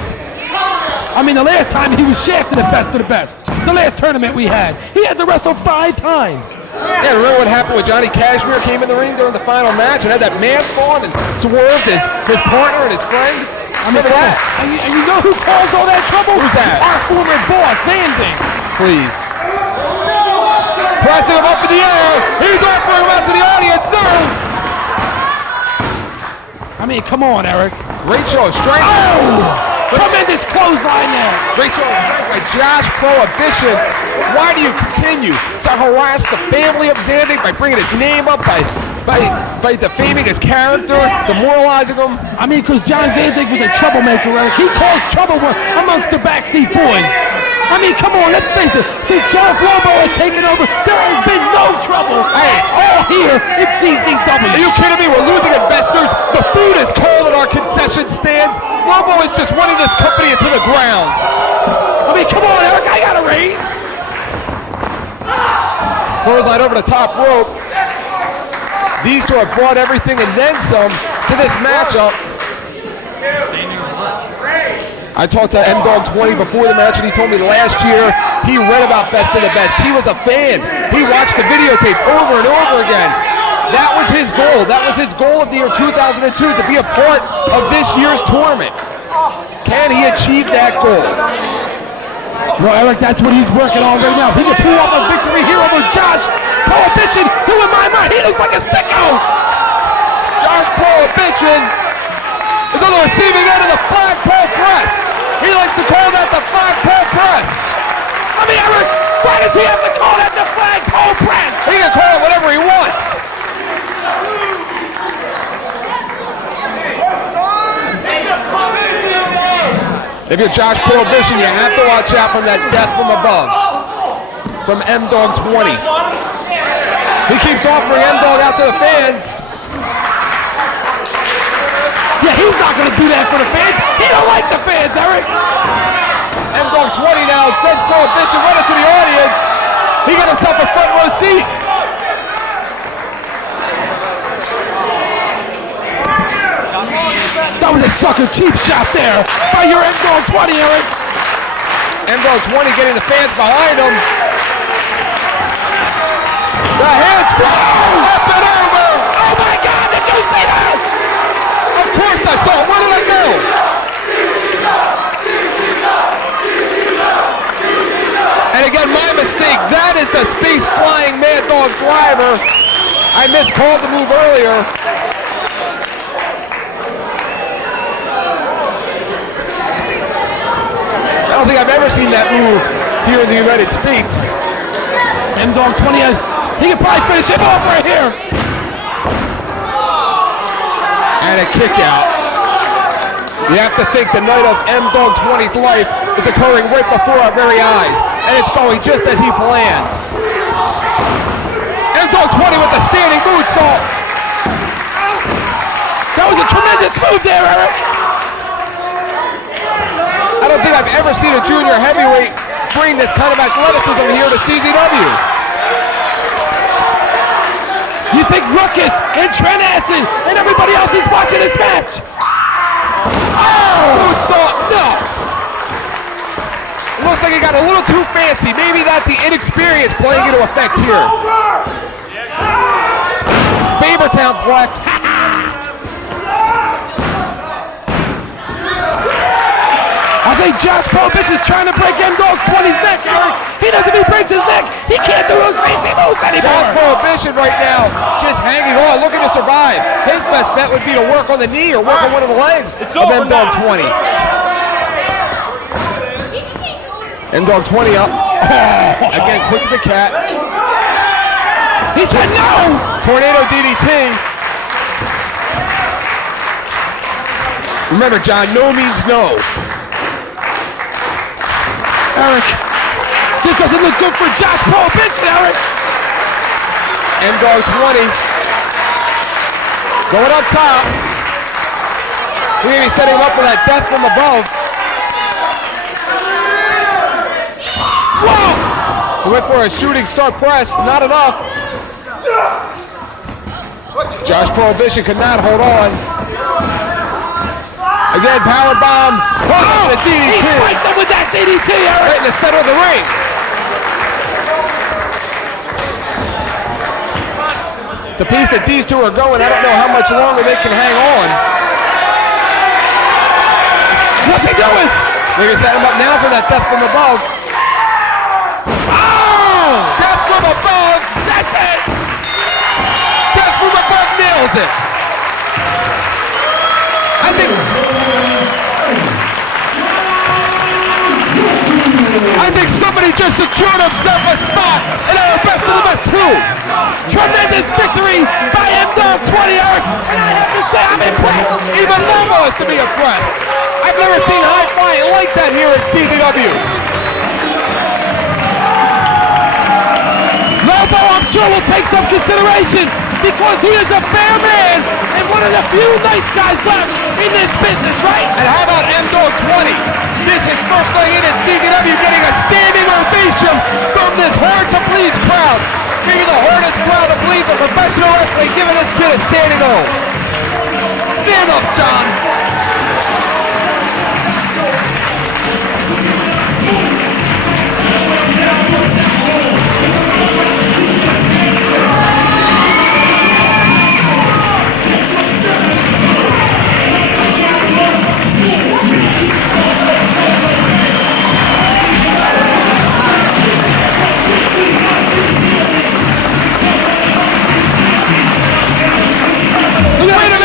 I mean, the last time he was shafted at best of the best. The last tournament we had, he had to wrestle 5 times. Yeah, remember what happened when Johnny Cashmere came in the ring during the final match and had that mask on and swerved his partner and his friend? Remember that? And you know who caused all that trouble? Who's that? Our former boss, Sandy. Please. Pressing him up in the air. He's offering him out to the audience. No! I mean, come on, Eric. Great show of strength. Oh! Tremendous clothesline there. Great show by Josh Prohibition. Why do you continue to harass the family of Zandig by bringing his name up, by defaming his character, demoralizing him? I mean, because John Zandig was a troublemaker, Eric. He caused trouble amongst the backseat boys. I mean, come on, let's face it. Since Sheriff Lobo has taken over, there has been no trouble at all here in CZW. Are you kidding me? We're losing investors. The food is cold at our concession stands. Lobo is just running this company into the ground. I mean, come on, Eric, I got a raise. Clothesline over the top rope. These two have brought everything and then some to this matchup. I talked to M-Dog 20 before the match, and he told me last year he read about Best of the Best. He was a fan. He watched the videotape over and over again. That was his goal. That was his goal of the year 2002, to be a part of this year's tournament. Can he achieve that goal? Well, Eric, that's what he's working on right now. If he can pull off a victory here over Josh Prohibition, who in my mind, he looks like a sicko. Josh Prohibition is on the receiving end of the flagpole press. He likes to call that the flagpole press. I mean, Eric, why does he have to call that the flagpole press? He can call it whatever he wants. If you're Josh Prohibition, you have to watch out from that death from above. From M-Dog 20. He keeps offering M-Dog out to the fans. Yeah, he's not going to do that for the fans. He don't like the fans, Eric. M-Dog 20 now sends Prohibition right into the audience. He got himself a front row seat. That was a sucker cheap shot there by your M-Dog 20, Eric. M-Dog 20 getting the fans behind him. The handspring up and over. Oh my God, did you see that? Of course I saw him. Where did I go? And again, my mistake. That is the space flying Mad Dog driver. I miscalled the move earlier. I don't think I've ever seen that move here in the United States. M-Dog 20, he can probably finish him off right here. And a kick out. You have to think the night of M-Dog 20's life is occurring right before our very eyes. And it's going just as he planned. M-Dog 20 with the standing moonsault. That was a tremendous move there, Eric. I don't think I've ever seen a junior heavyweight bring this kind of athleticism here to CZW. You think Ruckus and Trent Acid and everybody else is watching this match? Oh! Moonsault, no! It looks like he got a little too fancy. Maybe that's the inexperience playing into effect here. Fabertown flex. I think Josh Prohibition's trying to break M-Dog's 20's neck, Eric. He knows if he breaks his neck, he can't do those fancy moves anymore. Josh Prohibition right now just hanging on, looking to survive. His best bet would be to work on the knee or work on one of the legs of M-Dog 20. M-Dog 20 up. Again, quick as a cat. He said no! Tornado DDT. Remember, John, no means no. Eric, this doesn't look good for Josh Prohibition, Eric. M-Dog 20 going up top. We may be setting him up for that death from above. Whoa! He went for a shooting star press, not enough. Josh Prohibition could not hold on. Again, power bomb. Oh, the DDT. He spiked him with that DDT, Eric. Right in the center of the ring. The piece that these two are going, I don't know how much longer they can hang on. What's he doing? They're going to set him up now for that death from above. Oh! Death from above. That's it. Death from above nails it. I think somebody just secured himself a spot in our best of the best two. Tremendous victory by M-Dog 20, Eric. And I have to say, I'm impressed. Even Lobo is to be impressed. I've never seen high flying like that here at CZW. Lobo, I'm sure, will take some consideration because he is a fair man and one of the few nice guys left in this business, right? And how about M-Dog 20? This is first night in at CZW getting a standing ovation from this hard-to-please crowd. Maybe the hardest crowd to please in professional wrestling, giving this kid a standing O. Stand up, John.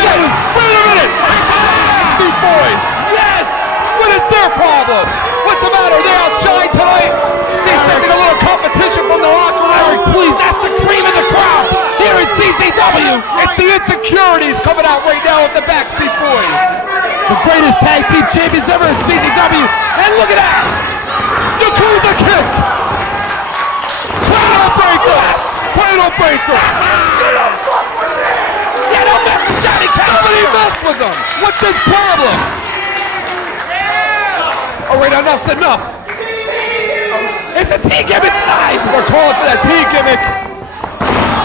Wait a minute! Two boys! Yes! What is their problem? What's the matter? They outshine tonight? They're sensing a little competition from the locker room. Eric, please, that's the cream of the crowd here at CZW. It's the insecurities coming out right now with the Backseat Boys. The greatest tag team champions ever at CZW. And look at that! Yakuza kick! Cradle breaker! Yes! Cradle breaker! Yeah, don't mess with Johnny Cash. Nobody messed with them! What's his problem? Alright, enough's enough. It's a T-gimmick time. We're calling for that T-gimmick.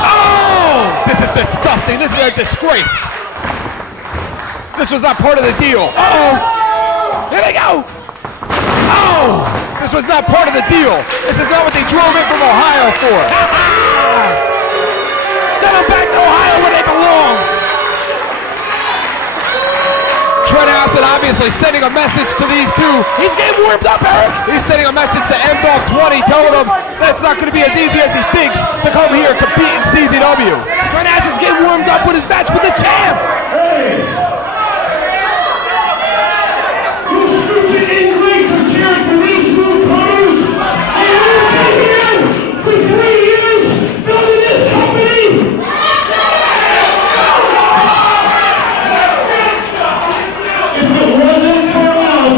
Oh! This is disgusting. This is a disgrace. This was not part of the deal. Uh-oh. Here they go. Oh! This was not part of the deal. This is not what they drove in from Ohio for. Send them back to Ohio where they belong. Trent Acid obviously sending a message to these two. He's getting warmed up, Eric. He's sending a message to M-Dog 20, telling him that it's not going to be as easy as he thinks to come here and compete in CZW. Trent Acids getting warmed up with his match with the champ. Hey! You stupid ingrates are cheering for these newcomers! And you've been here for 3 years building this company! If it wasn't for us,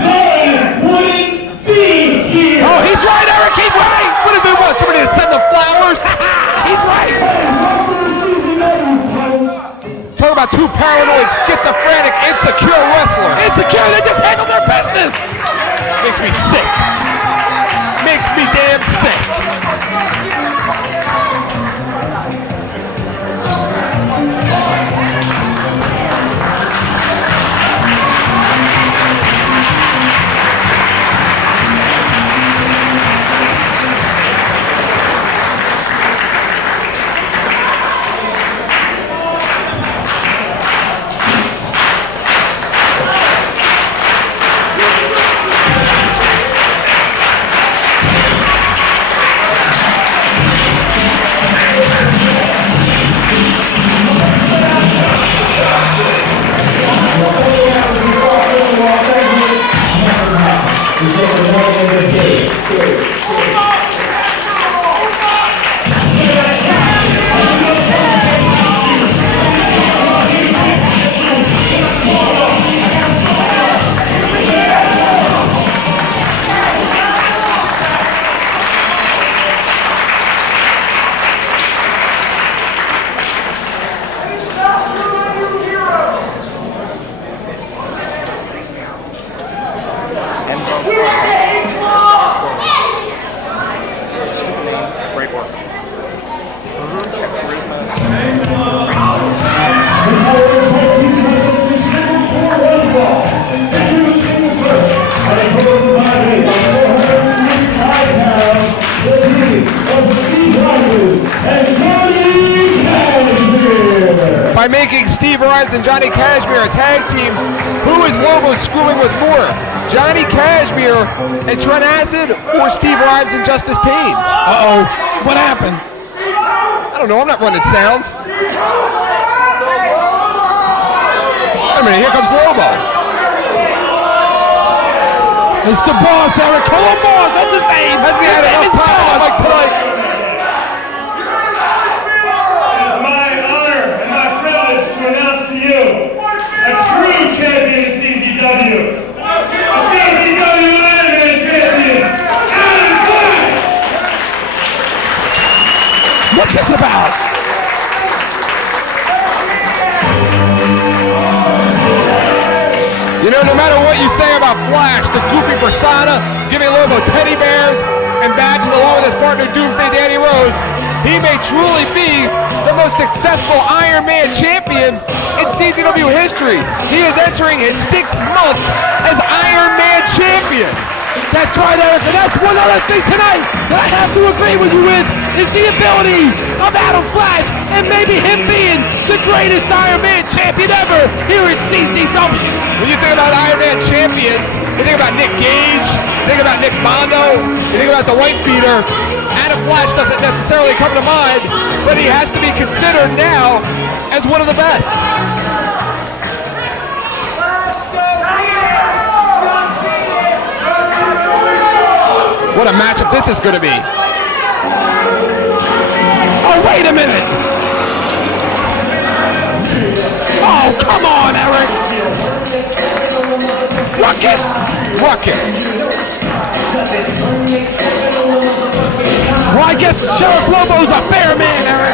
they wouldn't be here! Oh, he's right, Eric, he's right. What does he want? Somebody to send the flowers? He's right. Hey, welcome to CZW, folks! Talk about two paranoid, schizophrenic, insecure wrestlers. Insecure, they just handle their business. Makes me sick. Makes me damn sick. By making Steve Rives and Johnny Cashmere a tag team, who is Lobo screwing with more? Johnny Cashmere and Trent Acid, or Steve Rives and Justice Payne? Uh-oh, what happened? I don't know, I'm not running sound. Wait a minute, here comes Lobo. It's the boss, Eric. Call him boss, that's his name. Hasn't he had His name enough is time on Boss. like tonight? It is my honor and my privilege to announce to you a true champion in CZW. A CZW Iron Man champion, Adam Flash! What's this about? You know, no matter what you say about Flash, the goofy persona, giving Lobo teddy bears and badges along with his partner Doomsday Danny Rhodes, he may truly be the most successful Iron Man champion in CZW history. He is entering his 6th month as Iron Man champion. That's right, Eric, and that's one other thing tonight that I have to agree with you with is the ability of Adam Flash and maybe him being the greatest Iron Man champion ever here at CZW. When you think about Iron Man champions, you think about Nick Gage, you think about Nick Mondo, you think about the White Beater. Adam Flash doesn't necessarily come to mind, but he has to be considered now as one of the best. What a matchup this is going to be. Oh, wait a minute. Oh, come on, Eric. Ruckus. Well, I guess Sheriff Lobo's a fair man, Eric.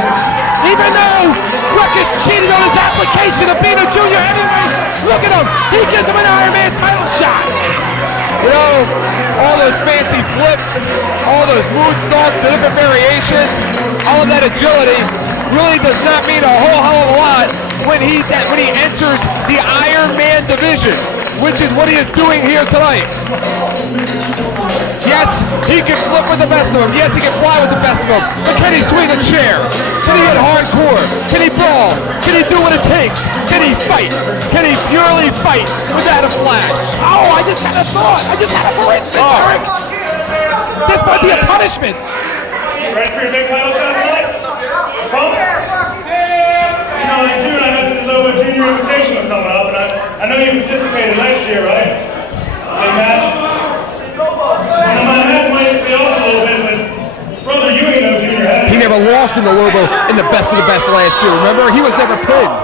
Even though Ruckus cheated on his application of being a junior heavyweight, look at him. He gives him an Iron Man title shot. You know, all those fancy flips, all those moonsaults, the different variations, all of that agility really does not mean a whole hell of a lot when he enters the Iron Man division, which is what he is doing here tonight. Yes, he can flip with the best of them. Yes, he can fly with the best of them. But can he swing a chair? Can he get hardcore? Can he brawl? Can he do what it takes? Can he fight? Can he purely fight without a flash? Oh, I just had a thought. I just had a for instance, Eric. This might be a punishment. Ready for your big title shot tonight? Pumped? You know, in June I know there's a little junior invitational coming up, and I know you participated last year, right? Big match. You know, my head might be off a little bit, but brother, you ain't no junior heavyweight. He never lost in the Lobo in the best of the best last year. Remember, he was never pinned.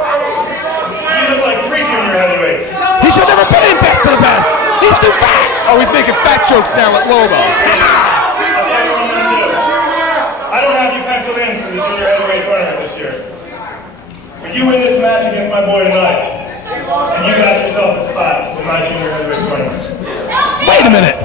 You look like 3 junior heavyweights. He should never been in best of the best. He's too fat. Oh, he's making fat jokes now at Lobo. I don't have you penciled in for the junior heavyweight tournament this year. But you win this match against my boy tonight, and you got yourself a spot in my junior heavyweight tournament. Wait a minute.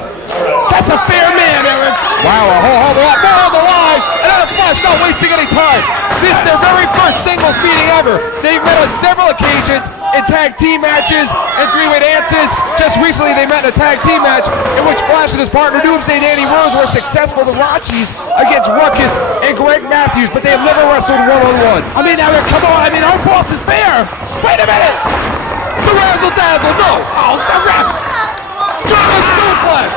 That's a fair man, Eric. Wow, a whole lot more on the line. Another flash, not wasting any time. This is their very first singles meeting ever. They've met on several occasions in tag team matches and three-way dances. Just recently they met in a tag team match in which Flash and his partner Doomsday Danny Rose were successful with Rocchies against Ruckus and Greg Matthews, but they have never wrestled one-on-one. I mean, Eric, come on. I mean, our boss is fair. Wait a minute. The razzle-dazzle, no! Oh, the ref. German suplex!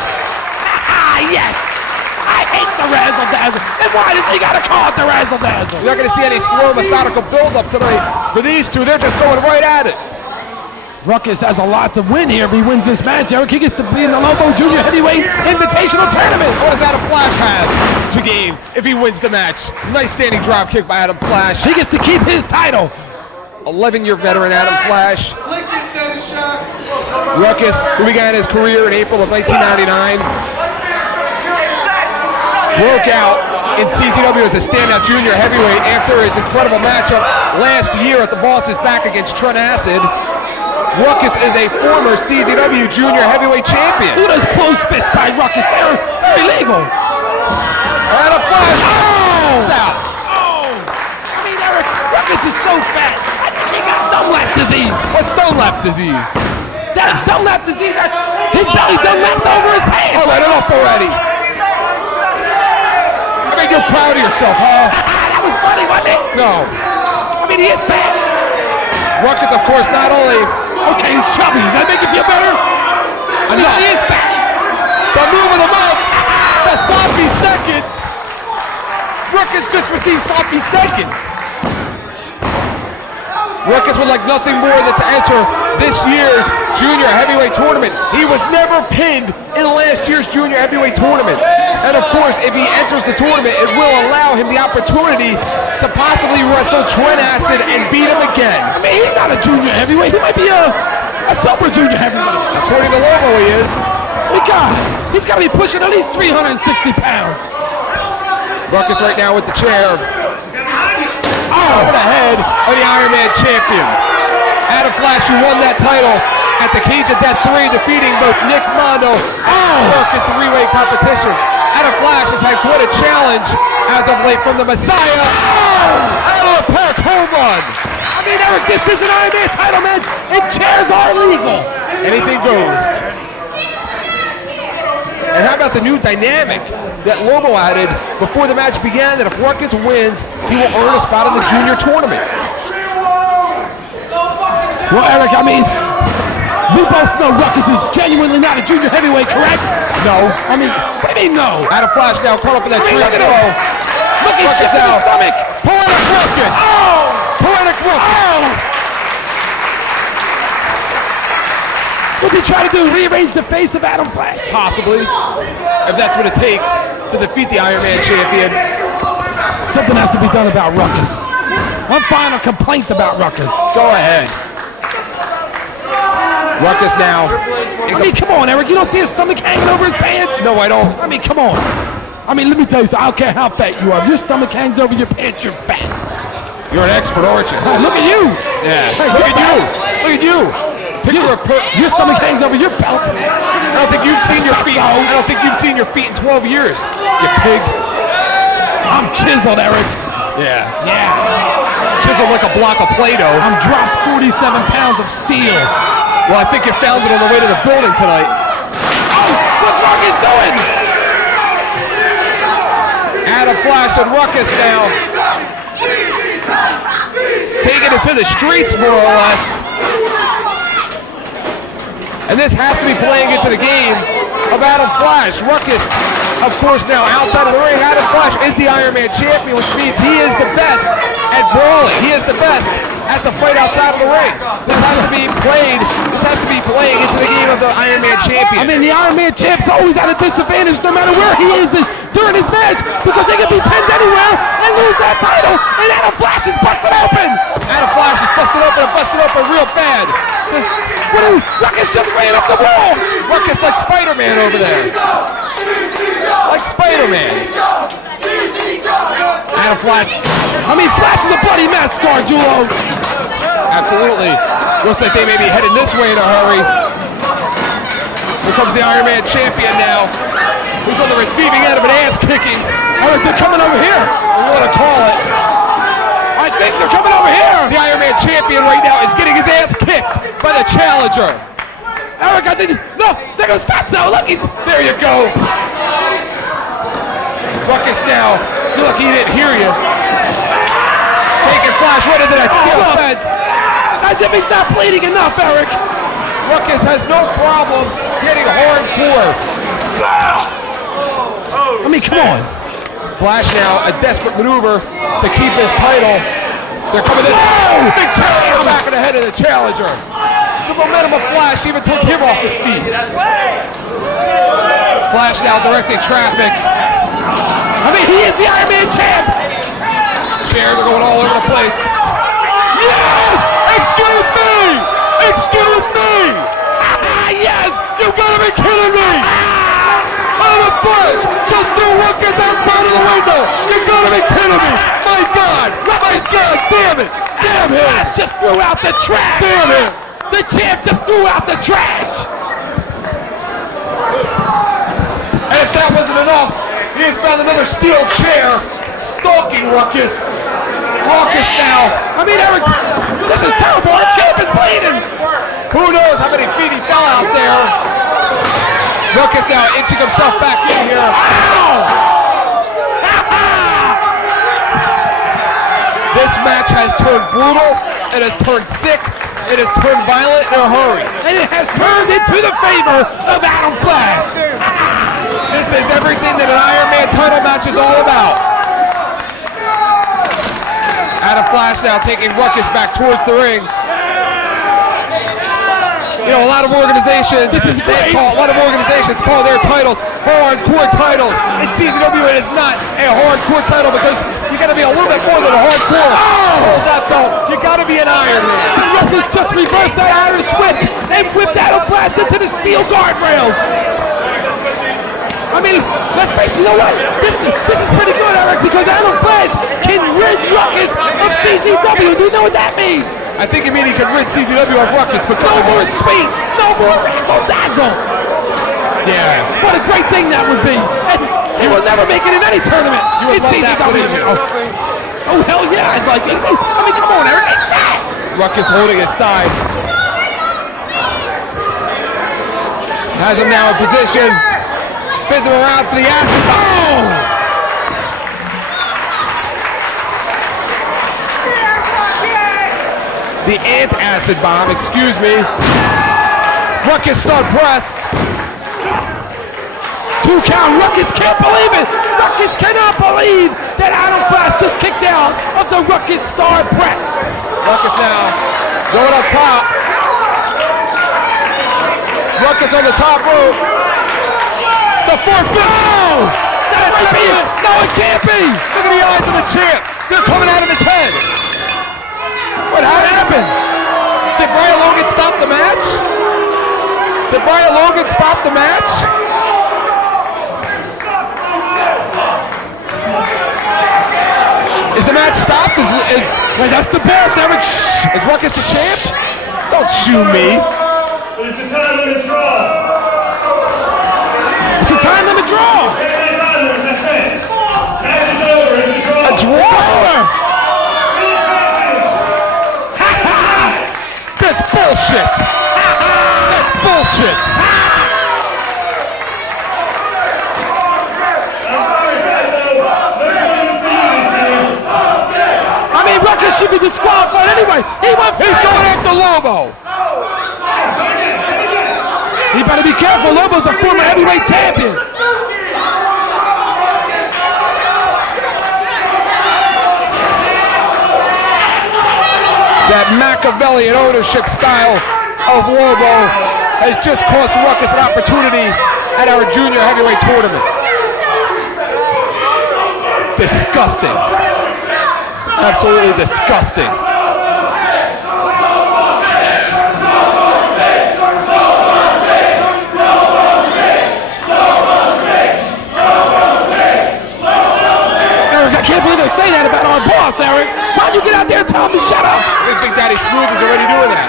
Yes. I hate the razzle-dazzle. And why does he got to call it the razzle-dazzle? You're not going to see any slow, methodical build-up tonight for these two. They're just going right at it. Ruckus has a lot to win here if he wins this match. Eric, he gets to be in the Lobo Junior Heavyweight Invitational Tournament. What does Adam Flash have to gain if he wins the match? Nice standing drop kick by Adam Flash. He gets to keep his title. 11-year veteran Adam Flash. Ruckus, who began his career in April of 1999, broke out in CZW as a standout junior heavyweight after his incredible matchup last year at the Boss's back against Trent Acid. Ruckus is a former CZW junior heavyweight champion. Look at those closed fists by Ruckus. They're illegal. Adam Flash. Oh! Out. Oh! I mean, Eric, Ruckus is so fat. I think he got Dunlap disease. What's Dunlap disease? That is Dunlap disease. His belly Dunlapped over his pants. All right, enough already. I mean, you're proud of yourself, huh? That was funny, wasn't it? No. I mean, he is fat. Ruckus, of course, not only... Okay, he's chubby. Does that make you feel better? Enough. He is fat. But moving him up, the sloppy seconds. Ruckus just received sloppy seconds. Ruckus would like nothing more than to enter this year's junior heavyweight tournament. He was never pinned in last year's junior heavyweight tournament. And of course, if he enters the tournament, it will allow him the opportunity to possibly wrestle Trent Acid and beat him again. I mean, he's not a junior heavyweight. He might be a super junior heavyweight. According to Lobo, he is. He's got to be pushing at least 360 pounds. Ruckus right now with the chair. Over the head of the Iron Man champion. Adam Flash, who won that title at the Cage of Death 3, defeating both Nick Mondo and Burke in three-way competition. Adam Flash has had quite a challenge as of late from the Messiah. Out of the park, home run. I mean, Eric, this is an Iron Man title match, and chairs are legal. Anything goes. And how about the new dynamic that Lobo added before the match began, that if Ruckus wins, he will earn a spot in the junior tournament. Well, Eric, I mean, we both know Ruckus is genuinely not a junior heavyweight, correct? No. I mean, what do you mean no? Adam Flash now caught up in that tree. Look at him. Look, he's shifting his stomach. Poetic Ruckus. Oh! Poetic Ruckus. Oh! What's he trying to do? Rearrange the face of Adam Flash? Possibly, if that's what it takes to defeat the Iron Man champion. Something has to be done about Ruckus. One final complaint about Ruckus. Go ahead. Ruckus now. I mean, come on, Eric. You don't see his stomach hanging over his pants? No, I don't. I mean, come on. I mean, let me tell you something. I don't care how fat you are. If your stomach hangs over your pants, you're fat. You're an expert, aren't you? Hey, look at you. Yeah. Hey, look at you. Look at you. Your stomach hangs over your belt. I don't think you've seen your feet. I don't think you've seen your feet in 12 years. You pig. I'm chiseled, Eric. Yeah. Yeah. Chiseled like a block of Play-Doh. I'm dropped 47 pounds of steel. Well, I think you found it on the way to the building tonight. Oh, what's Ruckus doing? Adam Flash and Ruckus now. Taking it to the streets, more or less. And this has to be playing into the game of Adam Flash. Ruckus, of course, now outside of the ring. Adam Flash is the Iron Man champion, which means he is the best at brawling. He is the best at the fight outside of the ring. This has to be played. This has to be playing into the game of the Iron Man champion. I mean, the Iron Man champ's always at a disadvantage no matter where he is during his match because he can be pinned anywhere and lose that title. And Adam Flash is busted open. Adam Flash is busted open real bad. Ruckus just ran up the wall. Ruckus like Spider-Man over there. Like Spider-Man. Adam Flash. I mean, Flash is a bloody mess, Scarjulo. Absolutely. Looks like they may be headed this way in a hurry. Here comes the Iron Man champion now, who's on the receiving end of an ass kicking. Eric, they're coming over here. I want to call it. I think they're coming over here. The Iron Man champion right now is getting his ass kicked by the challenger. Eric, I think, no, there goes Fatso. Look, there you go. Ruckus now. You're lucky he didn't hear you. Taking Flash right into that steel fence. As if he's not bleeding enough, Eric. Ruckus has no problem getting hardcore. I mean, come on. Flash now, a desperate maneuver to keep his title. They're coming in. Oh! Big challenger back in the head of the challenger. The momentum of Flash even took him off his feet. Flash now directing traffic. I mean, he is the Iron Man champ. Chairs are going all over the place. Yes! Excuse me! Excuse me! Yes! You gotta be kidding me! Adam Flash just threw Ruckus outside of the window! You gotta be kidding me! My God! My God! Damn it! Damn him! Flash just threw out the trash! Damn him! The champ just threw out the trash! And if that wasn't enough, he has found another steel chair, stalking Ruckus. Ruckus now. I mean, Eric, this is terrible. Our champ is bleeding. Who knows how many feet he fell out there. Ruckus now inching himself back in here. This match has turned brutal. It has turned sick. It has turned violent in a hurry. And it has turned into the favor of Adam Flash. This is everything that an Iron Man title match is all about. Adam Flash now taking Ruckus back towards the ring. You know, a lot of organizations, call their titles hardcore titles. In CZW, it is not a hardcore title because you got to be a little bit more than a hardcore. Hold that belt. You got to be an Iron Man. And Ruckus just reversed that Irish whip and whipped Adam Flash into the steel guardrails. I mean, let's face it, you know what? This is pretty good, Eric, because Adam Flash can rid Ruckus of CZW. Do you know what that means? I think you mean he can rid CZW of Ruckus, but no more sweet, no more razzle-dazzle. Yeah. What a great thing that would be. And he will never make it in any tournament in CZW. Oh, hell yeah, I'd like it. I mean, come on, Eric, it's that. Ruckus holding his side. Has him now in position. Spins him around for the acid bomb. The ant-acid bomb, excuse me. Ruckus start press. 2 count. Ruckus can't believe it. Ruckus cannot believe that Adam Flash just kicked out of the Ruckus Star Press. Ruckus now going up top. Ruckus on the top rope. The 450. No! That might be it. No, it can't be. Look at the eyes of the champ. They're coming out of his head. What happened? Did Brian Logan stop the match? Did Brian Logan stop the match? Is the match stopped? Wait, that's the best, Eric. Shh. Is Ruckus the champ? Don't shoot me. It's a time limit draw. It's a time limit draw. A draw? That's bullshit. That's bullshit. be disqualified anyway. He's going after Lobo. He better be careful. Lobo's a former heavyweight champion. That Machiavellian ownership style of Lobo has just cost Ruckus an opportunity at our junior heavyweight tournament. Disgusting. Absolutely disgusting. Eric, I can't believe they're saying that about our boss, Eric. Why'd you get out there and tell him to shut up? I think Daddy Smooth is already doing that.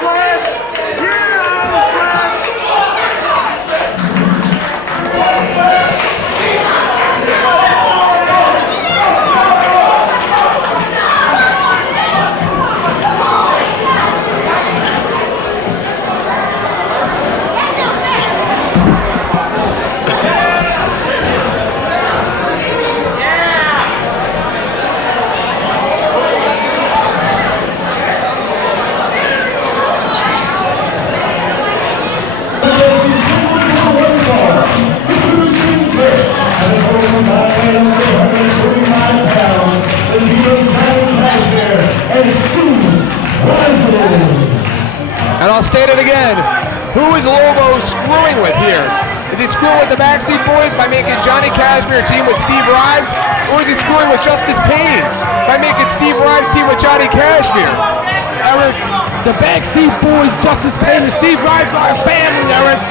And I'll state it again. Who is Lobo screwing with here? Is he screwing with the Backseat Boys by making Johnny Kashmere team with Steve Rives? Or is he screwing with Justice Payne by making Steve Rives team with Johnny Kashmere? Eric, the Backseat Boys, Justice Payne, and Steve Rives are a family, Eric.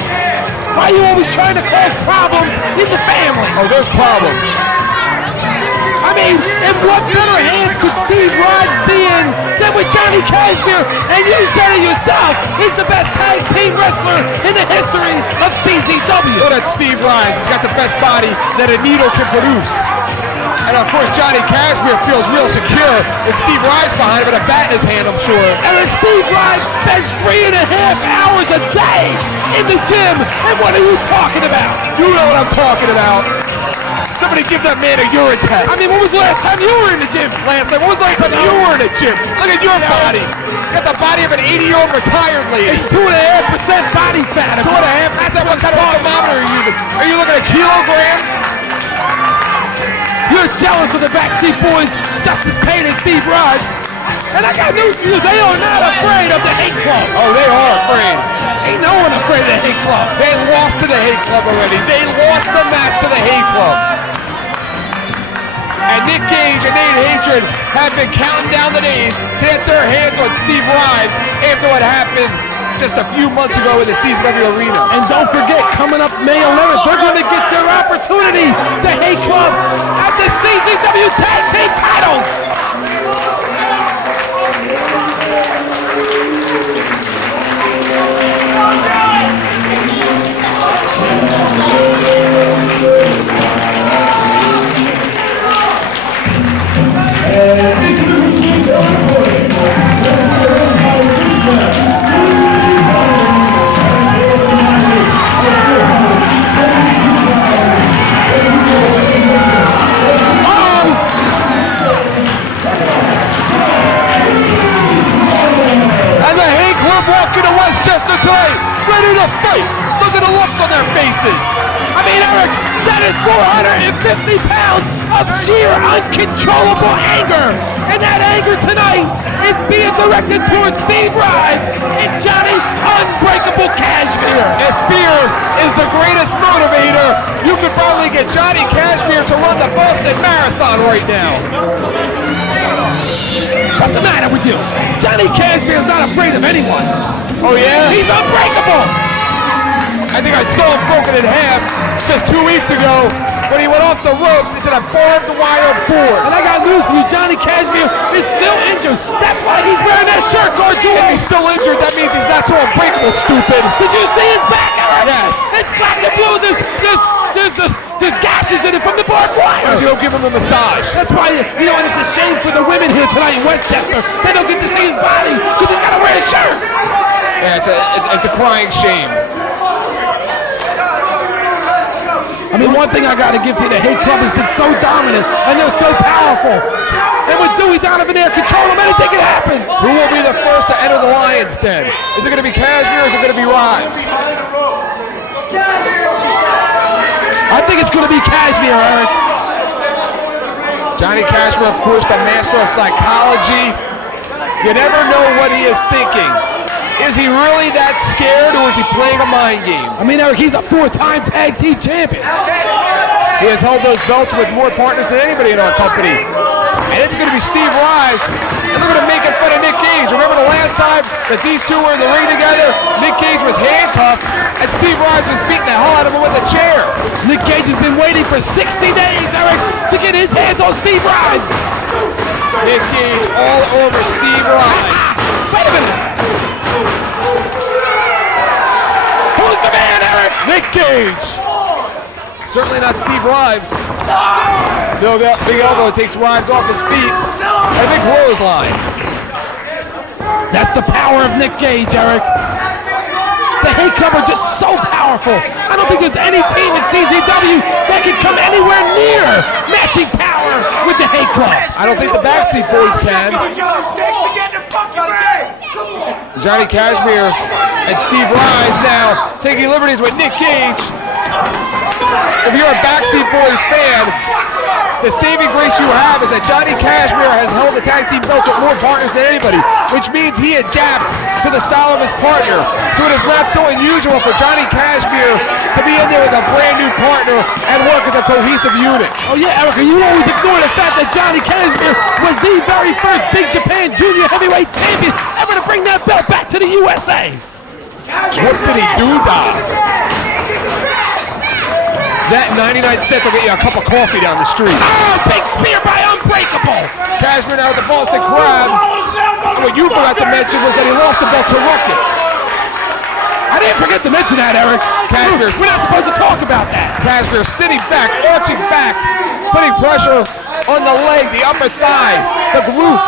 Why are you always trying to cause problems in the family? Oh, there's problems. I mean, in what better hands could Steve Rives be in than with Johnny Kashmere? And you said it yourself, he's the best tag team wrestler in the history of CZW. Look at Steve Rives. He's got the best body that a needle can produce. And of course, Johnny Kashmere feels real secure with Steve Rives behind him and a bat in his hand, I'm sure. Eric, Steve Rives spends 3.5 hours a day in the gym. And what are you talking about? You know what I'm talking about. Somebody give that man a urine test. I mean, when was the last time you were in the gym? Last time? When was the last time you were in the gym? Look at your body. You got the body of an 80-year-old retired lady. It's 2.5% body fat. 2.5? That's what kind of thermometer are you using? Are you looking at kilograms? You're jealous of the Backseat Boys, Justice Payne and Steve Rives. And I got news for you, they are not afraid of the Hate Club. Oh, they are afraid. Ain't no one afraid of the Hate Club. They lost to the Hate Club already. They lost the match to the Hate Club. And Nick Gage and Nate Hatred have been counting down the days to get their hands on Steve Rives after what happened just a few months ago in the CZW Arena. And don't forget, coming up May 11th, they're going to get their opportunity, the Hate Club, at the CZW Tag Team titles. Ready to fight. Look at the looks on their faces. I mean, Eric, that is 450 pounds of sheer uncontrollable anger. And that anger tonight is being directed towards Steve Rives and Johnny Unbreakable Kashmere. If fear is the greatest motivator, you could probably get Johnny Kashmere to run the Boston Marathon right now. What's the matter with you? Johnny Kashmere is not afraid of anyone. Oh yeah? He's unbreakable. I think I saw him broken in half just 2 weeks ago when he went off the ropes into the barbed wire board. And I got news for you, Johnny Kashmere is still injured. That's why he's wearing that shirt, Gordon. If he's still injured, that means he's not so unbreakable, stupid. Did you see his back, Eric? Yes. It's black and blue. There's gashes in it from the barbed wire. You don't give him a massage. That's why, you know, and it's a shame for the women here tonight in Westchester. They don't get to see his body because he's got to wear his shirt. Yeah, it's a crying shame. I mean, one thing I got to give to you, the Hate Club has been so dominant, and they're so powerful. And with Dewey Donovan there, control them, anything can happen. Who will be the first to enter the Lions' Den? Is it going to be Cashmere or is it going to be Rives? I think it's going to be Cashmere, Eric. Johnny Cashmere, of course, the master of psychology. You never know what he is thinking. Is he really that scared, or is he playing a mind game? I mean, Eric, he's a 4-time tag team champion. He has held those belts with more partners than anybody in our company. And it's going to be Steve Rives, and they're going to make it fun of Nick Gage. Remember the last time that these two were in the ring together? Nick Gage was handcuffed, and Steve Rives was beating the hell out of him with a chair. Nick Gage has been waiting for 60 days, Eric, to get his hands on Steve Rives. Nick Gage all over Steve Rives. Wait a minute. Who's the man, Eric? Nick Gage. Certainly not Steve Rives. Big elbow takes Rives off his feet. And a big clothesline. That's the power of Nick Gage, Eric. The Hate Club are just so powerful. I don't think there's any team in CZW that can come anywhere near matching power with the Hate Club. I don't think the Backseat Boys can. Johnny Cashmere and Steve Rives now taking liberties with Nick Gage. If you're a Backseat Boys fan, the saving grace you have is that Johnny Cashmere has held the tag team belts with more partners than anybody, which means he adapts to the style of his partner. So it is not so unusual for Johnny Cashmere to be in there with a brand new partner and work as a cohesive unit. Oh yeah, Erica, you always ignore the fact that Johnny Cashmere was the very first Big Japan Junior Heavyweight Champion ever to bring that belt back to the USA. What did he do, Doc? That 99 cents will get you a cup of coffee down the street. Oh, big spear by Unbreakable. Cashmere now with the Boston Crab. And what you forgot to mention was that he lost the belt to Ruckus. I didn't forget to mention that, Eric. Cashmere, we're not supposed to talk about that. Cashmere sitting back, arching back, putting pressure on the leg, the upper thigh, the glutes,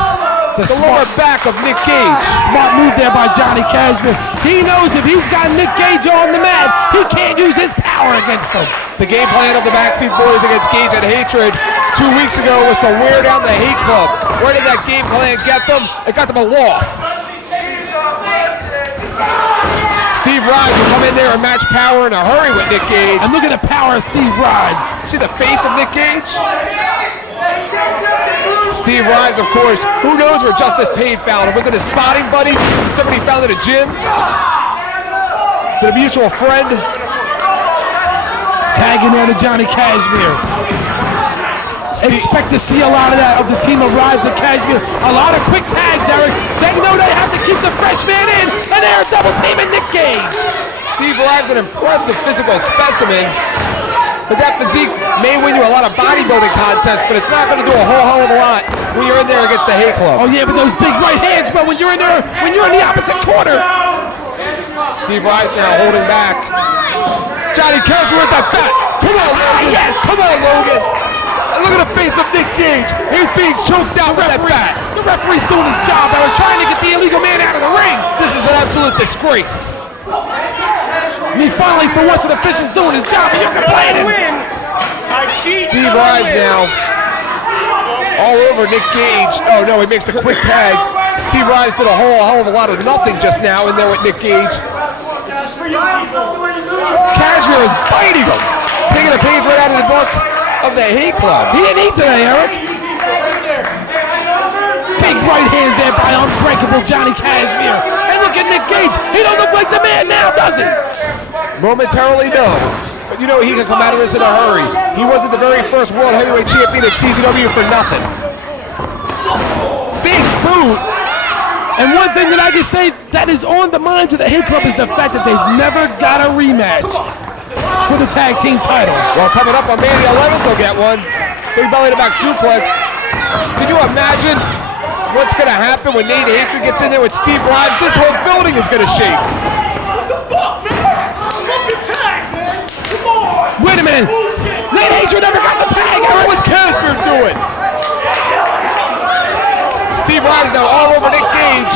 the lower back of Nick Gage. Smart move there by Johnny Cashmere. He knows if he's got Nick Gage on the mat, he can't use his power against him. The game plan of the Backseat Boys against Gage and Hatred 2 weeks ago was to wear down the Hate Club. Where did that game plan get them? It got them a loss. Steve Rives will come in there and match power in a hurry with Nick Gage. And look at the power of Steve Rives. See the face of Nick Gage? Steve Rives, of course, who knows where Justice Payne found him? Was it a spotting buddy? Did somebody found at a gym? To a mutual friend? Tagging there to Johnny Cashmere. Expect to see a lot of that of the team of Rives and Cashmere. A lot of quick tags, Eric. They know they have to keep the freshman in, and they're double teaming Nick Gage. Steve Rives, an impressive physical specimen. But that physique may win you a lot of bodybuilding contests, but it's not going to do a whole hell of a lot when you're in there against the Hate Club. Oh yeah, but those big right hands, but when you're in there, when you're in the opposite corner. Steve Rives now holding back. Johnny Cashmere with that bat. Come on, Logan. Yes. Come on, Logan. And look at the face of Nick Gage. He's being choked out with that bat. The referee's doing his job, Eric, trying to get the illegal man out of the ring. This is an absolute disgrace. I mean, finally, for once, an official's doing his job, and you're complaining. Steve Rives now all over Nick Gage. Oh no, he makes the quick tag. Steve Rives did a whole hell of a lot of nothing just now in there with Nick Gage. Cashmere is biting him, taking a page right out of the book of the Hate Club. He didn't eat today, Eric. Big right hands there by Unbreakable Johnny Cashmere. And look at Nick Gage. He don't look like the man now, does he? Momentarily, no. But you know he can come out of this in a hurry. He wasn't the very first World Heavyweight Champion at CZW for nothing. Big boot. And one thing that I can say that is on the minds of the Hate Club is the fact that they've never got a rematch for the tag team titles. Well, coming up on May the 11th, they'll get one. Big belly to back suplex. Can you imagine what's going to happen when Nate Hatred gets in there with Steve Rives? This whole building is going to shake. Wait a minute. Nate Hatred never got the tag. What's Cashmere doing? Steve Rives now all over Nick Gage.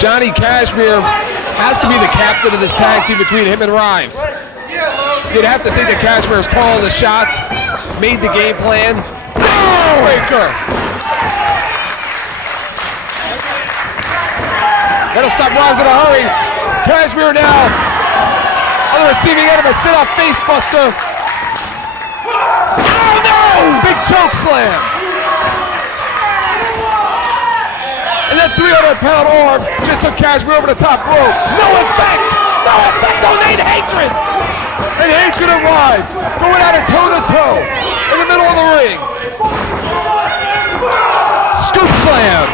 Johnny Cashmere has to be the captain of this tag team between him and Rives. You'd have to think that Cashmere is calling the shots, made the game plan. Breaker. That'll stop Rives in a hurry. Cashmere now on the receiving end of a sit-up face buster. Oh no! Big choke slam. And that 300-pound arm just took Cashmere over the top rope. No effect! No effect on Nate Hatred! And Hatred and Rives going at it toe-to-toe in the middle of the ring. Scoop slam.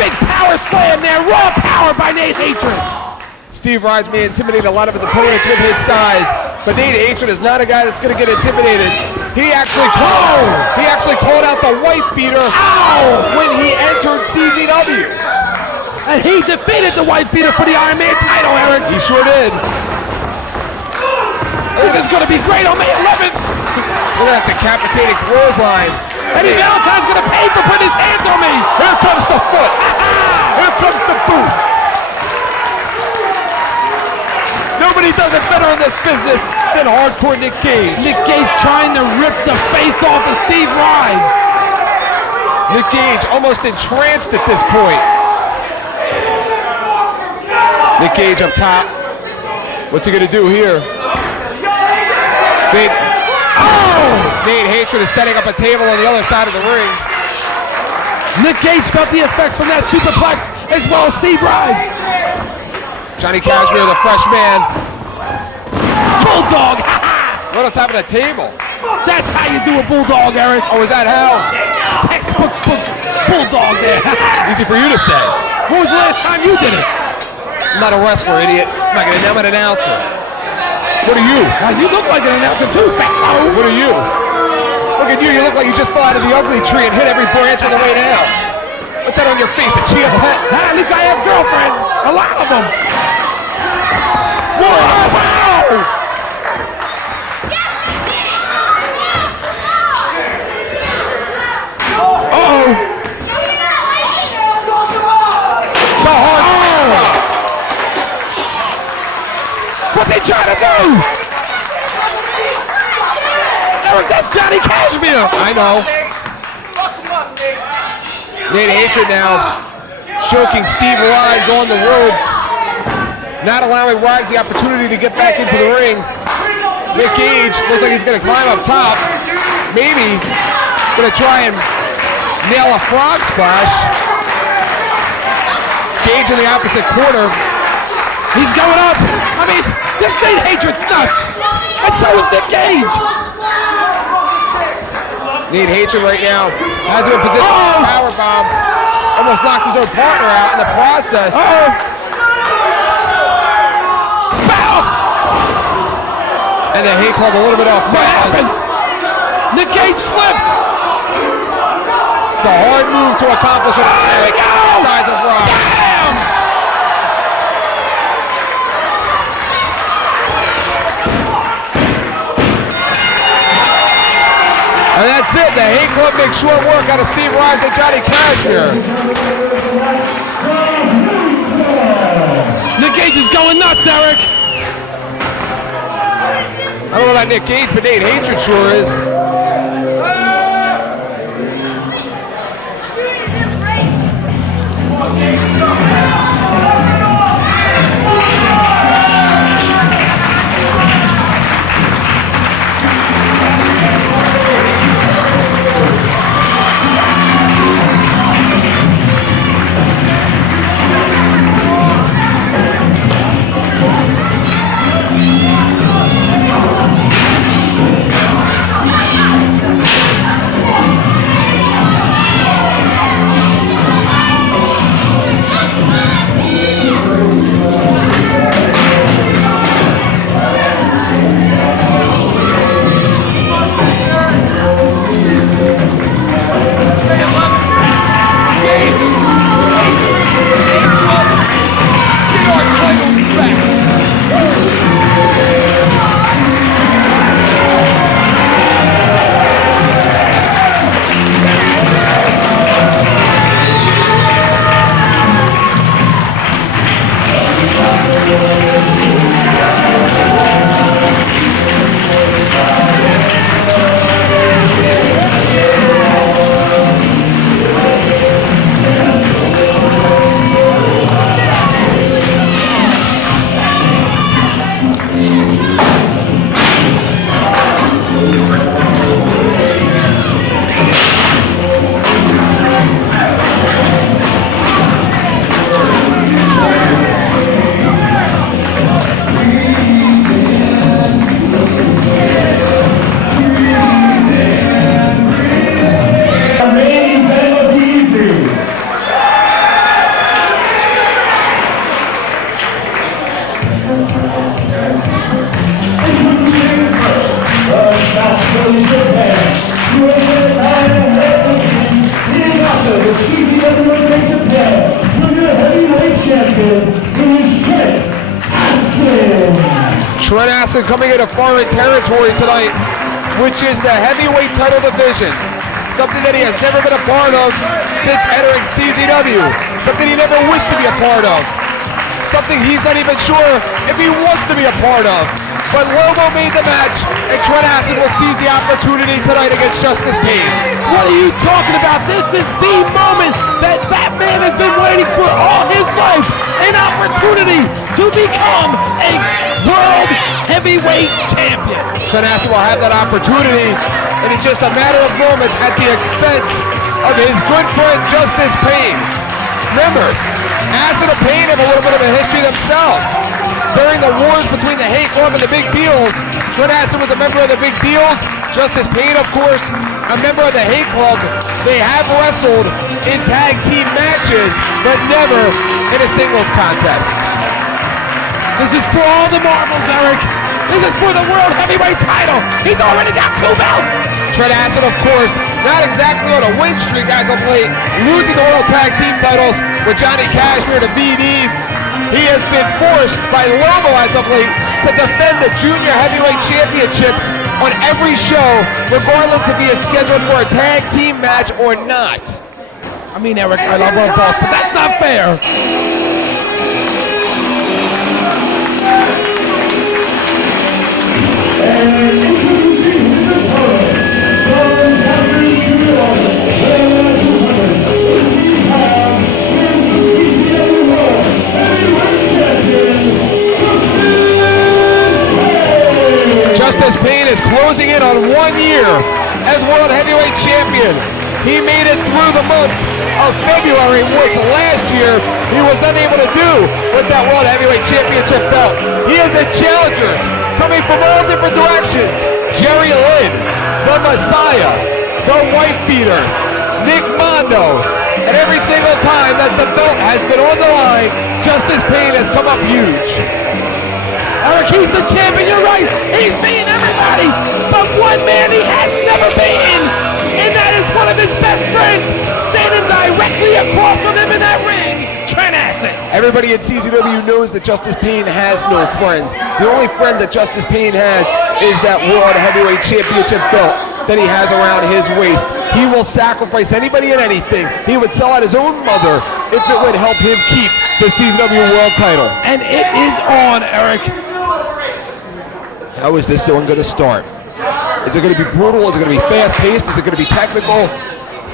Big power slam there. Raw power by Nate Hatred. Steve Rives may intimidate a lot of his opponents with his size, but Nate Hatred is not a guy that's going to get intimidated. He actually called out the wife beater when he entered CZW. And he defeated the wife beater for the Iron Man title, Eric. He sure did. This is going to be great on May 11th. Look at that decapitating clothesline. Eddie Valentine's going to pay for putting his hands on me. Here comes the foot. Here comes the boot. Nobody does it better in this business than hardcore Nick Gage. Nick Gage trying to rip the face off of Steve Rives. Nick Gage almost entranced at this point. Nick Gage up top. What's he gonna do here? Nate Hatred is setting up a table on the other side of the ring. Nick Gage felt the effects from that superplex as well as Steve Rives. Johnny Cashmere, the fresh man. Bulldog! Right on top of the table. That's how you do a bulldog, Eric. Oh, is that how? Textbook bulldog there. Easy for you to say. When was the last time you did it? I'm not a wrestler, idiot. I'm an announcer. What are you? You look like an announcer too, fatso. What are you? Look at you. You look like you just fell out of the ugly tree and hit every branch on the way down. What's that on your face? A chia pet? At least I have girlfriends. A lot of them. Whoa, wow! Uh-oh. The hard What's he trying to do? Eric, that's Johnny Cashmere. I know. Nate Hatred now choking Steve Rives on the ropes, not allowing Rives the opportunity to get back into the ring. Nick Gage looks like he's going to climb up top. Maybe going to try and nail a frog splash. Gage in the opposite corner. He's going up. I mean, this Nate Hatred's nuts. And so is Nick Gage. Nate Hatred right now has him in position for a powerbomb. Almost knocked his own partner out in the process. And the Hate Club a little bit off balance. Nick Gage slipped. It's a hard move to accomplish with the size of Rock. Bam! And that's it. The Hate Club makes short work out of Steve Rives and Johnny Cashmere. Nick Gage is going nuts, Eric. I don't know about Nick Gage, but Nate Hatred sure is. Acid coming into foreign territory tonight, which is the heavyweight title division. Something that he has never been a part of since entering CZW. Something he never wished to be a part of. Something he's not even sure if he wants to be a part of. But Lobo made the match, and Trent Acid will seize the opportunity tonight against Justice Pain. What are you talking about? This is the moment that that man has been waiting for all his life. An opportunity to become a world heavyweight champion. Trent Acid will have that opportunity, and in just a matter of moments at the expense of his good friend Justice Pain. Remember, Acid and Pain have a little bit of a history themselves. During the wars between the Hate Club and the Big Deals, Trent Acid was a member of the Big Deals. Justice Pain, of course, a member of the Hate Club. They have wrestled in tag team matches, but never in a singles contest. This is for all the marbles, Eric. This is for the world heavyweight title. He's already got 2 belts. Trent Acid, of course, not exactly on a win streak as of late, losing the World Tag Team titles with Johnny Kashmere to BD. He has been forced by Lobo as of late to defend the Junior Heavyweight Championships on every show, regardless if he is scheduled for a tag team match or not. I mean, Eric, I love our boss, but that's not fair. And introducing his opponent, from Captain Junior, Justice Pain is closing in on 1 year as World Heavyweight Champion. He made it through the month of February, which last year he was unable to do with that World Heavyweight Championship belt. He is a challenger coming from all different directions. Jerry Lynn, the Messiah, the Wife Beater, Nick Mondo, and every single time that the belt has been on the line, Justice Pain has come up huge. Eric, he's the champion, you're right. He's beating everybody, but one man he has never beaten, and that is one of his best friends, standing directly across from him in that ring, Trent Acid. Everybody at CZW knows that Justice Pain has no friends. The only friend that Justice Pain has is that World Heavyweight Championship belt that he has around his waist. He will sacrifice anybody and anything. He would sell out his own mother if it would help him keep the CZW World title. And it is on, Eric. How is this one going to start? Is it going to be brutal? Is it going to be fast-paced? Is it going to be technical?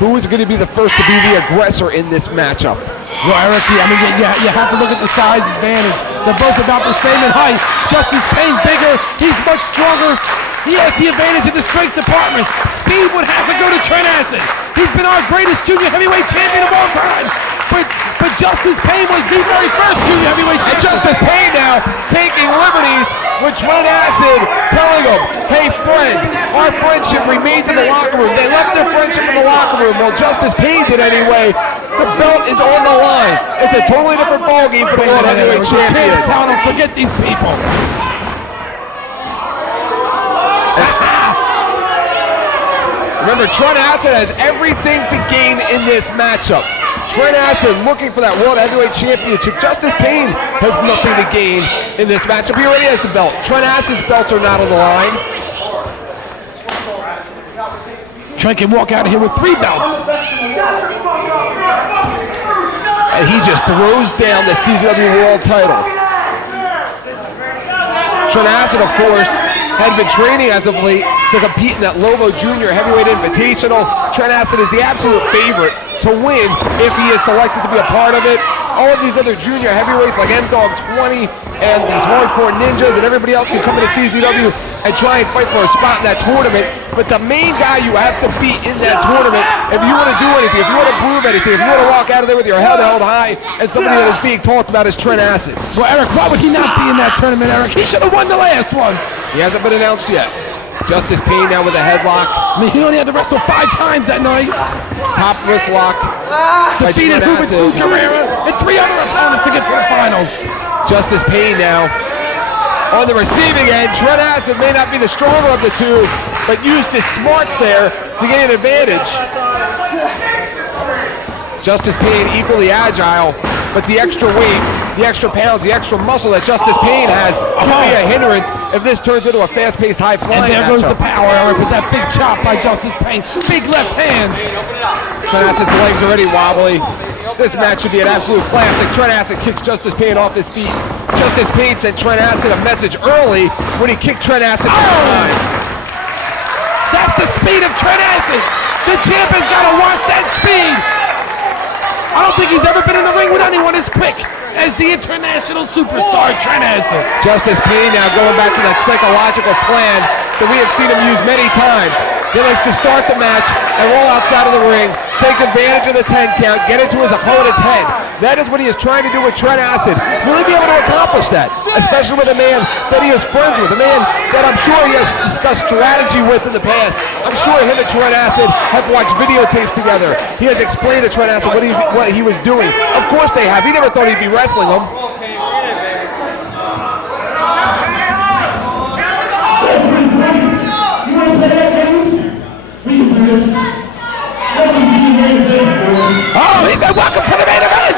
Who is going to be the first to be the aggressor in this matchup? Well, Eric, I mean, you have to look at the size advantage. They're both about the same in height. Justice Pain bigger. He's much stronger. He has the advantage in the strength department. Speed would have to go to Trent Acid. He's been our greatest junior heavyweight champion of all time. But Justice Pain was the very first junior heavyweight champion. And Justice Pain now taking liberties with Trent Acid, telling him, hey friend, our friendship remains in the locker room. They left their friendship in the locker room. Well, Justice Pain did anyway. The belt is on the line. It's a totally different ballgame for the World Heavyweight Champion. Telling him, forget these people. Remember, Trent Acid has everything to gain in this matchup. Trent Acid looking for that World Heavyweight Championship. Justice Pain has nothing to gain in this matchup. He already has the belt. Trent Acid's belts are not on the line. Trent can walk out of here with 3 belts. And he just throws down the CZW World title. Trent Acid, of course, had been training as of late to compete in that Lobo Junior Heavyweight Invitational. Trent Acid is the absolute favorite to win if he is selected to be a part of it. All of these other junior heavyweights like M-Dog 20 and these hardcore ninjas and everybody else can come into CZW and try and fight for a spot in that tournament. But the main guy you have to beat in that tournament, if you want to do anything, if you want to prove anything, if you want to walk out of there with your head held high and somebody that is being talked about is Trent Acid. Well, Eric, why would he not be in that tournament, Eric? He should have won the last one. He hasn't been announced yet. Justice Pain now with a headlock. I mean, he only had to wrestle 5 times that night. Top wrist lock. Defeated Juventud Carrera and 3 other opponents to get to the finals. Justice Pain now on the receiving end. Trent Acid may not be the stronger of the two, but used his smarts there to gain an advantage. Justice Pain equally agile, but the extra weight, the extra pounds, the extra muscle that Justice Payne has could be a hindrance if this turns into a fast-paced, high-flying And there goes the matchup. power, Eric, with that big chop by Justice Payne. Big left hands. Trent Acid's legs already wobbly. This match should be an absolute classic. Trent Acid kicks Justice Payne off his feet. Justice Payne sent Trent Acid a message early when he kicked Trent Acid from behind. That's the speed of Trent Acid. The champ has got to watch that speed. I don't think he's ever been in the ring with anyone as quick as the international superstar Trent Acid. Justice Payne now going back to that psychological plan that we have seen him use many times. He likes to start the match and roll outside of the ring, take advantage of the 10 count, get into his opponent's head. That is what he is trying to do with Trent Acid. Will he be able to accomplish that? Especially with a man that he is friends with, a man that I'm sure he has discussed strategy with in the past. I'm sure him and Trent Acid have watched videotapes together. He has explained to Trent Acid what he was doing. Of course they have. He never thought he'd be wrestling him. Oh, he said, welcome to the main event.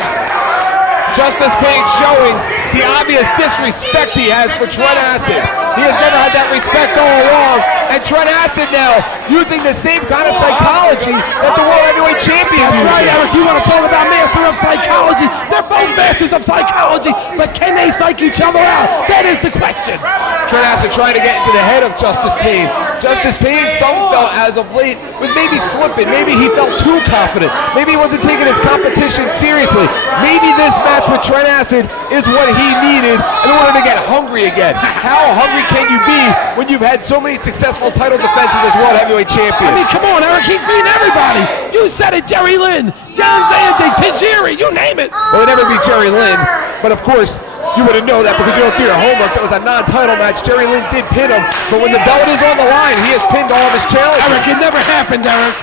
Justice Payne showing the obvious disrespect he has for Trent Acid. He has never had that respect all along. And Trent Acid now using the same kind of psychology that the World Heavyweight Champion That's uses. right, Eric. You want to talk about master of psychology? They're both masters of psychology, but can they psych each other out? That is the question. Trent Acid trying to get into the head of Justice Payne. Justice Payne, some felt as of late, was maybe slipping. Maybe he felt too confident. Maybe he wasn't taking his competition seriously. Maybe this match with Trent Acid is what he needed in order to get hungry again. How hungry can you be when you've had so many successful title defenses as World Heavyweight Champion? I mean, come on, Eric. He's beating everybody. You said it, Jerry Lynn, John Zante, Tajiri, you name it. Well, it never beat Jerry Lynn, but of course, you wouldn't know that because you don't do your homework. That was a non-title match. Jerry Lynn did pin him, but when the belt is on the line, he has pinned all of his challengers. Eric, it never happened, Eric.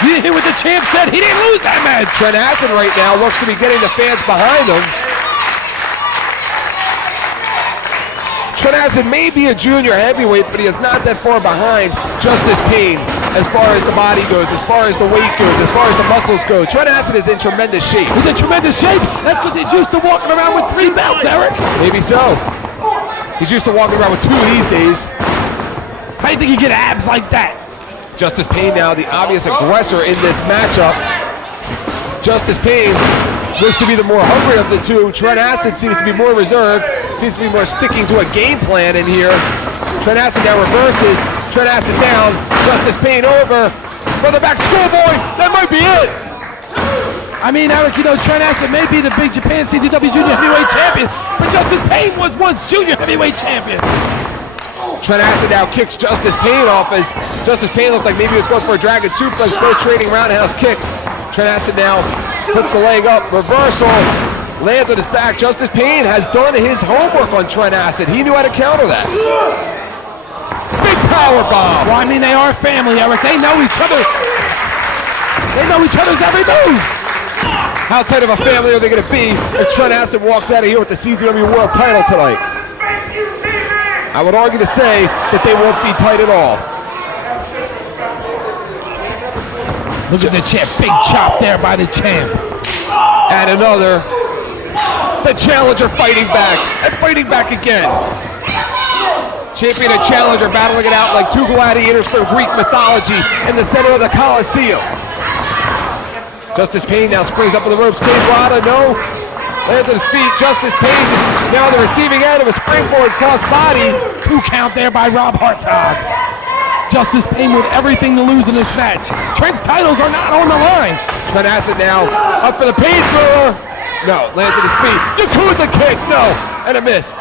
You didn't hear what the champ said? He didn't lose that match. Trent Acid right now looks to be getting the fans behind him. Trent Acid may be a junior heavyweight, but he is not that far behind Justice Payne as far as the body goes, as far as the weight goes, as far as the muscles go. Trent Acid is in tremendous shape. He's in tremendous shape. That's because he's used to walking around with 3 belts, Eric. Maybe so. He's used to walking around with 2 these days. How do you think you get abs like that? Justice Payne now the obvious aggressor in this matchup. Justice Payne looks to be the more hungry of the two. Trent Acid seems to be more reserved, seems to be more sticking to a game plan in here. Trent Acid now reverses. Trent Acid down. Justice Payne over. For the back schoolboy. That might be it. I mean, Eric, you know, Trent Acid may be the big Japan CZW Junior Heavyweight Champion, but Justice Payne was once Junior Heavyweight Champion. Trent Acid now kicks Justice Payne off as Justice Payne looked like maybe he was going for a dragon suplex, both trading roundhouse kicks. Trent Acid now puts the leg up, reversal, lands on his back. Justice Payne has done his homework on Trent Acid. He knew how to counter that. Big power bomb. Well, I mean, they are family, Eric. They know each other. They know each other's every move. How tight of a family are they going to be if Trent Acid walks out of here with the CZW World title tonight? I would argue to say that they won't be tight at all. Look at the champ. Big chop there by the champ. And another. The challenger fighting back. And fighting back again. Champion and challenger battling it out like 2 gladiators from Greek mythology in the center of the Colosseum. Justice Payne now springs up on the ropes. Dave Rada, no. Lands on his feet. Justice Payne now on the receiving end of a springboard cross body. 2 count there by Rob Hartog. Justice Payne with everything to lose in this match. Trent's titles are not on the line. Trent Acid now up for the Payne thrower. No, lands on his feet. Yakuza kick, no, and a miss.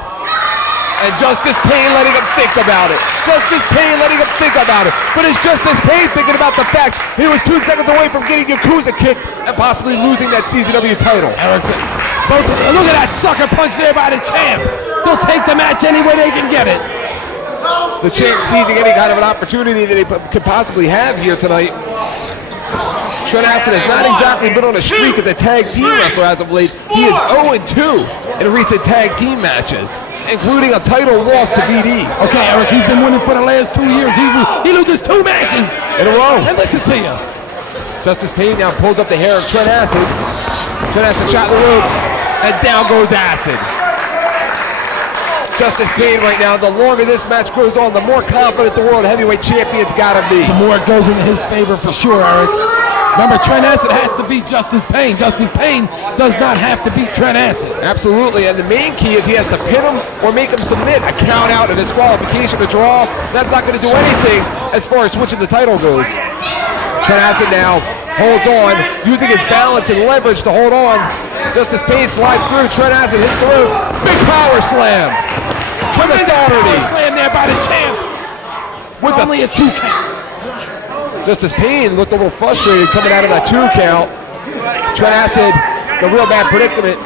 And Justice Payne letting him think about it. Justice Payne letting him think about it. But is Justice Payne thinking about the fact he was 2 seconds away from getting Yakuza kicked and possibly losing that CZW title? Eric, look at that sucker punch there by the champ. They'll take the match any way they can get it. The champ seizing any kind of an opportunity that he could possibly have here tonight. Trent Acid has not exactly been on a streak as a tag team wrestler as of late. He is 0-2 in recent tag team matches, including a title loss to BD. Okay, Eric, he's been winning for the last 2 years. He loses 2 matches in a row. And listen to you. Justice Payne now pulls up the hair of Trent Acid. Trent Acid shot in the ropes, and down goes Acid. Justice Pain right now, the longer this match goes on, the more confident the World Heavyweight Champion's gotta be. The more it goes into his favor for sure, Eric. Remember, Trent Acid has to beat Justice Pain. Justice Pain does not have to beat Trent Acid. Absolutely, and the main key is he has to pin him or make him submit. A count out, a disqualification, a draw. That's not gonna do anything as far as switching the title goes. Trent Acid now holds on, using his balance and leverage to hold on. Justice Pain slides through, Trent Acid hits the ropes. Big power slam. With authority. Slam there by the champ. With only a 2 count. Justice Pain looked a little frustrated coming out of that 2 count. Trent Acid, the real bad predicament.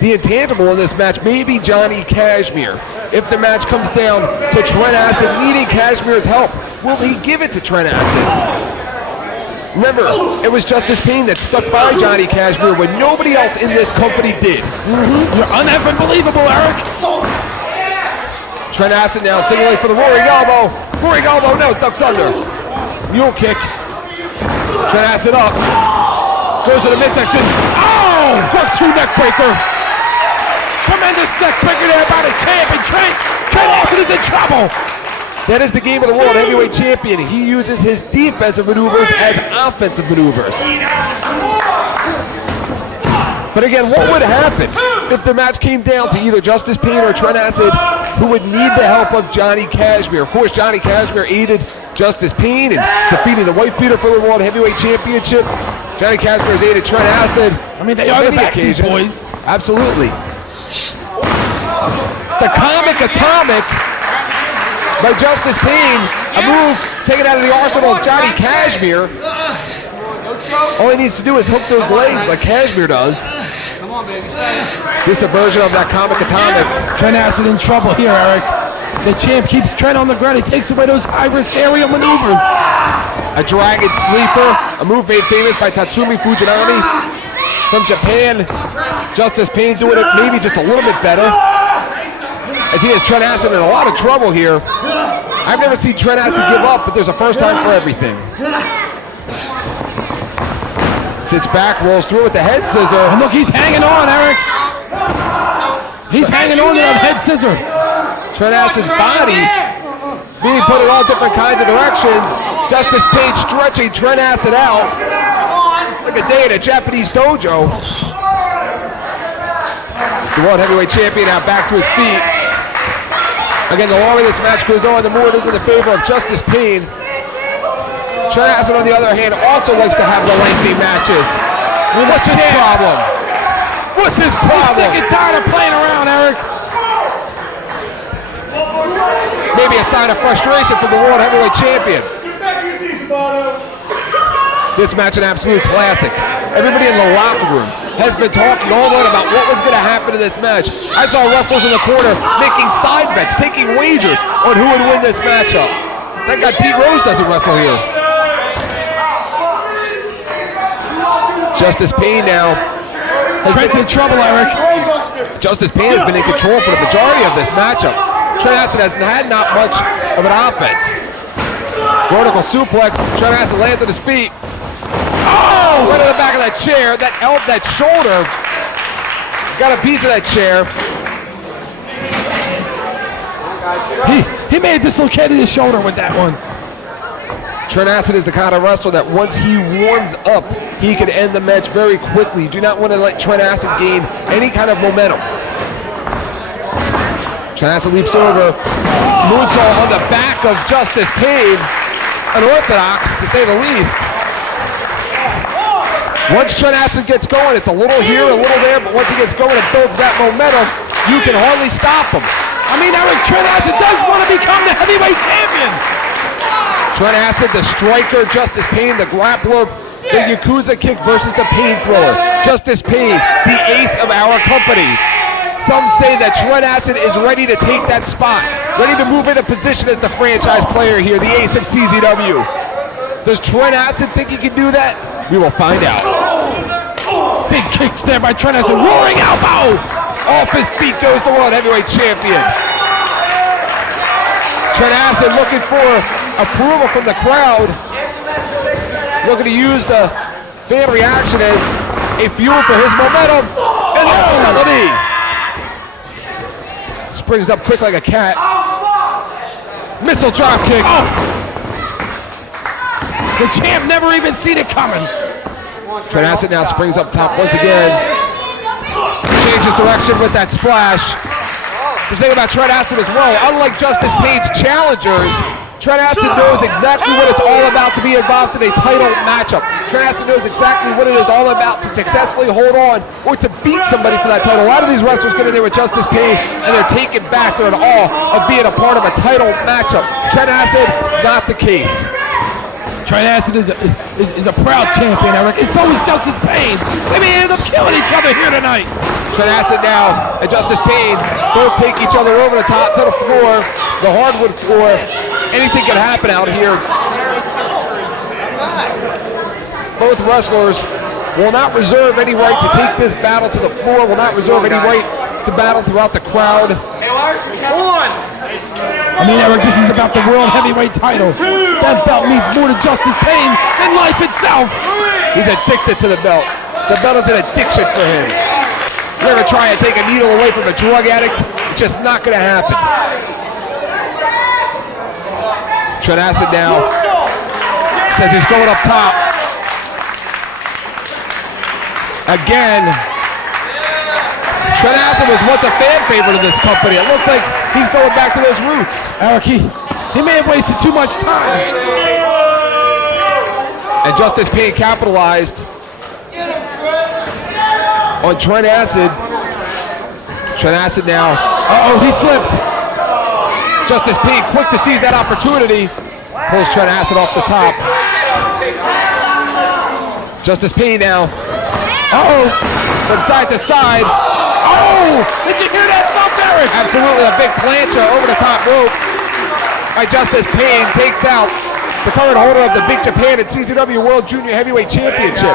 The intangible in this match may be Johnny Kashmere. If the match comes down to Trent Acid needing Kashmere's help, will he give it to Trent Acid? Remember, it was Justice Pain that stuck by Johnny Kashmere when nobody else in this company did. You're unbelievable, Eric. Trent Acid now signaling for the roaring elbow. Roaring elbow, no, ducks under. Mule kick. Trent Acid up. Goes to the midsection. Oh! Corkscrew neck breaker. Tremendous neck breaker there by the champ, and Trent Acid is in trouble. That is the game of the World Heavyweight Champion. He uses his defensive maneuvers as offensive maneuvers. But again, what would happen if the match came down to either Justice Pain or Trent Acid, who would need the help of Johnny Kashmere? Of course, Johnny Kashmere aided Justice Pain in defeating the wife beater for the World Heavyweight Championship. Johnny Kashmere has aided Trent Acid. I mean, they are the backseat boys. Absolutely. The comic atomic by Justice Pain, a move taken out of the arsenal of Johnny Kashmere. All he needs to do is hook those legs like Kashmere does. This a version of that comic atomic. Trent Acid in trouble here, Eric. The champ keeps Trent on the ground. He takes away those high-risk aerial maneuvers. A dragon sleeper, a move made famous by Tatsumi Fujinami from Japan. Justice Pain doing it maybe just a little bit better, as he has Trent Acid in a lot of trouble here. I've never seen Trent Acid give up, but there's a first time for everything. Sits back, rolls through with the head scissor. And look, he's hanging on, Eric. He's hanging on to that head scissor. Trent Acid's body being put in all different kinds of directions. Justice Pain stretching Trent Acid out like a day in a Japanese dojo. The World Heavyweight Champion now back to his feet. Again, the longer this match goes on, the more it is in the favor of Justice Pain. Trent Acid, on the other hand, also likes to have the lengthy matches. What's his problem? What's his problem? He's sick and tired of playing around, Eric. Maybe a sign of frustration from the World Heavyweight Champion. This match an absolute classic. Everybody in the locker room has been talking all night about what was going to happen in this match. I saw wrestlers in the corner making side bets, taking wagers on who would win this matchup. That guy Pete Rose doesn't wrestle here. Justice Pain now Trent's in trouble, Eric. Justice Pain has been in control for the majority of this matchup. Trent Acid has had not much of an offense. Vertical suplex. Trent Acid lands on his feet. Oh! Right to the back of that chair. That shoulder got a piece of that chair. He may have dislocated his shoulder with that one. Trent Acid is the kind of wrestler that once he warms up, he can end the match very quickly. Do not want to let Trent Acid gain any kind of momentum. Trent Acid leaps over. Moonsault on the back of Justice Pain. Unorthodox, to say the least. Once Trent Acid gets going, it's a little here, a little there, but once he gets going, it builds that momentum. You can hardly stop him. I mean, Eric, Trent Acid does want to become the heavyweight champion. Trent Acid, the striker. Justice Pain, the grappler. The Yakuza kick versus the pain thrower. Justice Pain, the ace of our company. Some say that Trent Acid is ready to take that spot. Ready to move into position as the franchise player here, the ace of CZW. Does Trent Acid think he can do that? We will find out. Big kicks there by Trent Acid. Roaring elbow. Off his feet goes the World Heavyweight Champion. Trent Acid looking for approval from the crowd. Looking to use the Fan reaction is a fuel for his momentum. And Melody springs up quick like a cat. Missile drop kick. Oh. The champ never even seen it coming. Trent Acid now springs up top once again. Changes direction with that splash. The thing about Trent Acid as well, unlike Justice Payne's challengers, Trent Acid knows exactly what it's all about to be involved in a title matchup. Trent Acid knows exactly what it is all about to successfully hold on or to beat somebody for that title. A lot of these wrestlers get in there with Justice Payne and they're taken back. They're in awe of being a part of a title matchup. Trent Acid, not the case. Trent Acid is a proud champion, Eric. And so is Justice Payne. They may end up killing each other here tonight. Trent Acid now and Justice Payne both take each other over the top to the floor, the hardwood floor. Anything can happen out here. Both wrestlers will not reserve any right to take this battle to the floor, will not reserve any right to battle throughout the crowd. I mean, Eric, this is about the World Heavyweight title. That belt means more to Justice Payne than life itself. He's addicted to the belt. The belt is an addiction for him. You ever try and take a needle away from a drug addict? It's just not going to happen. Trent Acid now says he's going up top. Again, Trent Acid was once a fan favorite of this company. It looks like he's going back to those roots. Eric, he may have wasted too much time. And Justice Payne capitalized on Trent Acid. Trent Acid now. Uh-oh, he slipped. Justice Payne quick to seize that opportunity. Pulls Trent Acid off the top. Justice Payne now. Uh-oh. From side to side. Oh! Did you hear that thump, Eric? Absolutely, a big plancha over the top rope by Justice Payne takes out the current holder of the Big Japan and CZW World Junior Heavyweight Championship.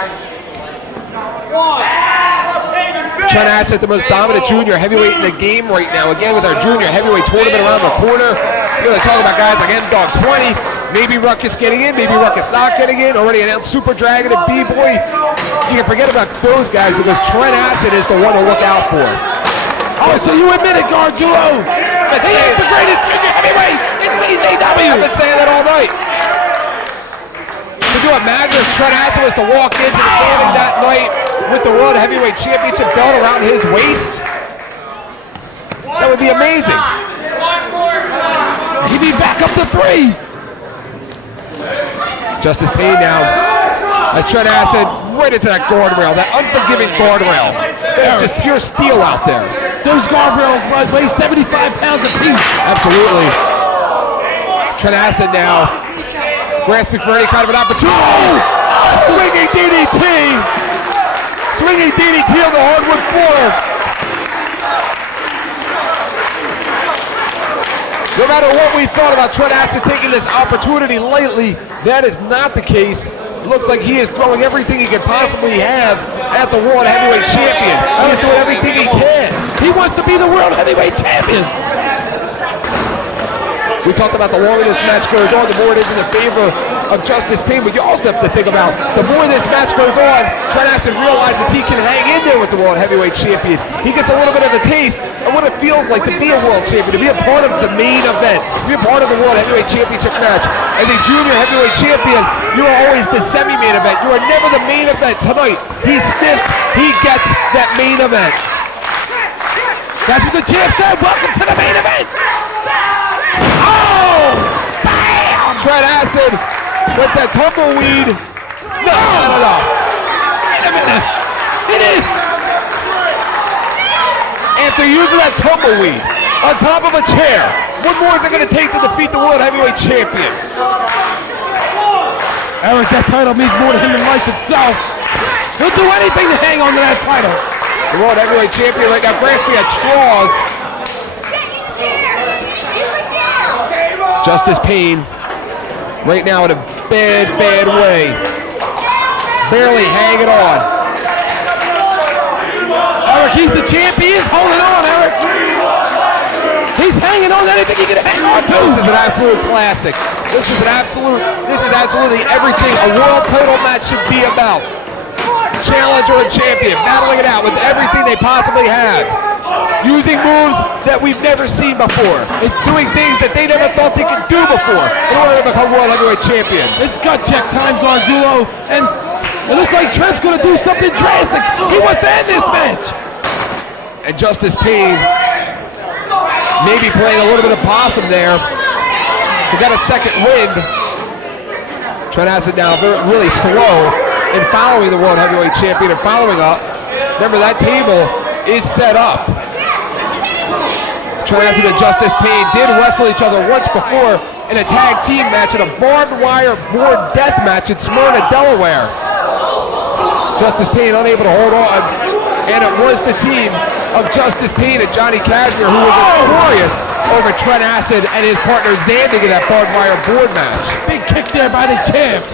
Trent Acid, the most dominant junior heavyweight in the game right now. Again, with our junior heavyweight tournament around the corner. We're going to talk about guys like M-Dog 20. Maybe Ruckus getting in, maybe Ruckus not getting in. Already announced Super Dragon and B-Boy. You can forget about those guys because Trent Acid is the one to look out for. Oh, so you admit it, Gargiulo. He is the greatest junior heavyweight in CZW. I've been saying that all night. Could you imagine if Trent Acid was to walk into the building that night with the World Heavyweight Championship belt around his waist? That would be amazing. He'd be back up to 3. Justice Payne now as Trent Acid right into that guardrail, that unforgiving guardrail. There's just pure steel out there. Those guardrails weigh 75 pounds apiece. Absolutely. Trent Acid now grasping for any kind of an opportunity. Oh! Swinging DDT! Swinging DDT on the hardwood floor. No matter what we thought about Trent Acid taking this opportunity lightly, that is not the case. It looks like he is throwing everything he could possibly have at the World Heavyweight Champion. He's doing everything he can. He wants to be the World Heavyweight Champion. We talked about the longer this match goes on, the more it is in the favor of Justice Payne, but you also have to think about the more this match goes on, Trent Acid realizes he can hang in there with the World Heavyweight Champion. He gets a little bit of a taste of what it feels like to be a World Champion, to be a part of the main event, to be a part of the World Heavyweight Championship match. As a Junior Heavyweight Champion, you are always the semi-main event. You are never the main event. Tonight, he sniffs, he gets that main event. That's what the champ said. Welcome to the main event. Oh! Bam! Trent Acid with that tumbleweed. No, not enough. Wait a minute. It is. After using that tumbleweed on top of a chair, what more is it going to take to defeat the World Heavyweight Champion? Eric, that title means more to him than life itself. He'll do anything to hang on to that title. The World Heavyweight Champion right now grasping at straws. Justice Payne right now in a bad, bad way. Barely hanging on. Eric, he's the champ. He is holding on, Eric. He's hanging on to anything he can hang on to. This is an absolute classic. This is absolutely everything a world title match should be about. challenger and champion, battling it out with everything they possibly have. Using moves that we've never seen before. It's doing things that they never thought they could do before in order to become World Heavyweight Champion. It's gut check time, Gargiulo, and it looks like Trent's gonna do something drastic. He wants to end this match. And Justice Pain maybe playing a little bit of possum there. He got a second wind. Trent Acid now really slow in following the World Heavyweight Champion and following up. Remember, that table is set up. Trent Acid and Justice Pain did wrestle each other once before in a tag team match in a barbed wire board death match in Smyrna, Delaware. Justice Pain unable to hold on, and it was the team of Justice Pain and Johnny Kashmere who was victorious over Trent Acid and his partner Zandig in that barbed wire board match. Big kick there by the champ.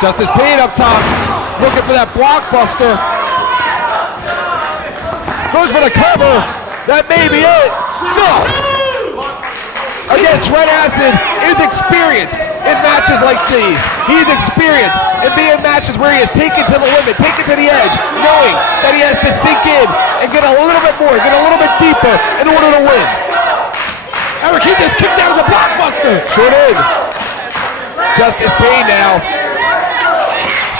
Justice Pain up top, looking for that blockbuster. Goes for the cover. That may be it. No. Again, Trent Acid is experienced in matches like these. He's experienced in being in matches where he is taken to the limit, taken to the edge, knowing that he has to sink in and get a little bit more, get a little bit deeper in order to win. Eric, he just kicked out of the blockbuster. Sure did. Justice Pain now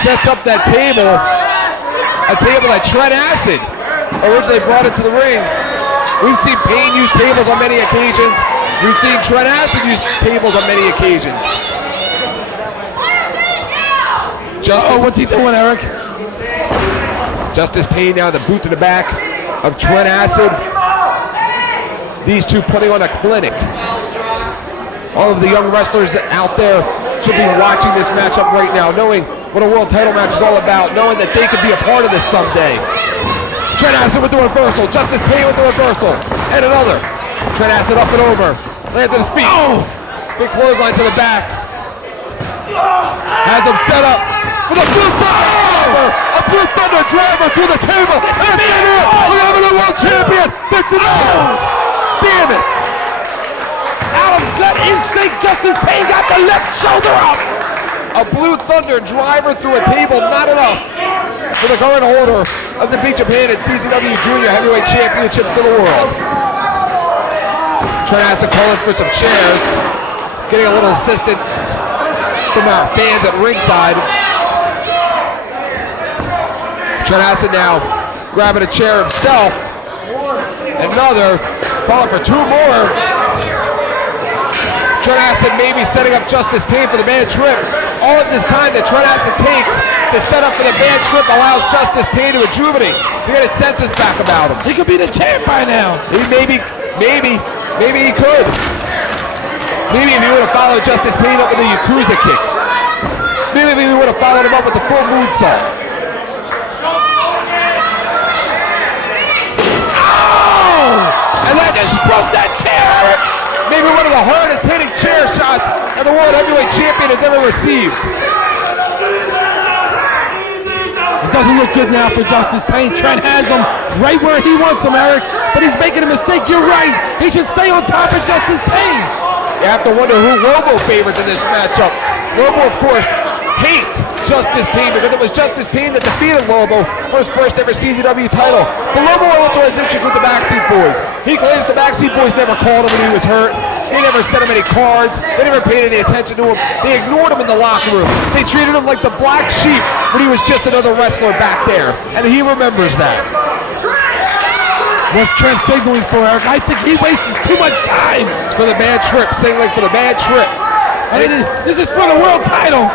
sets up that table, a table that Trent Acid originally brought into the ring. We've seen Pain use tables on many occasions. We've seen Trent Acid use tables on many occasions. What's he doing, Eric? Justice Pain now the boot to the back of Trent Acid. These two putting on a clinic. All of the young wrestlers out there should be watching this matchup right now, knowing what a world title match is all about, knowing that they could be a part of this someday. Trent Acid with the reversal, Justice Pain with the reversal, and another. Trent Acid up and over, lands on his feet. Oh! Big clothesline to the back. Has him set up for the Blue Thunder driver. A Blue Thunder driver through the table. That's it. We have a new world champion. That's it. Damn it. Out of gut instinct, Justice Pain got the left shoulder up. A Blue Thunder driver through a table, not enough for the current holder of the Big Japan and CZW Junior Heavyweight Championships of the world. Trent Acid calling for some chairs, getting a little assistance from our fans at ringside. Trent Acid now grabbing a chair himself. Another, calling for two more. Trent Acid maybe setting up Justice Pain for the bad trip. All of this time that Trent Acid takes to set up for the bad trip allows Justice Pain to rejuvenate, to get his senses back about him. He could be the champ by now. Maybe he could. Maybe if he would have followed Justice Pain up with a Yakuza kick. Maybe if he would have followed him up with the full moonsault. Oh! And that just broke that chair, Eric. Maybe one of the hardest hitting chair shots that the World Heavyweight Champion has ever received. It doesn't look good now for Justice Pain. Trent has him right where he wants him, Eric, but he's making a mistake. You're right. He should stay on top of Justice Pain. You have to wonder who Lobo favors in this matchup. Lobo, of course, hates Justice Pain because it was Justice Pain that defeated Lobo for his first ever CZW title. But Lobo also has issues with the Backseat Boys. He claims the Backseat Boys never called him when he was hurt. They never sent him any cards. They never paid any attention to him. They ignored him in the locker room. They treated him like the black sheep when he was just another wrestler back there. And he remembers that. What's Trent signaling for, Eric? I think he wastes too much time. It's for the bad trip, signaling for the bad trip. I mean, this is for the world title.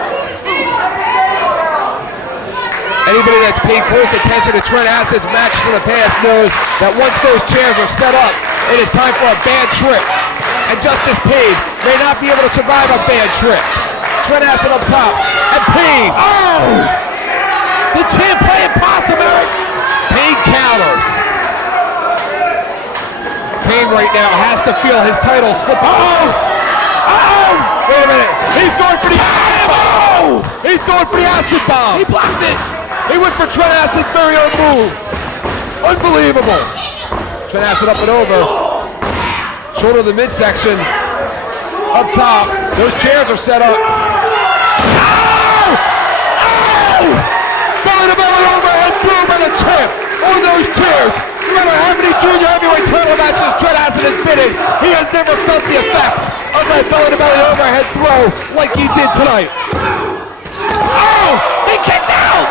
Anybody that's paid close attention to Trent Acid's matches in the past knows that once those chairs are set up, it is time for a bad trip. And Justice Pain may not be able to survive a bad trip. Trent Acid up top, and Pain. Oh! The champ playing possum, Eric. Pain counters. Pain right now has to feel his title slip. Uh-oh! Uh-oh! Wait a minute. He's going for the acid bomb. He's going for the acid bomb. He blocked it. He went for Trent Acid's very own move. Unbelievable. Trent Acid up and over. Shoulder to the midsection. Up top. Those chairs are set up. Oh! Oh! Belly belly-to-belly overhead throw by the champ on those chairs. No matter how many junior heavyweight title matches Trent Acid has been in, he has never felt the effects of that belly-to-belly overhead throw like he did tonight. Oh, he kicked out.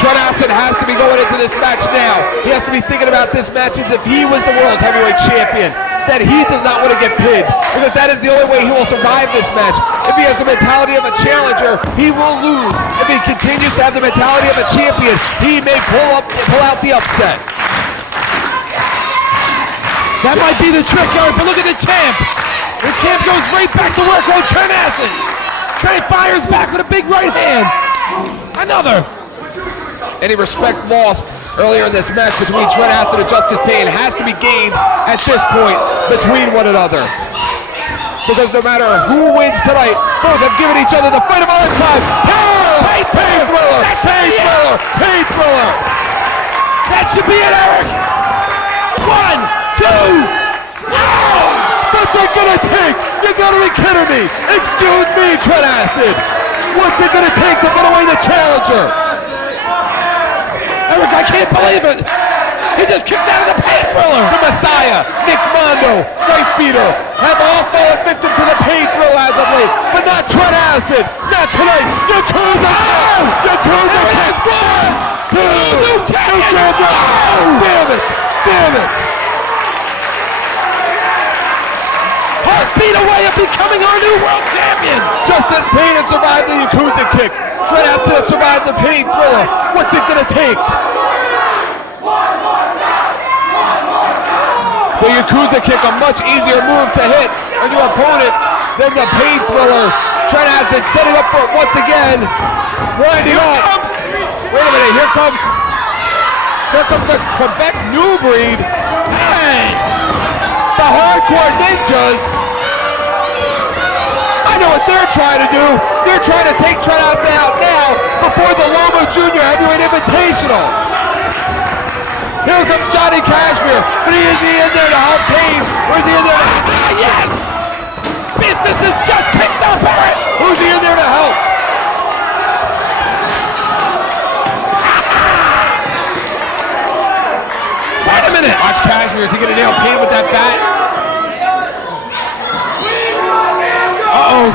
Trent Acid has to be going into this match now. He has to be thinking about this match as if he was the world heavyweight champion, that he does not want to get pinned, because that is the only way he will survive this match. If he has the mentality of a challenger, he will lose. If he continues to have the mentality of a champion, he may pull out the upset. That might be the trick, Eric, but look at the champ. The champ goes right back to work on Trent Acid. Trent fires back with a big right hand. Another. Any respect lost earlier in this match between Trent Acid and Justice Pain has to be gained at this point between one another. Because no matter who wins tonight, both have given each other the fight of a lifetime. Pain thriller! Pain thriller! Pain thriller! That should be it, Eric. 1, 2. What's it gonna take? You gotta be kidding me! Excuse me, Trent Acid! What's it gonna take to put away the challenger? Eric, I can't believe it. He just kicked out of the pain thriller. The Messiah, Nick Mondo, Wife Beater, have all fallen victim to the pain thriller as of late, but not Trent Acid, not tonight. Yakuza! Yakuza kiss! 1, 2, new champion! Damn it! Damn it! Heartbeat away of becoming our new world champion. Justice Pain has survived the Yakuza kick. Trent Acid has survived the pain thriller. What's it gonna take? The Yakuza kick, a much easier move to hit on your opponent than the pain thriller. Trent Acid setting up for it once again. Winding up. Wait a minute, here comes the Quebec New Breed. Hey! The Hardcore Ninjas. I know what they're trying to do. They're trying to take Trent Acid out now before the Lomo Jr. Heavyweight Invitational. Here comes Johnny Cashmere, but is he in there to help Pain, or is he in there to help? Yes! Business is just picked up, Eric! Who's he in there to help? Wait a minute! Watch Cashmere, is he gonna nail Pain with that bat? Uh-oh.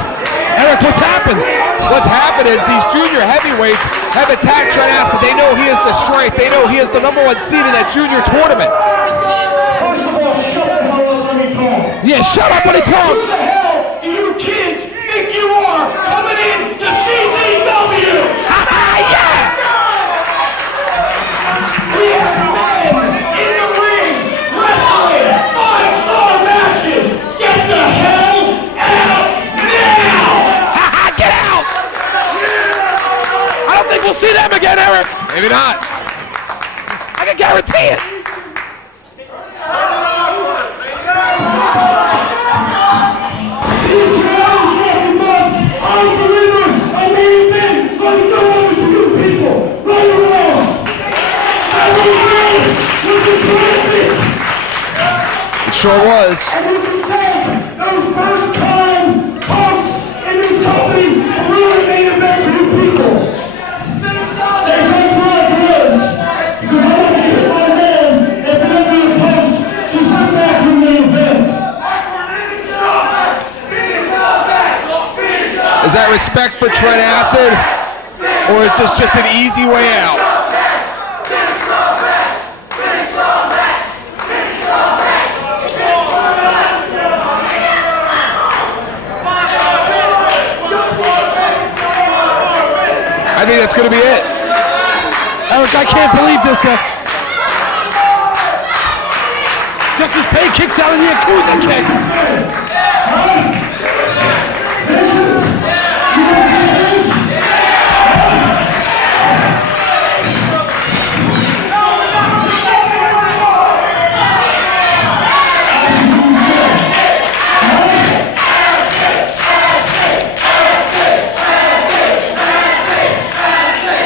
Eric, what's happened? What's happened is these junior heavyweights have attacked Trent Acid. They know he is the strength. They know he is the #1 seed in that junior tournament. First of all, shut the hell up when he talks. Yeah, shut up when he Who talks! the hell do you kids think you are coming in to CZW? Yeah! We have men in the ring wrestling 5-star matches. Get the hell out now! Get out! I don't think we'll see them again, Eric. Maybe not. I can guarantee it. It's your own fucking month. I deliver a main event like no other to you people. Right or wrong? That was impressive. It sure was. And you can thank those first-time punks in this company for really main event for you people. Say thanks a lot to us, because I want to get my man after them little punks just went back to the main event. Is that respect for Trent Acid, or is this just an easy way out? I think that's going to be it. Eric, I can't believe this. Justice Pain kicks out of the Yakuza kicks. Vicious? You want to see this?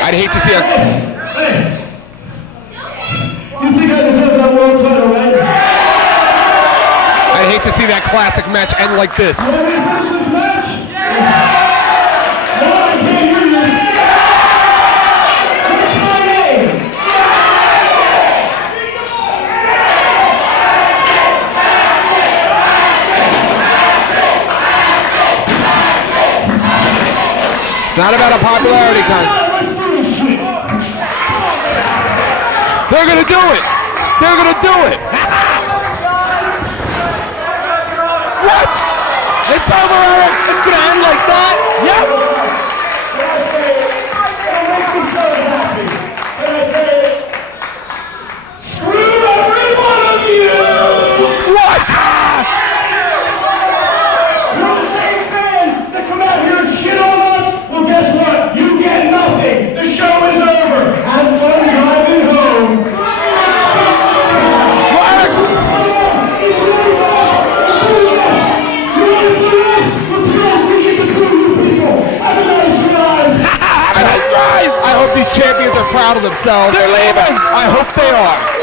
I'd hate to see a... Hey! You think I deserve that world title, right? I'd hate to see that classic match end like this. You want me to finish this match? No, I can't hear you. not about a popularity contest. Let's do this shit. They're gonna do it. They're gonna do it. What? It's over, Eric. It's gonna end like that? Yep. When I say it, it'll make me so happy. When I say it, screw every one of you! What? You're the same fans that come out here and shit on us? Well, guess what? You get nothing. The show is over. Have fun driving home. Each and every one, boo us. You want to boo us? Let's go. We get to boo you people. Have a nice drive. Have a nice drive. I hope these champions are proud of themselves. They're leaving. I hope they are.